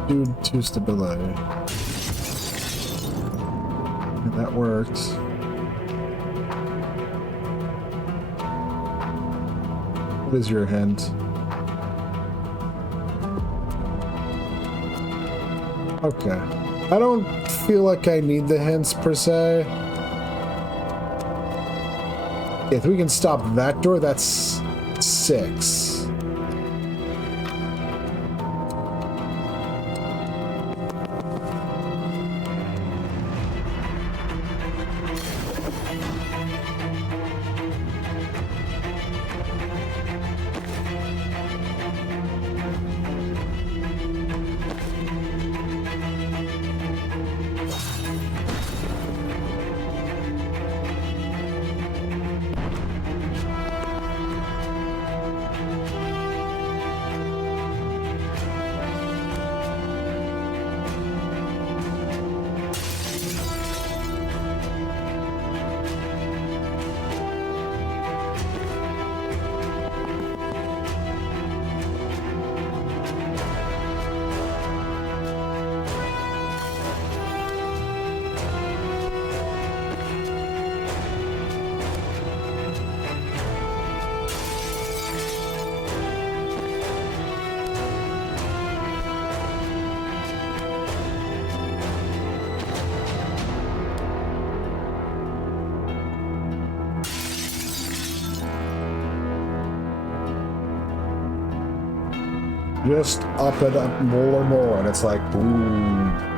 Do 2 stability. And that works. What is your hint? Okay. I don't feel like I need the hints per se. If we can stop that door, that's 6. Just up it up more and more, and it's like, boom.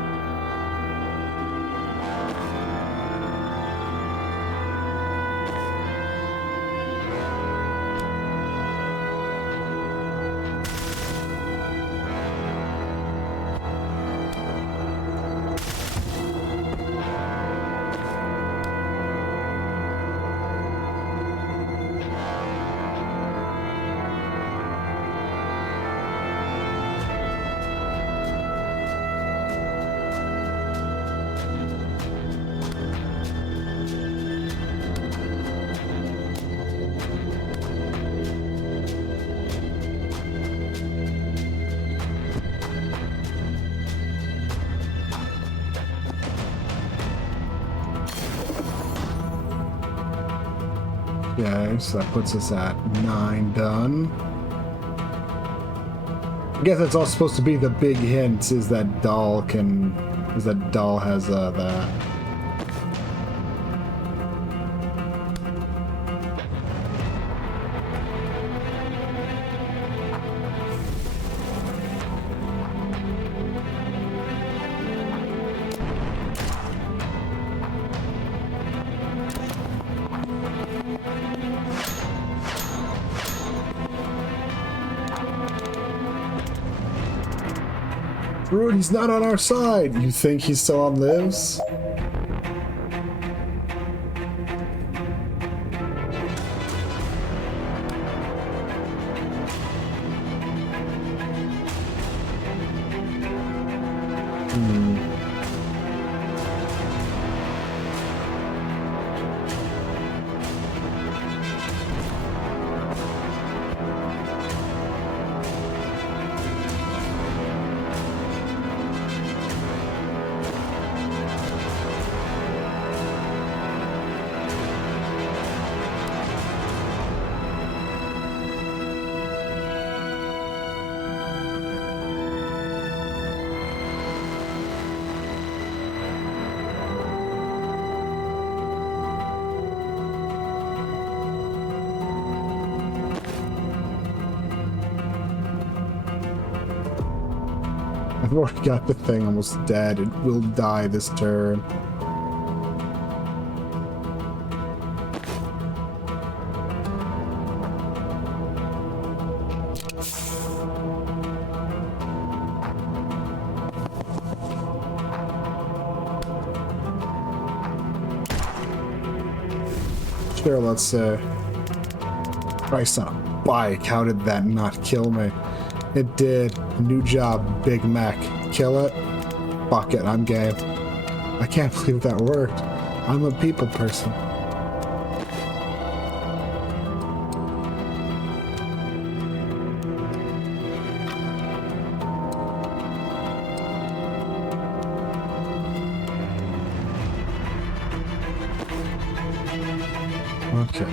Okay, so that puts us at 9 done. I guess that's all supposed to be the big hint, is that Doll has that. Rude, he's not on our side. You think he still on lives? I've already got the thing almost dead. It will die this turn. Sure, let's say. Christ on a bike. How did that not kill me? It did. New job, Big Mac. Kill it? Fuck it, I'm game. I can't believe that worked. I'm a people person. Okay.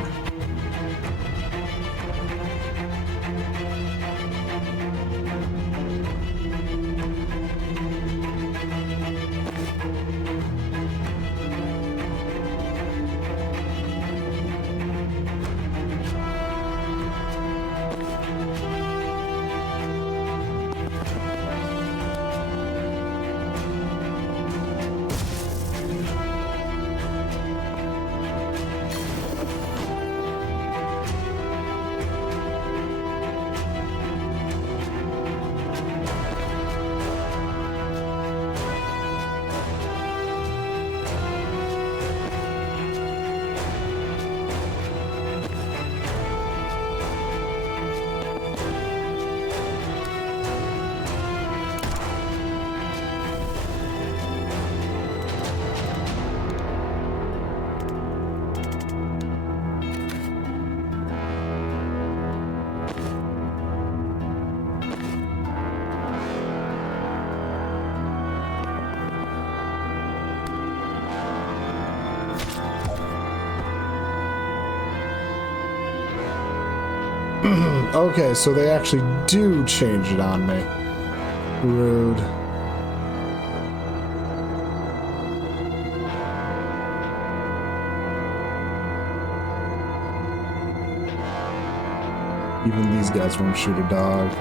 Okay, so they actually do change it on me. Rude. Even these guys won't shoot a dog.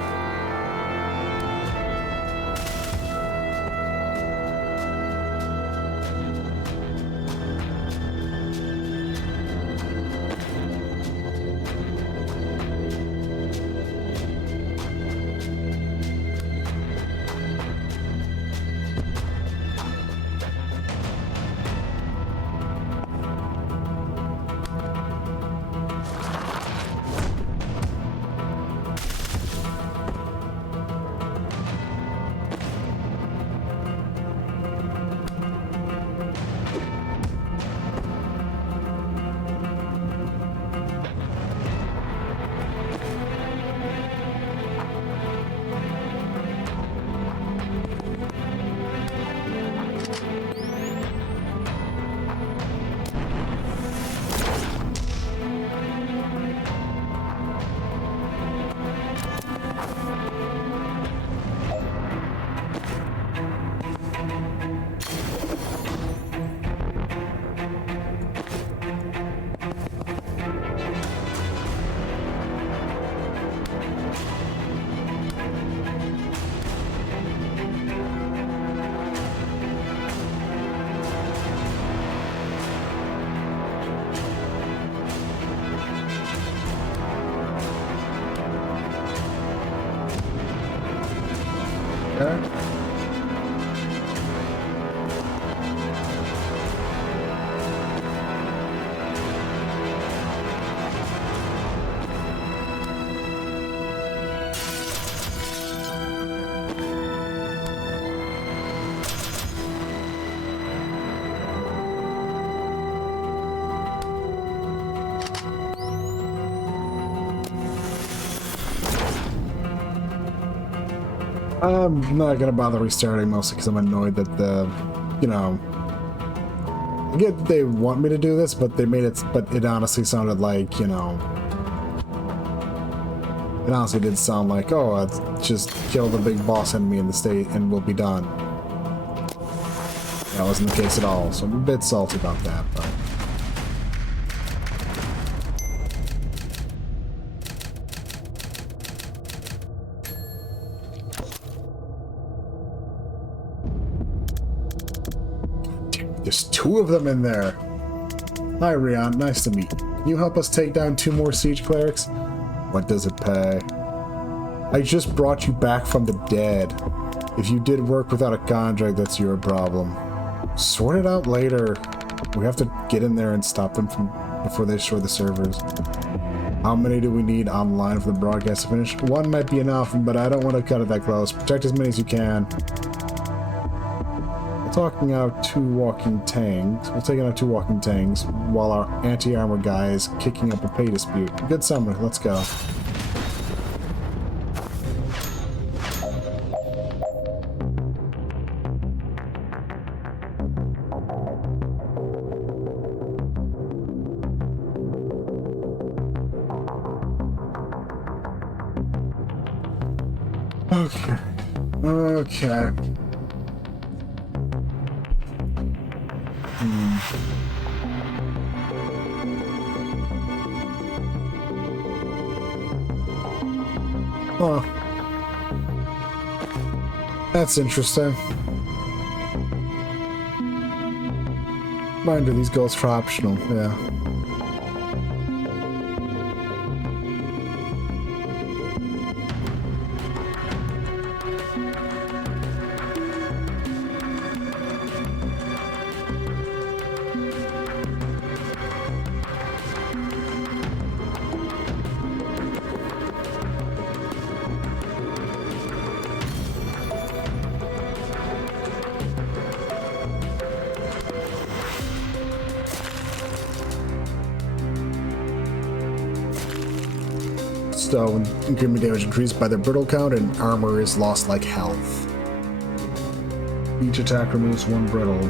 I'm not gonna bother restarting, mostly because I'm annoyed that you know, I get that they want me to do this, but it honestly sounded like, it honestly did sound like, oh, let's just kill the big boss enemy in the state and we'll be done. That wasn't the case at all, so I'm a bit salty about that, but... There's 2 of them in there. Hi, Rion. Nice to meet you. Can you help us take down 2 more siege clerics? What does it pay? I just brought you back from the dead. If you did work without a contract, that's your problem. Sort it out later. We have to get in there and stop them before they destroy the servers. How many do we need online for the broadcast to finish? 1 might be enough, but I don't want to cut it that close. Protect as many as you can. Talking out 2 walking tanks. We're taking out 2 walking tanks while our anti-armor guy is kicking up a pay dispute. Good summer. Let's go. Okay. Okay. Huh. That's interesting. Reminder, these goals are optional, yeah. So, increment damage increased by their brittle count and armor is lost like health. Each attack removes 1 brittle.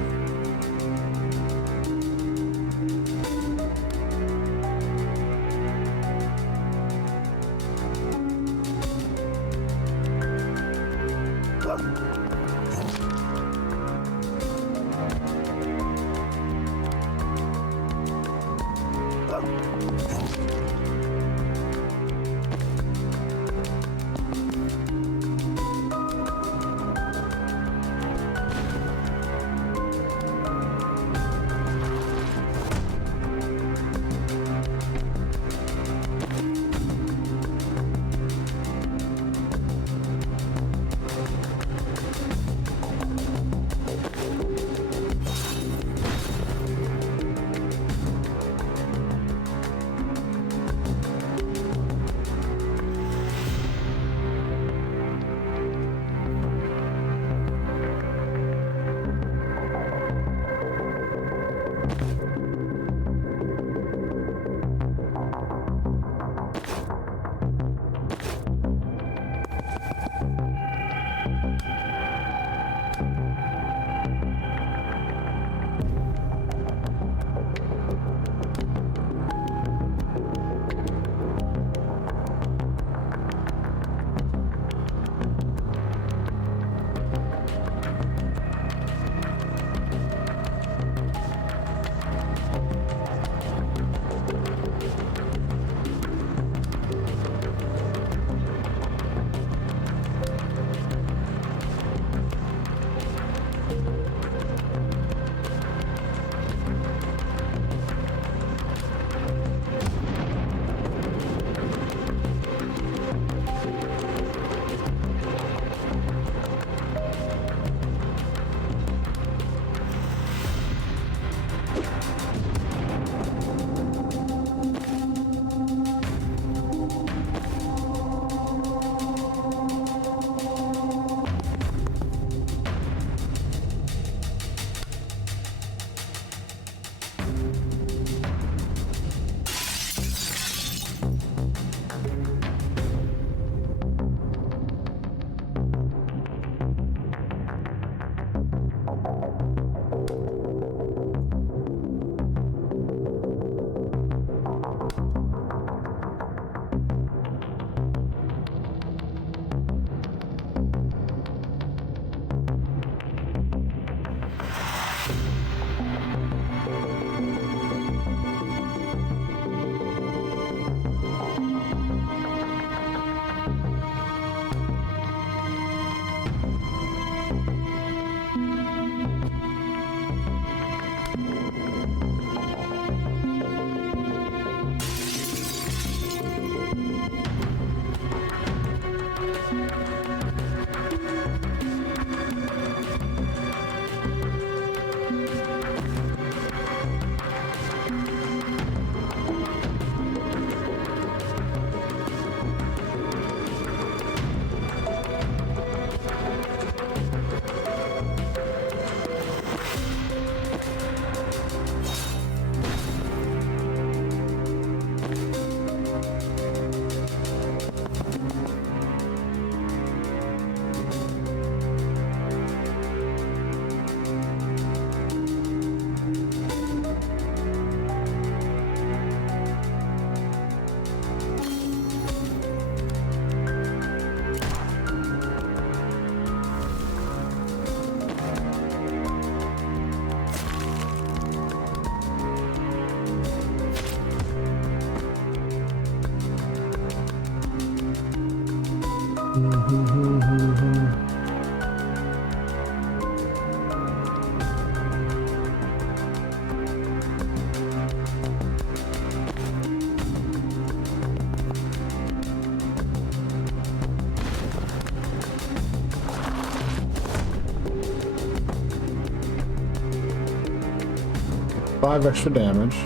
5 extra damage.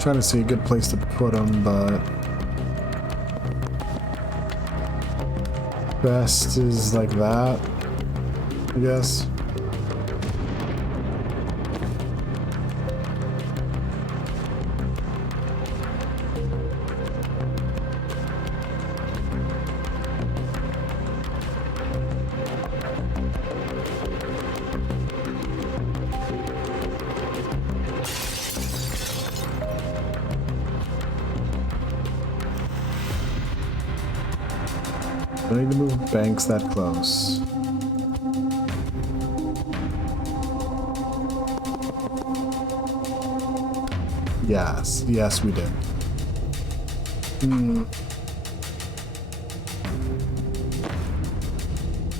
Trying to see a good place to put them, but best is like that, I guess. I need to move banks that close. Yes, yes we did.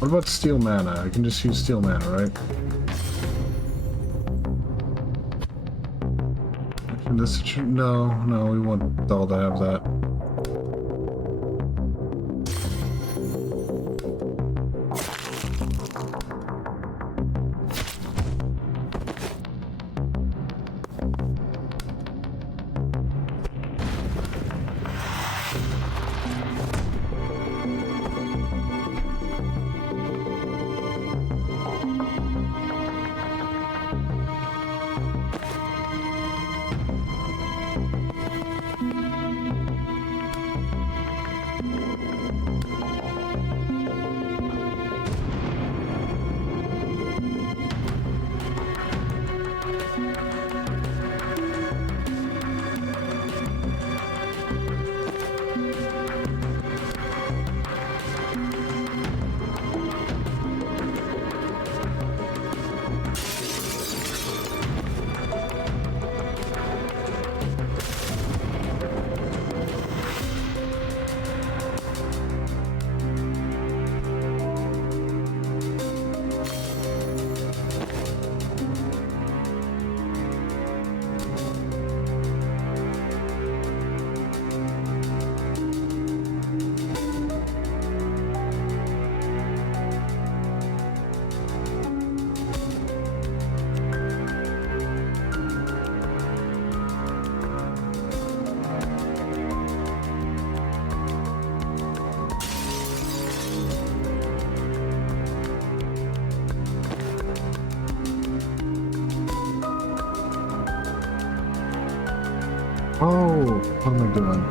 What about steel mana? I can just use steel mana, right? No, we want all to have that. Oh, what am I doing?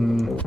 Right.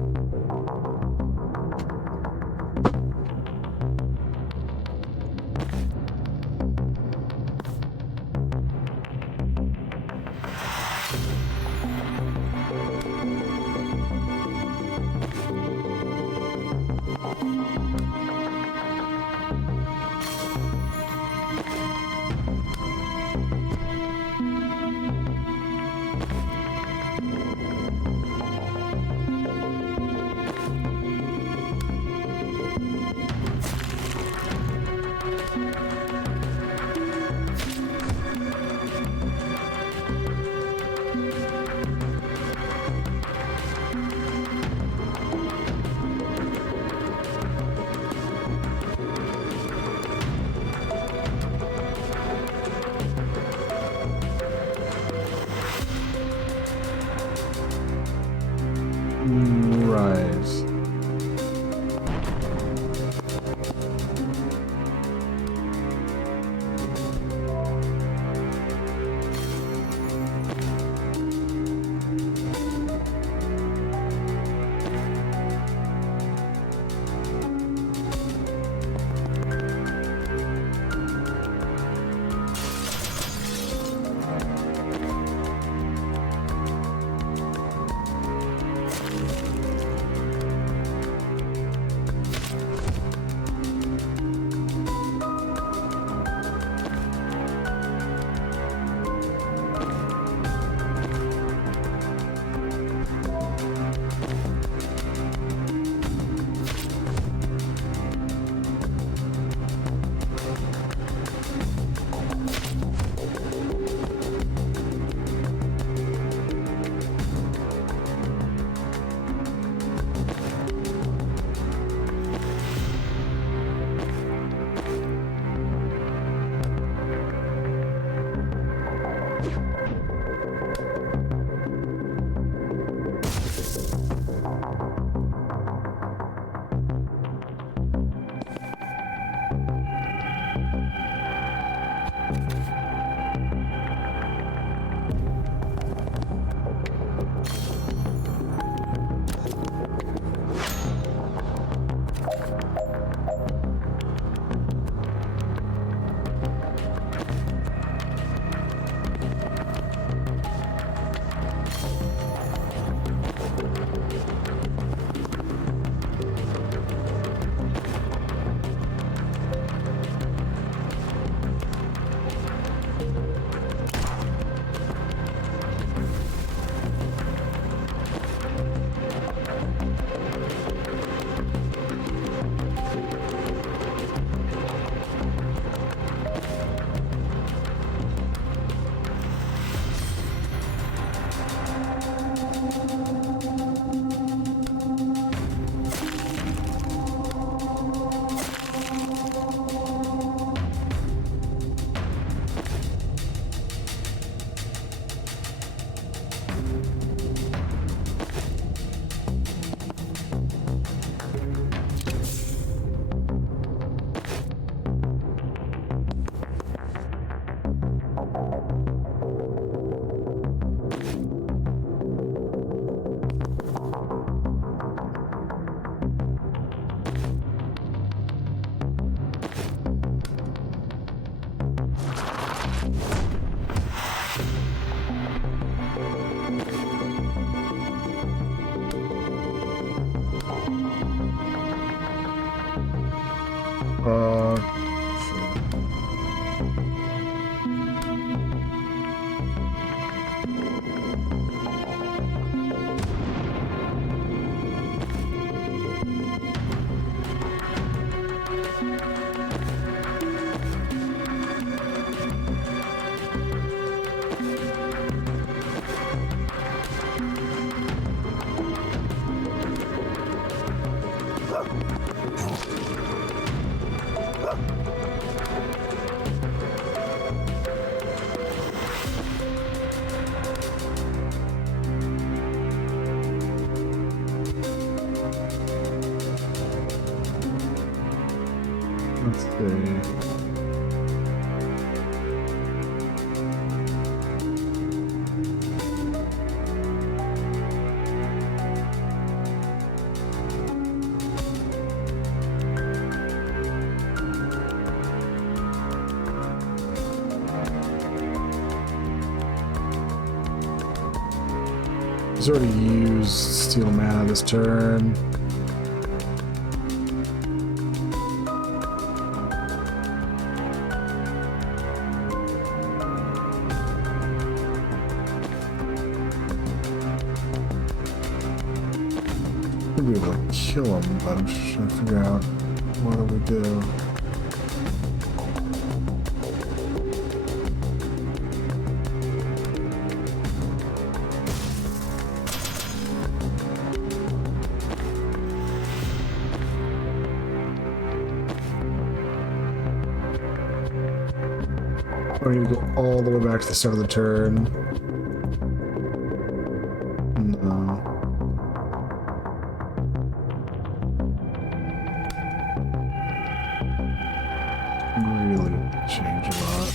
Let's see. He's already used steel mana this turn. We'll be able to kill him, but I'm just trying to figure out what do we do. I need to go all the way back to the start of the turn. No. Really change a lot.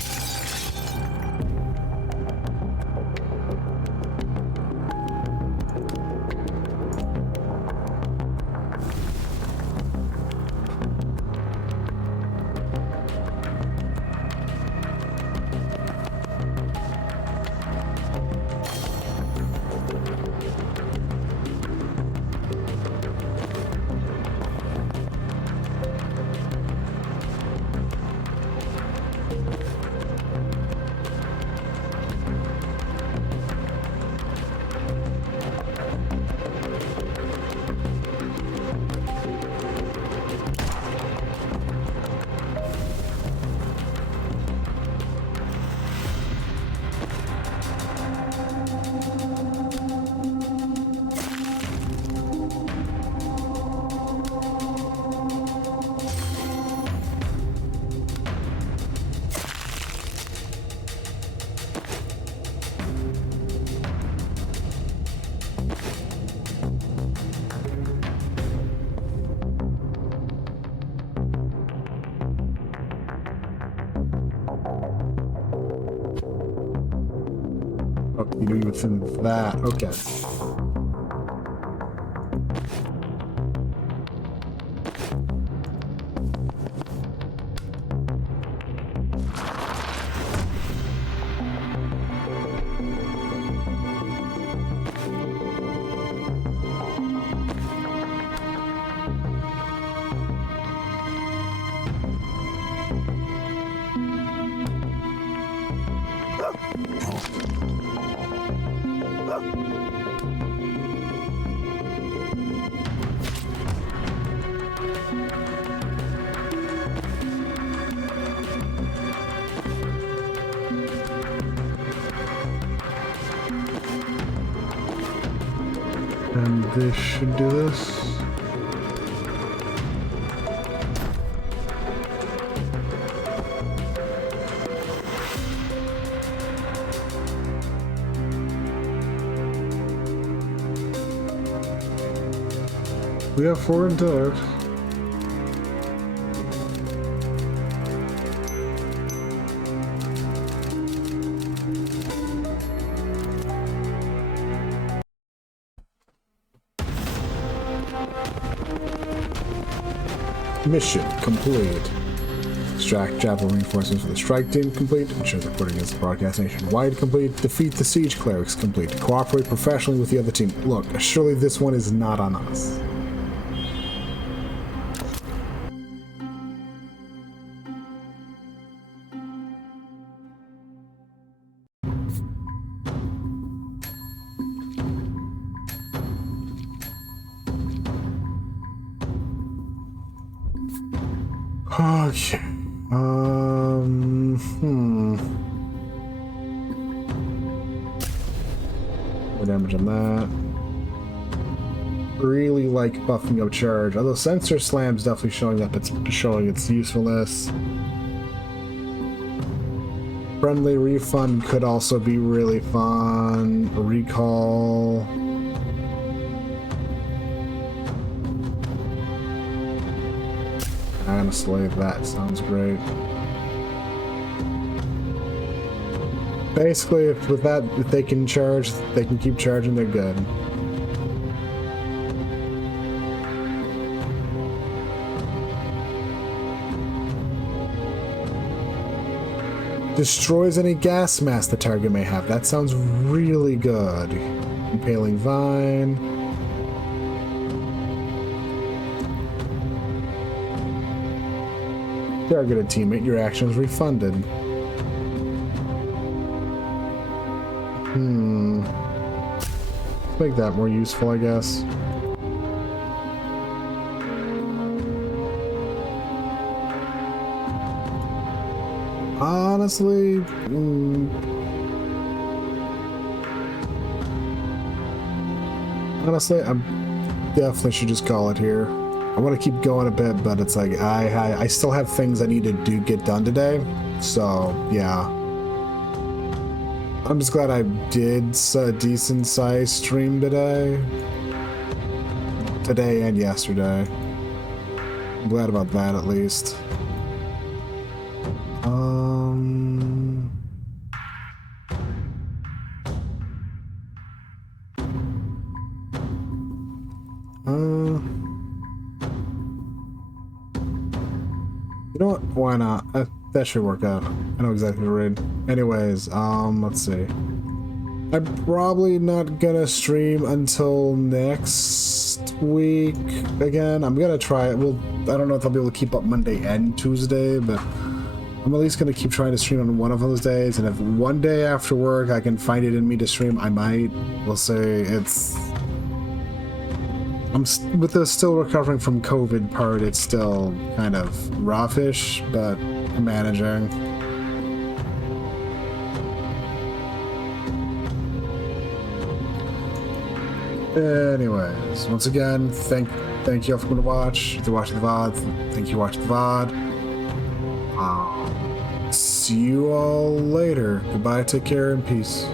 Oh, you knew within that. Okay. And this should do this. We have 4 intellects. Mission complete. Extract javelin reinforcements for the strike team complete. Ensure the reporting is broadcast nationwide complete. Defeat the siege clerics complete. Cooperate professionally with the other team. Look, surely this one is not on us. Okay. More damage on that. Really like buffing up charge. Although sensor slam's definitely showing its usefulness. Friendly refund could also be really fun. Recall. Honestly, that sounds great. Basically, if they can charge, they can keep charging, they're good. Destroys any gas mask the target may have. That sounds really good. Impaling Vine. Targeted teammate, your actions refunded. Make that more useful, I guess. Honestly, I definitely should just call it here. I want to keep going a bit, but it's like I still have things I need to get done today. So yeah, I'm just glad I did a decent sized stream today and yesterday. I'm glad about that at least. You know what? Why not? That should work out. I know exactly what to read. Anyways, let's see. I'm probably not gonna stream until next week again. I'm gonna try it. Well, I don't know if I'll be able to keep up Monday and Tuesday, but I'm at least gonna keep trying to stream on one of those days. And if one day after work I can find it in me to stream, I might. We'll say it's. With the still recovering from COVID part, it's still kind of roughish, but I'm managing. Anyways, once again, thank you all for coming to watch. If you're watching the VOD, thank you for watching the VOD. See you all later. Goodbye, take care, and peace.